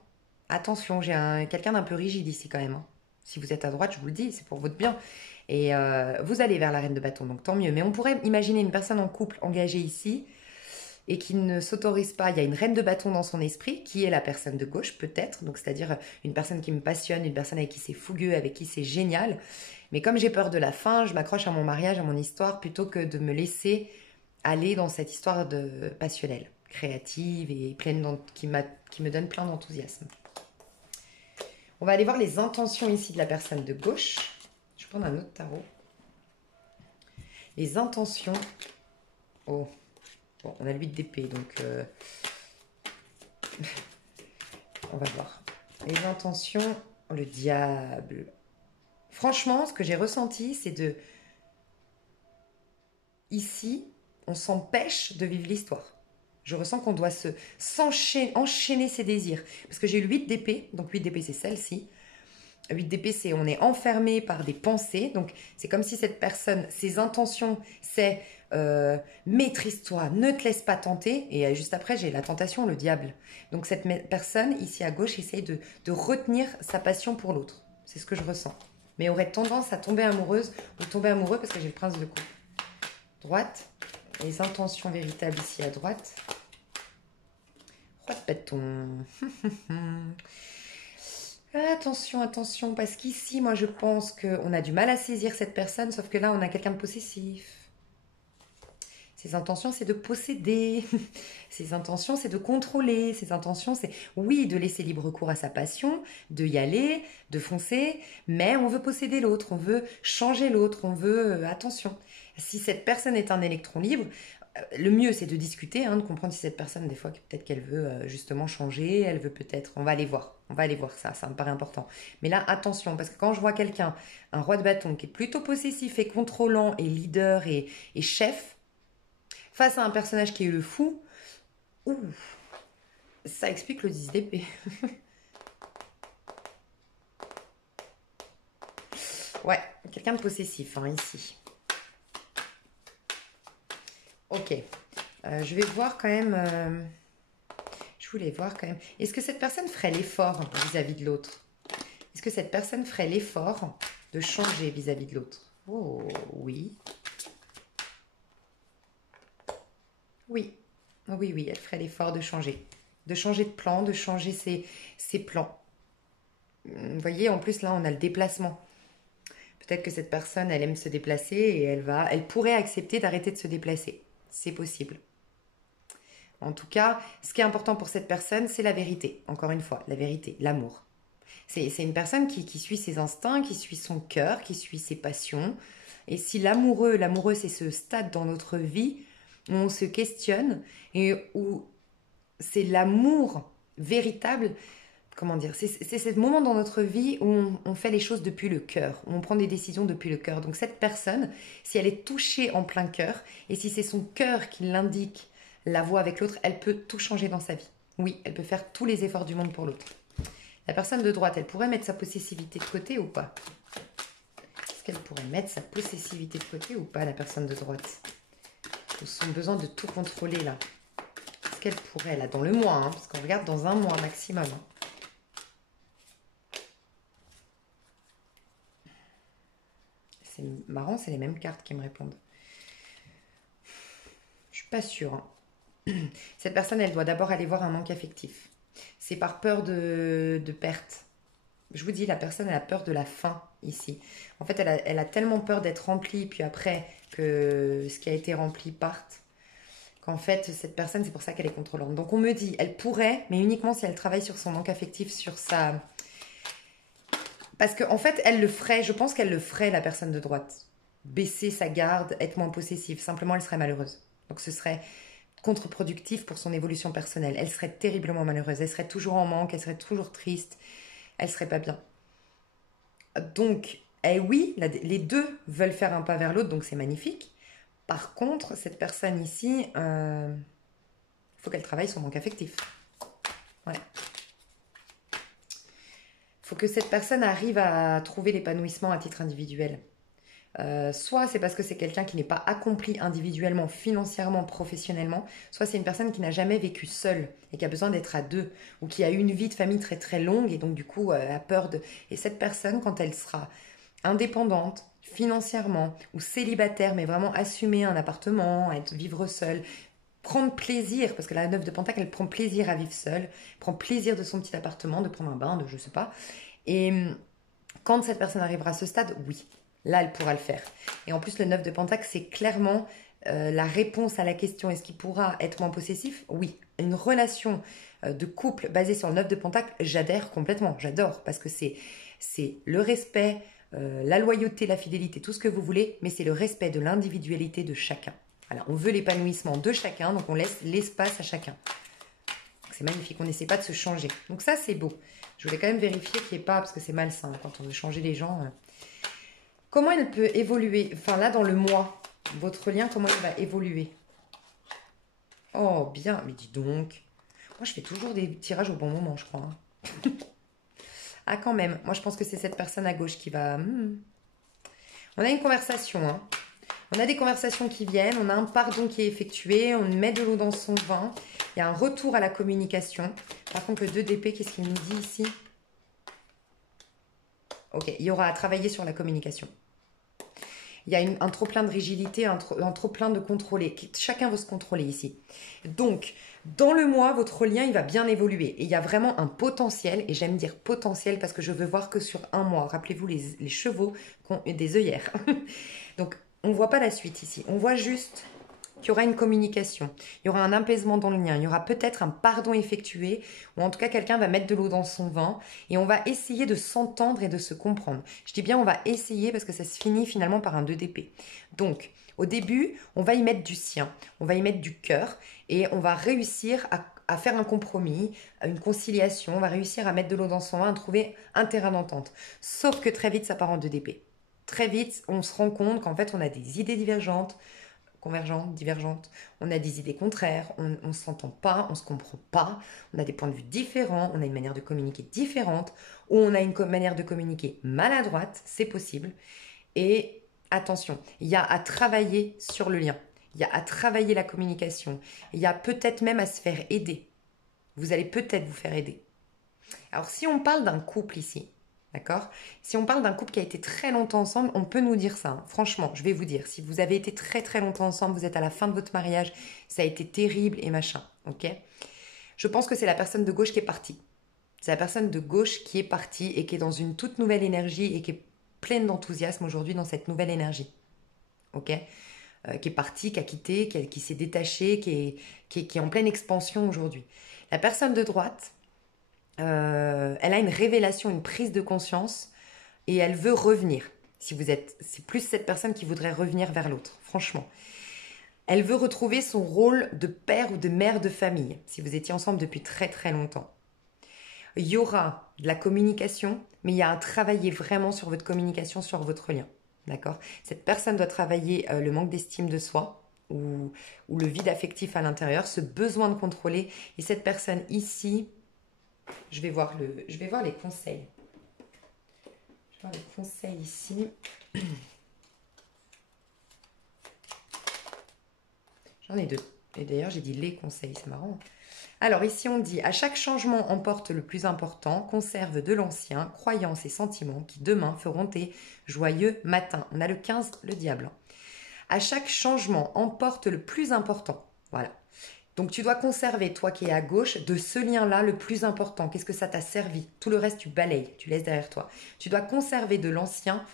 Attention, j'ai quelqu'un d'un peu rigide ici quand même, hein. Si vous êtes à droite, je vous le dis, c'est pour votre bien. Et vous allez vers la reine de bâton, donc tant mieux. Mais on pourrait imaginer une personne en couple engagée ici et qui ne s'autorise pas. Il y a une reine de bâton dans son esprit, qui est la personne de gauche peut-être. Donc c'est-à-dire une personne qui me passionne, une personne avec qui c'est fougueux, avec qui c'est génial. Mais comme j'ai peur de la fin, je m'accroche à mon mariage, à mon histoire, plutôt que de me laisser aller dans cette histoire passionnelle, créative et qui me donne plein d'enthousiasme. On va aller voir les intentions ici de la personne de gauche. Je vais prendre un autre tarot. Les intentions. Oh, bon, on a l'8 d'épée, donc on va voir. Les intentions, le diable. Franchement, ce que j'ai ressenti, c'est ici, on s'empêche de vivre l'histoire. Je ressens qu'on doit enchaîner ses désirs. Parce que j'ai eu le 8 d'épée, donc 8 d'épée c'est celle-ci. 8 d'épée, c'est on est enfermé par des pensées. Donc c'est comme si cette personne, ses intentions, c'est maîtrise-toi, ne te laisse pas tenter. Et juste après, j'ai la tentation, le diable. Donc cette personne, ici à gauche, essaye de retenir sa passion pour l'autre. C'est ce que je ressens. Mais aurait tendance à tomber amoureuse ou tomber amoureux parce que j'ai le prince de coupe. Droite, les intentions véritables ici à droite. Roi de bâton. Attention, attention, parce qu'ici, moi, je pense qu'on a du mal à saisir cette personne, sauf que là, on a quelqu'un de possessif. Ses intentions, c'est de posséder. Ses intentions, c'est de contrôler. Ses intentions, c'est, oui, de laisser libre cours à sa passion, de y aller, de foncer, mais on veut posséder l'autre, on veut changer l'autre, on veut... attention. Si cette personne est un électron libre, le mieux, c'est de discuter, hein, de comprendre si cette personne, des fois, peut-être qu'elle veut justement changer, elle veut peut-être... On va aller voir ça me paraît important. Mais là, attention, parce que quand je vois quelqu'un, un roi de bâton, qui est plutôt possessif et contrôlant et leader et chef, face à un personnage qui est le fou, ouh, ça explique le 10 d'épée. Ouais, quelqu'un de possessif, hein, ici. Ok. Je vais voir quand même... je voulais voir quand même... Est-ce que cette personne ferait l'effort vis-à-vis de l'autre? Est-ce que cette personne ferait l'effort de changer vis-à-vis de l'autre? Oh, oui. Oui. Oui, oui, elle ferait l'effort de changer. De changer de plan, de changer ses plans. Vous voyez, en plus, là, on a le déplacement. Peut-être que cette personne, elle aime se déplacer et elle pourrait accepter d'arrêter de se déplacer. C'est possible. En tout cas, ce qui est important pour cette personne, c'est la vérité. Encore une fois, la vérité, l'amour. C'est une personne qui suit ses instincts, qui suit son cœur, qui suit ses passions. Et si l'amoureux, c'est ce stade dans notre vie où on se questionne et où c'est l'amour véritable. Comment dire, c'est ce moment dans notre vie où on fait les choses depuis le cœur, où on prend des décisions depuis le cœur. Donc cette personne, si elle est touchée en plein cœur, et si c'est son cœur qui l'indique la voie avec l'autre, elle peut tout changer dans sa vie. Oui, elle peut faire tous les efforts du monde pour l'autre. La personne de droite, elle pourrait mettre sa possessivité de côté ou pas? Est-ce qu'elle pourrait mettre sa possessivité de côté ou pas, la personne de droite? Son besoin de tout contrôler là. Est-ce qu'elle pourrait, là, dans le mois, hein, parce qu'on regarde dans un mois maximum, hein. C'est marrant, c'est les mêmes cartes qui me répondent. Je suis pas sûre, hein. Cette personne, elle doit d'abord aller voir un manque affectif. C'est par peur de perte. Je vous dis, la personne, elle a peur de la fin ici. En fait, elle a tellement peur d'être remplie, puis après que ce qui a été rempli parte, qu'en fait, cette personne, c'est pour ça qu'elle est contrôlante. Donc, on me dit, elle pourrait, mais uniquement si elle travaille sur son manque affectif, sur sa... Parce qu'en fait, elle le ferait, je pense qu'elle le ferait, la personne de droite. Baisser sa garde, être moins possessive. Simplement, elle serait malheureuse. Donc, ce serait contre-productif pour son évolution personnelle. Elle serait terriblement malheureuse. Elle serait toujours en manque, elle serait toujours triste. Elle serait pas bien. Donc, oui, les deux veulent faire un pas vers l'autre, donc c'est magnifique. Par contre, cette personne ici, il faut qu'elle travaille son manque affectif. Ouais. Il faut que cette personne arrive à trouver l'épanouissement à titre individuel. Soit c'est parce que c'est quelqu'un qui n'est pas accompli individuellement, financièrement, professionnellement, soit c'est une personne qui n'a jamais vécu seule et qui a besoin d'être à deux, ou qui a eu une vie de famille très très longue et donc du coup a peur de... Et cette personne, quand elle sera indépendante, financièrement, ou célibataire, mais vraiment assumer un appartement, vivre seule, prendre plaisir, parce que la 9 de Pentacle, elle prend plaisir à vivre seule, prend plaisir de son petit appartement, de prendre un bain, de je sais pas. Et quand cette personne arrivera à ce stade, oui, là, elle pourra le faire. Et en plus, le 9 de Pentacle, c'est clairement la réponse à la question est-ce qu'il pourra être moins possessif? Oui. Une relation de couple basée sur le 9 de Pentacle, j'adhère complètement. J'adore parce que c'est le respect, la loyauté, la fidélité, tout ce que vous voulez, mais c'est le respect de l'individualité de chacun. Voilà, on veut l'épanouissement de chacun, donc on laisse l'espace à chacun. C'est magnifique, on n'essaie pas de se changer. Donc ça, c'est beau. Je voulais quand même vérifier qu'il n'y ait pas, parce que c'est malsain quand on veut changer les gens. Comment elle peut évoluer? Enfin là, dans le mois, votre lien, comment il va évoluer? Oh, bien, mais dis donc. Moi, je fais toujours des tirages au bon moment, je crois. Hein. Ah, quand même. Moi, je pense que c'est cette personne à gauche qui va... On a une conversation, hein. On a des conversations qui viennent, on a un pardon qui est effectué, on met de l'eau dans son vin, il y a un retour à la communication. Par contre, le 2 d'épée, qu'est-ce qu'il nous dit ici? Ok, il y aura à travailler sur la communication. Il y a un trop-plein de rigidité, un trop-plein de contrôler. Chacun veut se contrôler ici. Donc, dans le mois, votre lien, il va bien évoluer. Et il y a vraiment un potentiel, et j'aime dire potentiel parce que je veux voir que sur un mois. Rappelez-vous les chevaux qui ont des œillères. Donc, on ne voit pas la suite ici. On voit juste qu'il y aura une communication. Il y aura un apaisement dans le lien. Il y aura peut-être un pardon effectué. Ou en tout cas, quelqu'un va mettre de l'eau dans son vin. Et on va essayer de s'entendre et de se comprendre. Je dis bien on va essayer parce que ça se finit finalement par un 2 d'épée. Donc, au début, on va y mettre du sien. On va y mettre du cœur. Et on va réussir à faire un compromis, une conciliation. On va réussir à mettre de l'eau dans son vin, à trouver un terrain d'entente. Sauf que très vite, ça part en 2 d'épée. Très vite, on se rend compte qu'en fait, on a des idées divergentes, convergentes, divergentes, on a des idées contraires, on ne s'entend pas, on ne se comprend pas, on a des points de vue différents, on a une manière de communiquer différente, ou on a une manière de communiquer maladroite, c'est possible. Et attention, il y a à travailler sur le lien, il y a à travailler la communication, il y a peut-être même à se faire aider. Vous allez peut-être vous faire aider. Alors si on parle d'un couple ici, d'accord? Si on parle d'un couple qui a été très longtemps ensemble, on peut nous dire ça. Hein. Franchement, je vais vous dire, si vous avez été très très longtemps ensemble, vous êtes à la fin de votre mariage, ça a été terrible et machin, ok? Je pense que c'est la personne de gauche qui est partie. C'est la personne de gauche qui est partie et qui est dans une toute nouvelle énergie et qui est pleine d'enthousiasme aujourd'hui dans cette nouvelle énergie, ok? Qui est partie, qui a quitté, qui s'est détachée, qui est en pleine expansion aujourd'hui. La personne de droite, elle a une révélation, une prise de conscience et elle veut revenir. C'est plus cette personne qui voudrait revenir vers l'autre, franchement. Elle veut retrouver son rôle de père ou de mère de famille, si vous étiez ensemble depuis très très longtemps. Il y aura de la communication, mais il y a à travailler vraiment sur votre communication, sur votre lien. D'accord? Cette personne doit travailler le manque d'estime de soi ou le vide affectif à l'intérieur, ce besoin de contrôler. Et cette personne ici, je vais voir les conseils. Je vais voir les conseils ici. J'en ai deux. Et d'ailleurs, j'ai dit les conseils, c'est marrant. Alors ici, on dit « À chaque changement emporte le plus important, conserve de l'ancien, croyances et sentiments qui demain feront tes joyeux matins. » On a le 15, le diable. À chaque changement emporte le plus important. Voilà. Donc tu dois conserver, toi qui es à gauche, de ce lien-là le plus important. Qu'est-ce que ça t'a servi? Tout le reste, tu balayes, tu laisses derrière toi. Tu dois conserver de l'ancien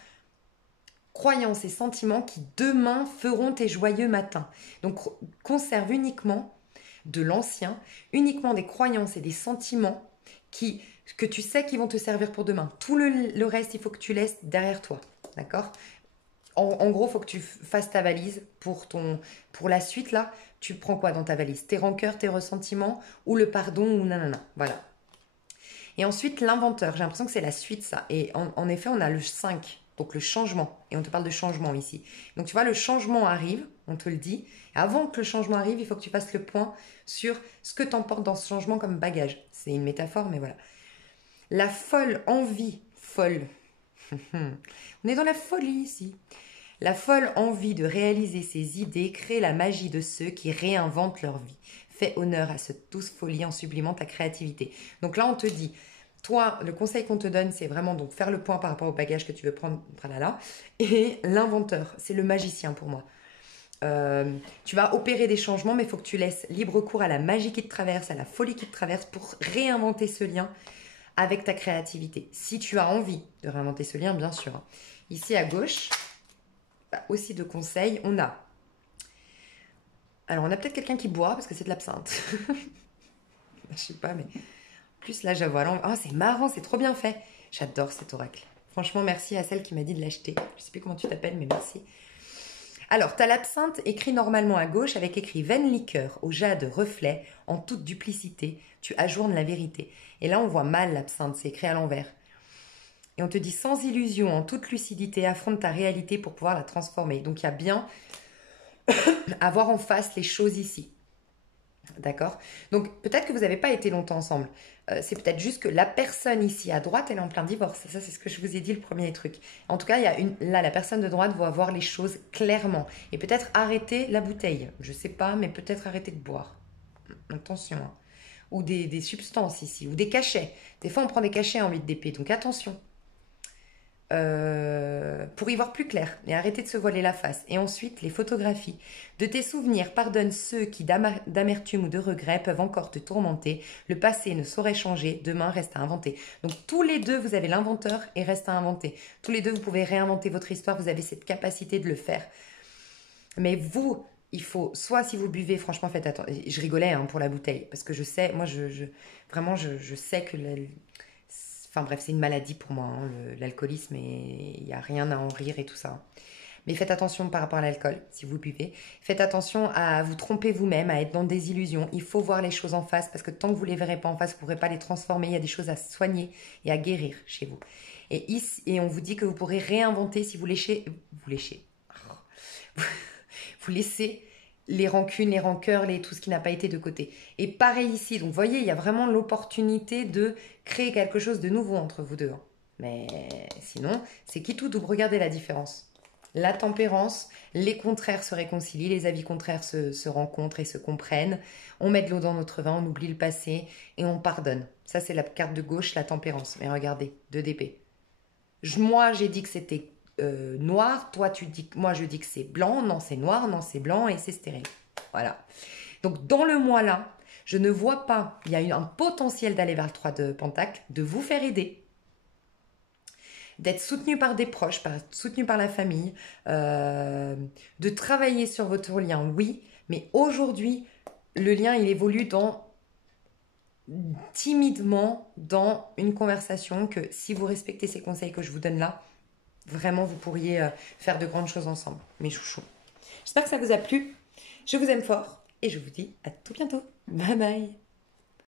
croyances et sentiments qui demain feront tes joyeux matins. Donc conserve uniquement de l'ancien, uniquement des croyances et des sentiments que tu sais qui vont te servir pour demain. Tout le reste, il faut que tu laisses derrière toi. D'accord? En gros, il faut que tu fasses ta valise pour la suite, là. Tu prends quoi dans ta valise? Tes rancœurs, tes ressentiments ou le pardon ou nanana. Voilà. Et ensuite, l'inventeur. J'ai l'impression que c'est la suite, ça. Et en effet, on a le 5, donc le changement. Et on te parle de changement ici. Donc, tu vois, le changement arrive, on te le dit. Et avant que le changement arrive, il faut que tu fasses le point sur ce que tu emportes dans ce changement comme bagage. C'est une métaphore, mais voilà. La folle envie, folle. On est dans la folie ici. La folle envie de réaliser ses idées crée la magie de ceux qui réinventent leur vie. Fais honneur à cette douce folie en sublimant ta créativité. Donc là, on te dit, toi, le conseil qu'on te donne, c'est vraiment donc faire le point par rapport au bagage que tu veux prendre, tralala. Et l'inventeur, c'est le magicien pour moi. Tu vas opérer des changements, mais il faut que tu laisses libre cours à la magie qui te traverse, à la folie qui te traverse pour réinventer ce lien avec ta créativité. Si tu as envie de réinventer ce lien, bien sûr. Ici à gauche, aussi de conseils, on a... Alors, on a peut-être quelqu'un qui boit parce que c'est de l'absinthe. Je sais pas, mais... Plus là, j'avoue. Oh, c'est marrant, c'est trop bien fait. J'adore cet oracle. Franchement, merci à celle qui m'a dit de l'acheter. Je sais plus comment tu t'appelles, mais merci. Alors, tu as l'absinthe écrit normalement à gauche avec écrit vaine liqueur au jade reflet en toute duplicité. Tu ajournes la vérité. Et là, on voit mal l'absinthe, c'est écrit à l'envers. Et on te dit sans illusion, en toute lucidité, affronte ta réalité pour pouvoir la transformer. Donc, il y a bien à voir en face les choses ici. D'accord? Donc, peut-être que vous n'avez pas été longtemps ensemble. C'est peut-être juste que la personne ici à droite, elle est en plein divorce. Ça, c'est ce que je vous ai dit, le premier truc. En tout cas, là, la personne de droite va voir les choses clairement. Et peut-être arrêter la bouteille. Je ne sais pas, mais peut-être arrêter de boire. Attention. Hein. Ou des substances ici. Ou des cachets. Des fois, on prend des cachets en 8 d'épée. Donc, attention. Pour y voir plus clair et arrêter de se voiler la face. Et ensuite, les photographies. De tes souvenirs, pardonne ceux qui, d'amertume ou de regret, peuvent encore te tourmenter. Le passé ne saurait changer, demain reste à inventer. Donc, tous les deux, vous avez l'inventeur et reste à inventer. Tous les deux, vous pouvez réinventer votre histoire, vous avez cette capacité de le faire. Mais vous, il faut, soit si vous buvez, franchement, faites attention. Je rigolais hein, pour la bouteille, parce que je sais, moi, vraiment, je sais que... Enfin bref, c'est une maladie pour moi, hein, l'alcoolisme, et il n'y a rien à en rire et tout ça. Mais faites attention par rapport à l'alcool, si vous buvez. Faites attention à vous tromper vous-même, à être dans des illusions. Il faut voir les choses en face, parce que tant que vous ne les verrez pas en face, vous ne pourrez pas les transformer. Il y a des choses à soigner et à guérir chez vous. Et on vous dit que vous pourrez réinventer si vous léchez... Vous laissez les rancunes, les rancœurs, tout ce qui n'a pas été de côté. Et pareil ici. Donc, vous voyez, il y a vraiment l'opportunité de créer quelque chose de nouveau entre vous deux. Mais sinon, c'est qui tout double. Regardez la différence. La tempérance, les contraires se réconcilient, les avis contraires se rencontrent et se comprennent. On met de l'eau dans notre vin, on oublie le passé et on pardonne. Ça, c'est la carte de gauche, la tempérance. Mais regardez, 2 d'épée. Moi, j'ai dit que c'était noir, toi moi je dis que c'est blanc, non c'est noir, non c'est blanc et c'est stérile. Voilà. Donc dans le mois là, je ne vois pas, il y a eu un potentiel d'aller vers le 3 de Pentacle, de vous faire aider, d'être soutenu par des proches, soutenu par la famille, de travailler sur votre lien, oui, mais aujourd'hui, le lien il évolue timidement dans une conversation que si vous respectez ces conseils que je vous donne là, vraiment, vous pourriez faire de grandes choses ensemble, mes chouchous. J'espère que ça vous a plu. Je vous aime fort et je vous dis à tout bientôt. Bye bye.